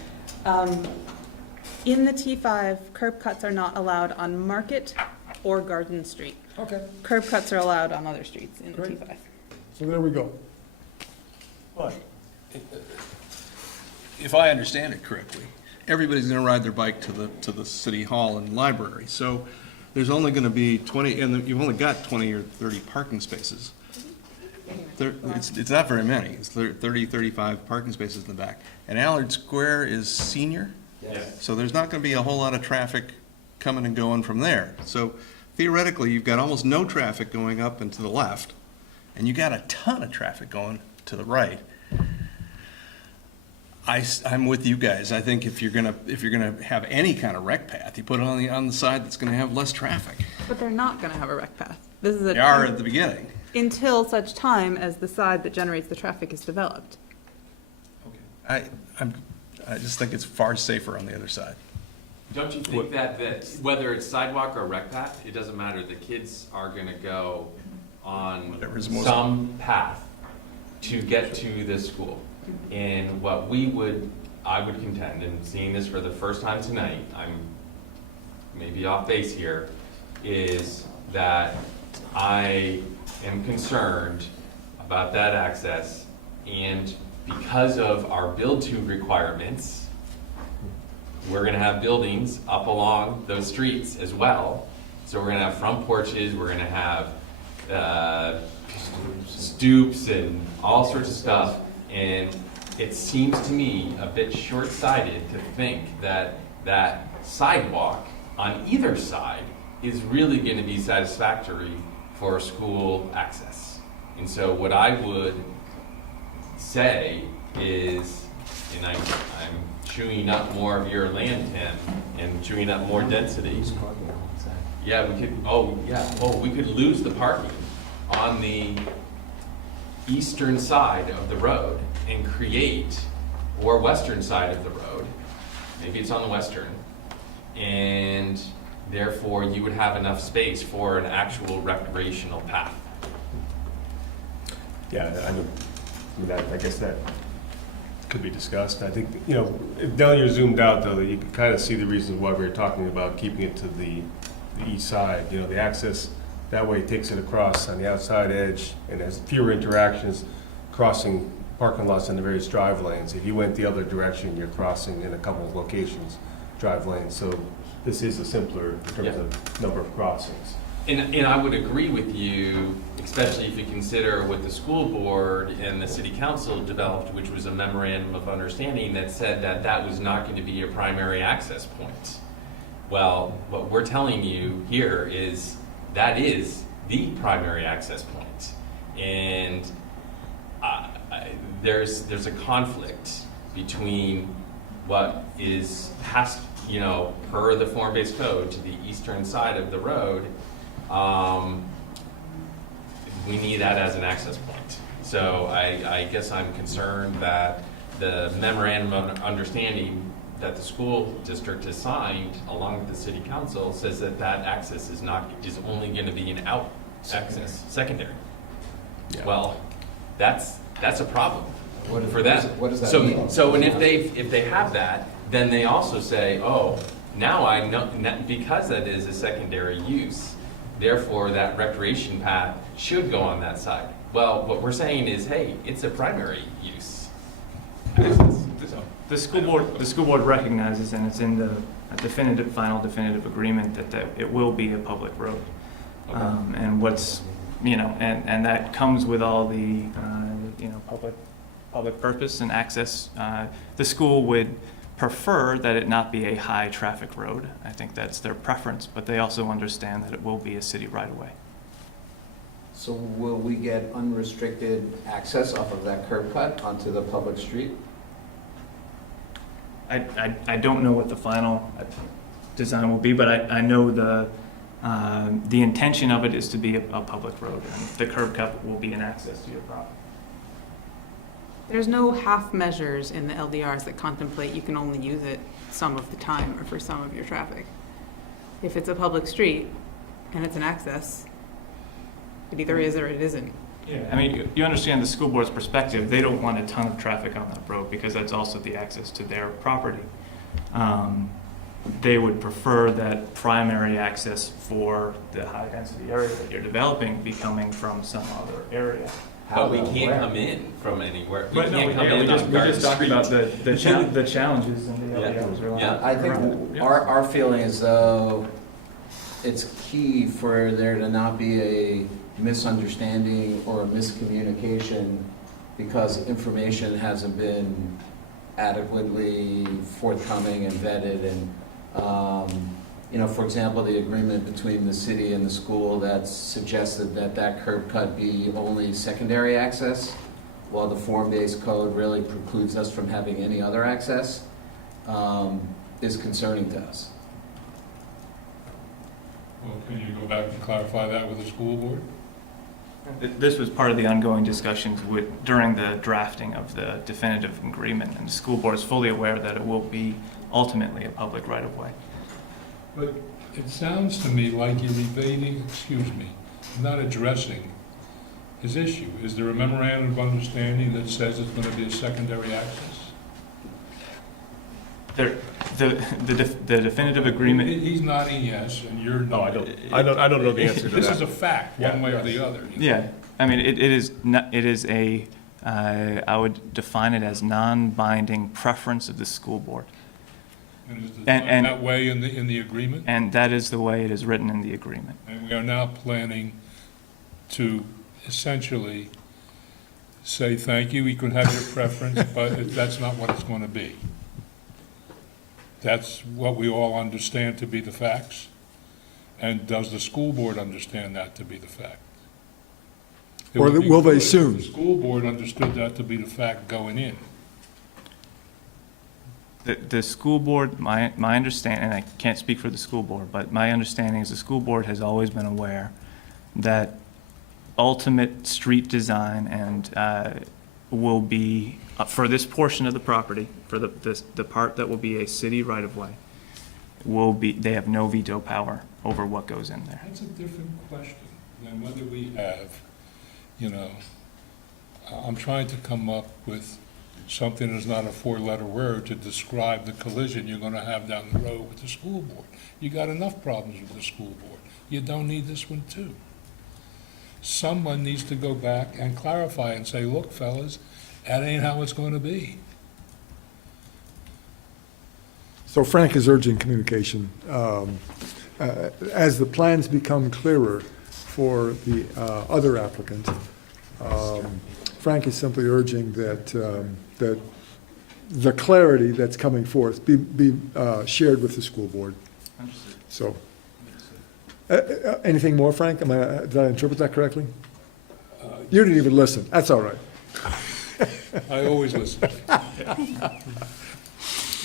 In the T5, curb cuts are not allowed on Market or Garden Street. Okay, Curb cuts are allowed on other streets in the Great. T5. so there we go. But if I understand it correctly, everybody's going to ride their bike to the city hall and library. So there's only going to be 20, and you've only got 20 or 30 parking spaces. It's not very many. It's 30, 35 parking spaces in the back. And Allard Square is senior, Yes. so there's not going to be a whole lot of traffic coming and going from there. So theoretically, you've got almost no traffic going up and to the left, and you got a ton of traffic going to the right. I'm with you guys. I think if you're gonna have any kind of rec path, you put it on the side that's gonna have less traffic. But they're not going to have a rec path. This is a They are at the beginning. until such time as the side that generates the traffic is developed. I just think it's far safer on the other side. Don't you think that whether it's sidewalk or rec path, it doesn't matter, the kids are gonna go on Whatever's most- some path to get to this school? And what I would contend, and seeing this for the first time tonight, I'm maybe off base here, is that I am concerned about that access, and because of our build-to requirements, we're gonna have buildings up along those streets as well. So we're gonna have front porches, we're gonna have stoops and all sorts of stuff And it seems to me a bit short-sighted to think that that sidewalk on either side is really going to be satisfactory for school access. And so what I would say is, and I'm chewing up more of your land, Tim, and chewing up more density. Yeah, we could, we could lose the parking on the eastern side of the road and create, or western side of the road, maybe it's on the western, and therefore you would have enough space for an actual recreational path. Yeah, I guess that could be discussed. I think, you know, now you're zoomed out, though, you can kind of see the reasons why we're talking about keeping it to the east side. You know, the access, that way takes it across on the outside edge, and there's fewer interactions crossing parking lots in the various drive lanes. If you went the other direction, you're crossing in a couple of locations, drive lanes. So this is a simpler in terms of number of crossings. And I would agree with you, especially if you consider what the school board and the city council developed, which was a memorandum of understanding that said that that was not going to be a primary access point. Well, what we're telling you here is that is the primary access point. And there's a conflict between what is passed, you know, per the form-based code to the eastern side of the road. We need that as an access point. So I guess I'm concerned that the memorandum of understanding that the school district has signed along with the city council says that that access is only going to be an out access, secondary. Yeah. Well, that's a problem for them. What does that mean? So and if they have that, then they also say, oh, now I know, because that is a secondary use, therefore that recreation path should go on that side. Well, what we're saying is, hey, it's a primary use. The school board recognizes, and it's in the final definitive agreement, that it will be a public road. Okay. And what's, you know, and that comes with all the, you know, public purpose and access. The school would prefer that it not be a high traffic road. I think that's their preference, but they also understand that it will be a city right of way. So will we get unrestricted access off of that curb cut onto the public street? I don't know what the final design will be, but I know the intention of it is to be a public road, and the curb cut will be an access to your property. There's no half measures in the LDRs that contemplate you can only use it some of the time or for some of your traffic. If it's a public street and it's an access, it either is or it isn't. Yeah, I mean, you understand the school board's perspective. They don't want a ton of traffic on that road because that's also the access to their property. They would prefer that primary access for the high-density area that you're developing be coming from some other area. But we can't come in from anywhere. We But no, can't come we in on Garden just talked Street. about the challenges and the LDRs around. Yeah. I think our feeling is, though, it's key for there to not be a misunderstanding or a miscommunication because information hasn't been adequately forthcoming and vetted. And, you know, for example, the agreement between the city and the school that suggested that that curb cut be only secondary access, while the form-based code really precludes us from having any other access, is concerning to us. Well, can you go back and clarify that with the school board? This was part of the ongoing discussions during the drafting of the definitive agreement, and the school board is fully aware that it will be ultimately a public right-of-way. But it sounds to me like you're evading, not addressing his issue. Is there a memorandum of understanding that says it's going to be a secondary access? The definitive agreement. He's nodding yes, and you're No, not. I don't know the answer to that. This is a fact, one way or the other. Yeah, I mean, it is a, I would define it as non-binding preference of the school board. And is it And- that way in the agreement? And that is the way it is written in the agreement. And we are now planning to essentially say, thank you, you can have your preference, but that's not what it's going to be. That's what we all understand to be the facts. And does the school board understand that to be the fact? It Or would be will they good if soon? The school board understood that to be the fact going in. The school board, my understanding, and I can't speak for the school board, but my understanding is the school board has always been aware that ultimate street design and will be, for this portion of the property, for the part that will be a city right-of-way, will be, they have no veto power over what goes in there. That's a different question than whether we have, you know, I'm trying to come up with something that's not a four-letter word to describe the collision you're gonna have down the road with the school board. You got enough problems with the school board. You don't need this one too. Someone needs to go back and clarify and say, look, fellas, that ain't how it's gonna be. So Frank is urging communication. As the plans become clearer for the other applicant, Frank is simply urging that, that the clarity that's coming forth be shared with the school board. So, anything more, Frank? Did I interpret that correctly? You didn't even listen. That's all right. I always listen.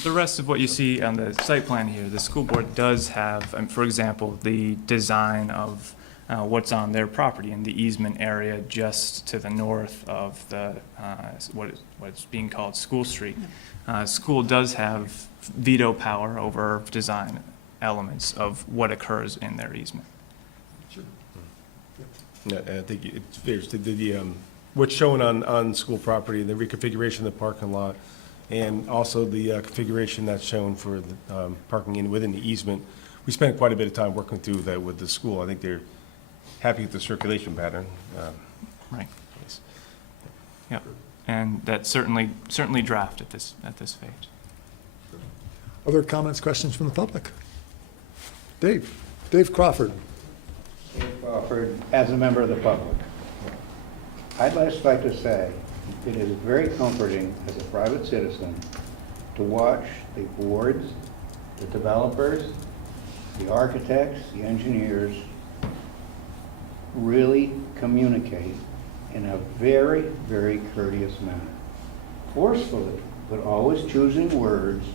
The rest of what you see on the site plan here, the school board does have, for example, the design of what's on their property in the easement area just to the north of the, what's being called School Street. School does have veto power over design elements of what occurs in their easement. Yeah, I think it's fair, what's shown on school property, the reconfiguration of the parking lot, and also the configuration that's shown for the parking within the easement. We spent quite a bit of time working through that with the school. I think they're happy with the circulation pattern. Right. Yeah, and that's certainly draft at this phase. Other comments, questions from the public? Dave Crawford. Dave Crawford, as a member of the public. I'd just like to say, it is very comforting as a private citizen to watch the boards, the developers, the architects, the engineers really communicate in a very, very courteous manner. Forcefully, but always choosing words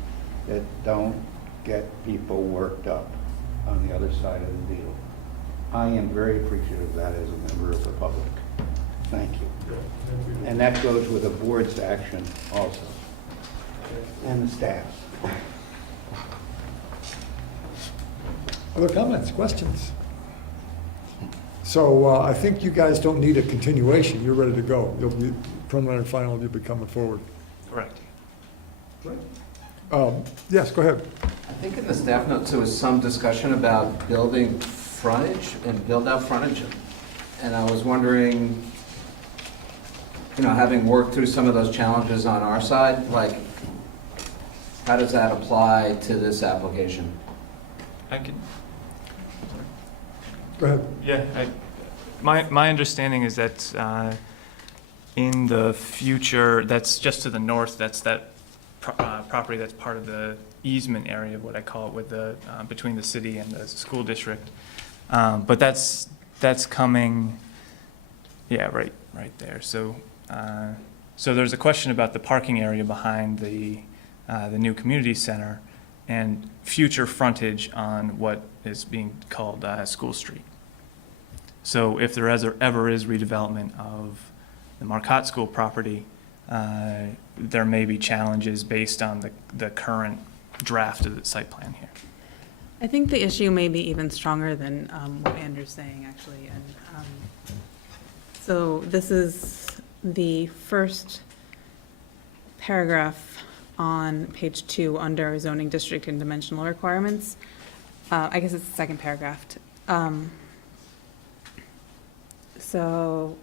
that don't get people worked up on the other side of the deal. I am very appreciative of that as a member of the public. Thank you. And that goes with the board's action also, and the staff. Other comments, questions? So I think you guys don't need a continuation. You're ready to go. You'll be, preliminary and final, you'll be coming forward. Correct. Yes, go ahead. I think in the staff notes, there was some discussion about building frontage and build-out frontage. And I was wondering, you know, having worked through some of those challenges on our side, like, how does that apply to this application? I could. Go ahead. Yeah, my understanding is that in the future, that's just to the north, that's that property that's part of the easement area, what I call it, with the between the city and the school district. But that's coming, yeah, right there. So so there's a question about the parking area behind the new community center and future frontage on what is being called School Street. So if there ever is redevelopment of the Marcotte School property, there may be challenges based on the current draft of the site plan here. I think the issue may be even stronger than what Andrew's saying, actually. And so this is the first paragraph on page 2 under zoning district and dimensional requirements. I guess it's the second paragraph. So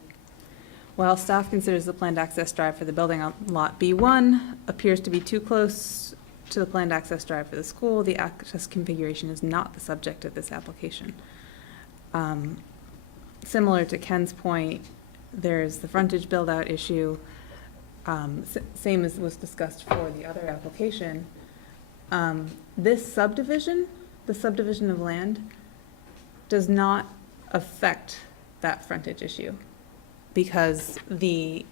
while staff considers the planned access drive for the building on lot B1 appears to be too close to the planned access drive for the school, the access configuration is not the subject of this application. Similar to Ken's point, there's the frontage build-out issue, same as was discussed for the other application. This subdivision, the subdivision of land, does not affect that frontage issue, because the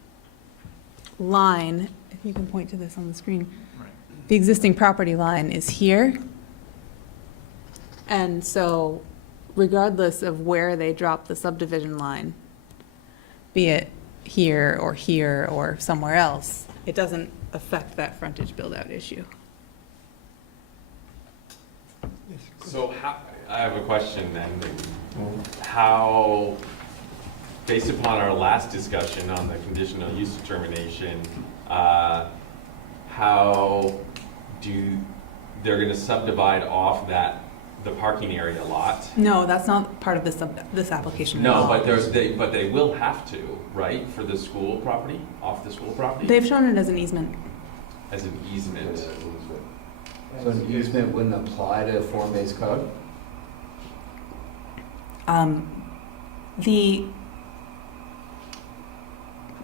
line, if you can point to this on the screen, the existing property line is here. And so regardless of where they drop the subdivision line, be it here or somewhere else, it doesn't affect that frontage build-out issue. So how, I have a question then. How, based upon our last discussion on the conditional use determination, how they're gonna subdivide off the parking area lot? No, that's not part of this application at No, all. but they will have to, right, for the school property, off the school property? They've shown it as an easement. As an easement. So an easement wouldn't apply to a form-based code?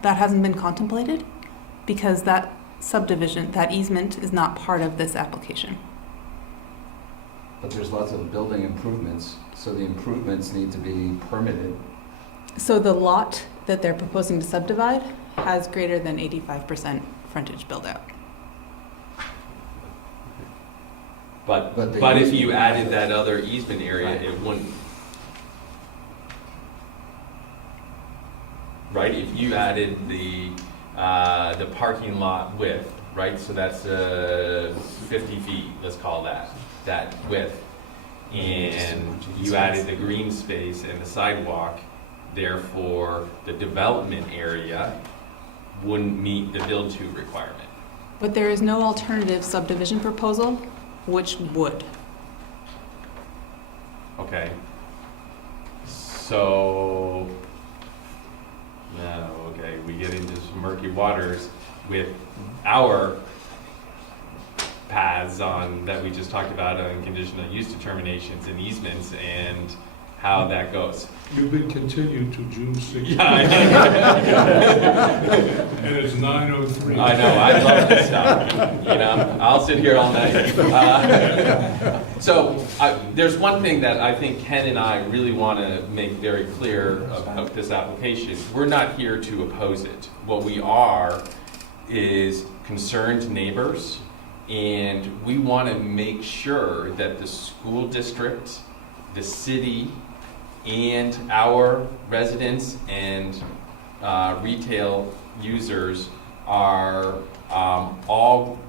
That hasn't been contemplated because that subdivision, that easement is not part of this application. But there's lots of building improvements, so the improvements need to be permitted. So the lot that they're proposing to subdivide has greater than 85% frontage build-out. But the if you added that other easement area, it wouldn't. Right, if you added the parking lot width, right, so that's 50 feet, let's call that width, and you added the green space and the sidewalk, therefore the development area wouldn't meet the build-to requirement. But there is no alternative subdivision proposal which would. Okay. So, no, okay, we get into some murky waters with our paths on, that we just talked about on conditional use determinations and easements and how that goes. You've been continued to June 16th. Yeah, And it's 9:03. I know, I love this stuff, you know, I'll sit here all night. There's one thing that I think Ken and I really want to make very clear about this application. We're not here to oppose it. What we are is concerned neighbors, and we want to make sure that the school district, the city, and our residents and retail users are all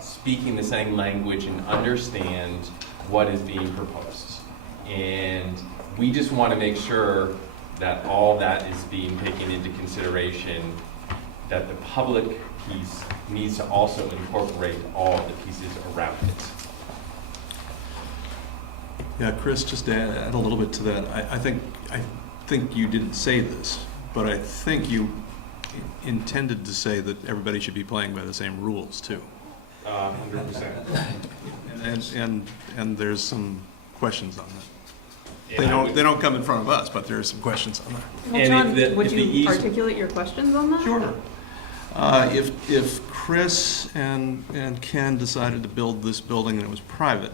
speaking the same language and understand what is being proposed. And we just want to make sure that all that is being taken into consideration, that the public piece needs to also incorporate all the pieces around it. Yeah, Chris, just to add a little bit to that, I think you didn't say this, but I think you intended to say that everybody should be playing by the same rules too. 100%. And there's some questions on that. They don't come in front of us, but there's some questions on that. Well, John, would you articulate your questions on that? Sure. If Chris and Ken decided to build this building and it was private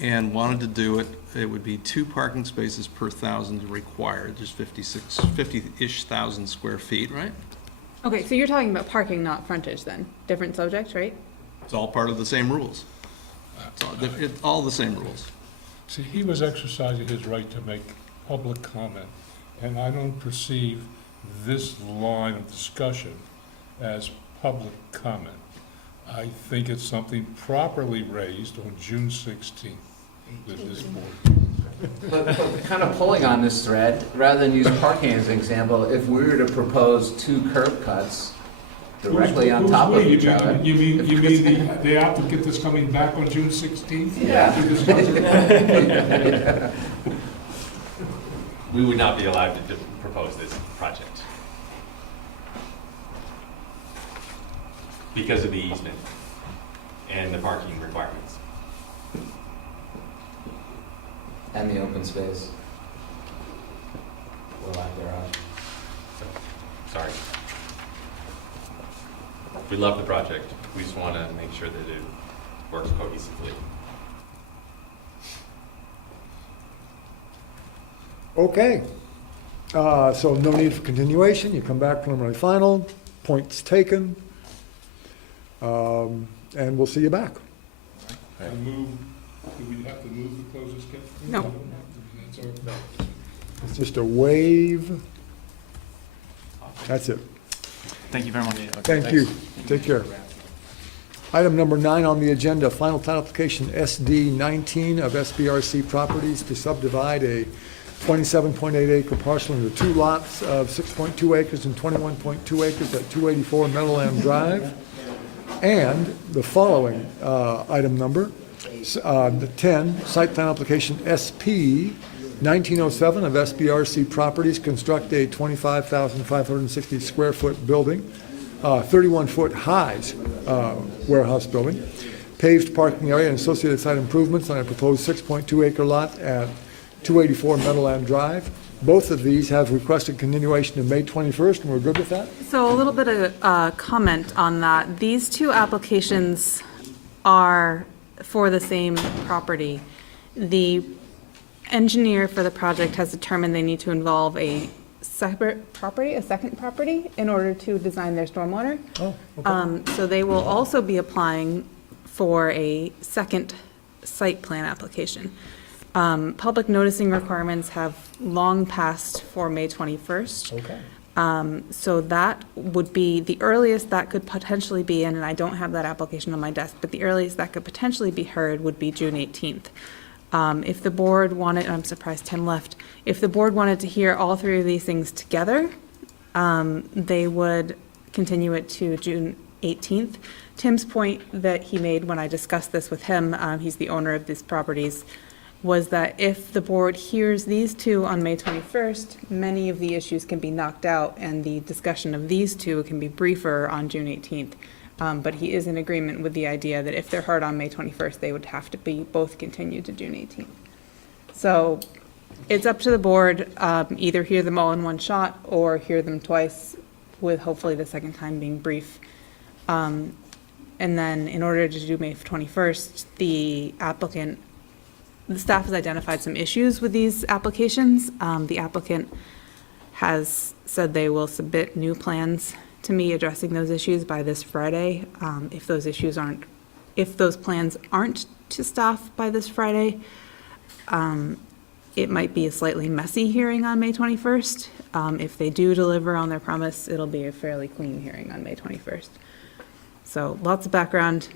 and wanted to do it, it would be 2 parking spaces per 1,000 required, just 50-ish thousand square feet, right? Okay, so you're talking about parking, not frontage then. Different subject, right? It's all part of the same rules. It's all the same rules. See, he was exercising his right to make public comment, and I don't perceive this line of discussion as public comment. I think it's something properly raised on June 16th with this board. But kind of pulling on this thread, rather than use parking as an example, if we were to propose 2 curb cuts directly on top of each other. You mean the applicant is coming back on June 16th? Yeah. To discuss it? We would not be allowed to propose this project because of the easement and the parking requirements. And the open space. the lack thereof. So, sorry. We love the project. We just want to make sure that it works cohesively. Okay. So no need for continuation. You come back preliminary final, points taken. And we'll see you back. I move, do we have to move to close this, Ken? No. That's our, It's just a wave. That's it. Thank you very much. Thank you. Take care. Item number 9 on the agenda, final title application SD 19 of SBRC Properties to subdivide a 27.8 acre parcel into 2 lots of 6.2 acres and 21.2 acres at 284 Meadowland Drive. And the following item number, the 10, site plan application SP 1907 of SBRC Properties, construct a 25,560 square foot building, 31-foot high warehouse building, paved parking area and associated site improvements on a proposed 6.2 acre lot at 284 Meadowland Drive. Both of these have requested continuation to May 21st, and we're good with that? So a little bit of comment on that. These two applications are for the same property. The engineer for the project has determined they need to involve a separate property, a second property, in order to design their stormwater. Oh, okay. So they will also be applying for a second site plan application. Public noticing requirements have long passed for May 21st. Okay. So that would be the earliest that could potentially be in, and I don't have that application on my desk, but the earliest that could potentially be heard would be June 18th. If the board wanted, I'm surprised Tim left, if the board wanted to hear all 3 of these things together, they would continue it to June 18th. Tim's point that he made when I discussed this with him, he's the owner of these properties, was that if the board hears these 2 on May 21st, many of the issues can be knocked out and the discussion of these 2 can be briefer on June 18th. But he is in agreement with the idea that if they're heard on May 21st, they would have to be both continued to June 18th. So it's up to the board, either hear them all in one shot or hear them twice, with hopefully the second time being brief. And then in order to do May 21st, the staff has identified some issues with these applications. The applicant has said they will submit new plans to me addressing those issues by this Friday. If those plans aren't to staff by this Friday, it might be a slightly messy hearing on May 21st. If they do deliver on their promise, it'll be a fairly clean hearing on May 21st. So lots of background.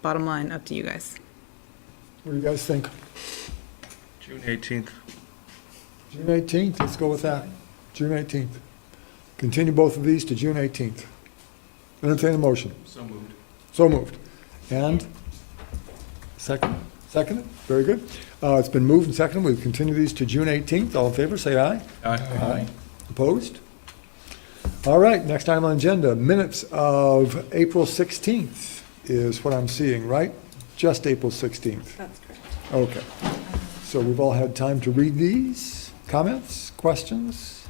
Bottom line, up to you guys. What do you guys think? June 18th. June 18th, let's go with that. June 18th. Continue both of these to June 18th. Entertain a motion. So moved. So moved. And? Second? Second? Very good. It's been moved and seconded. We'll continue these to June 18th. All in favor, say aye. Aye. Opposed? All right, next item on agenda, minutes of April 16th is what I'm seeing, right? Just April 16th. That's correct. Okay. So we've all had time to read these. Comments, questions,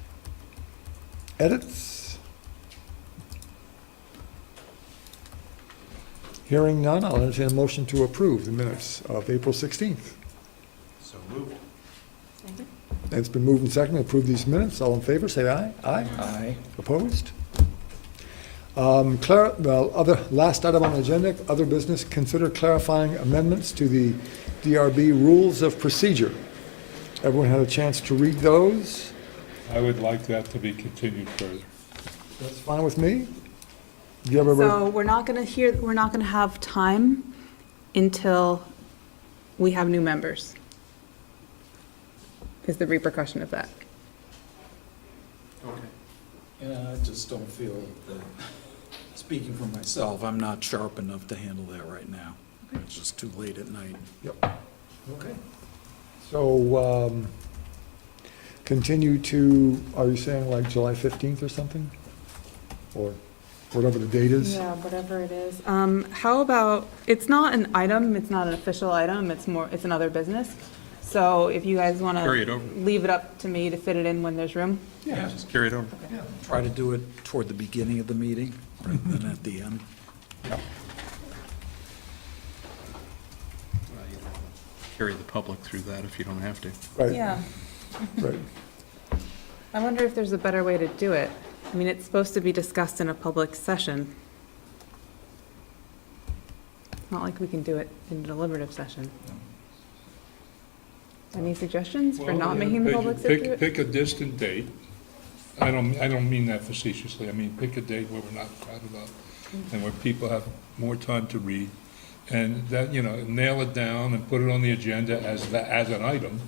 edits? Hearing none, I'll entertain a motion to approve the minutes of April 16th. So moved. It's been moved and seconded to approve these minutes. All in favor, say aye. Aye. Aye. Opposed? Last item on the agenda, other business, consider clarifying amendments to the DRB rules of procedure. Everyone had a chance to read those? I would like that to be continued further. That's fine with me. Do you ever? So we're not gonna have time until we have new members, is the repercussion of that. Yeah, I just don't feel that, speaking for myself, I'm not sharp enough to handle that right now. It's just too late at night. Yep. Okay. So, continue to, are you saying like July 15th or something? Or whatever the date is? Yeah, whatever it is. How about, it's not an item, it's not an official item, it's another business. So if you guys want Carry it to over. leave it up to me to fit it in when there's room? Yeah, just carry it over. Try to do it toward the beginning of the meeting rather than at the end. Carry the public through that if you don't have to. Right, Yeah. right. I wonder if there's a better way to do it. I mean, it's supposed to be discussed in a public session. It's not like we can do it in a deliberative session. Any suggestions for not making the public sit through it? Pick a distant date. I don't mean that facetiously. I mean, pick a date where we're not crowded up and where people have more time to read. And that, nail it down and put it on the agenda as an item.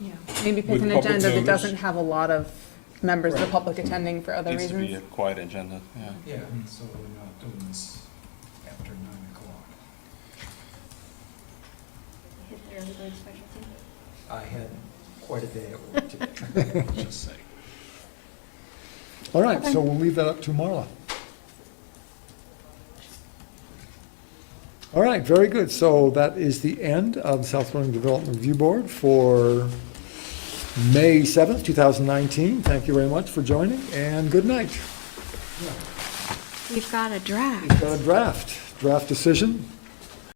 Yeah. Maybe pick With an public agenda that notice. doesn't have a lot of members of the public attending for other Needs to be a reasons. quiet agenda, yeah. Yeah, so we're not doing this after 9:00. Hit the early bird specialty. I had quite a day at work today, just saying. All right, so we'll leave that up to Marla. All right, very good. So that is the end of the South Burlington Development Review Board for May 7th, 2019. Thank you very much for joining, and good night. We've got a draft. We've got a draft decision.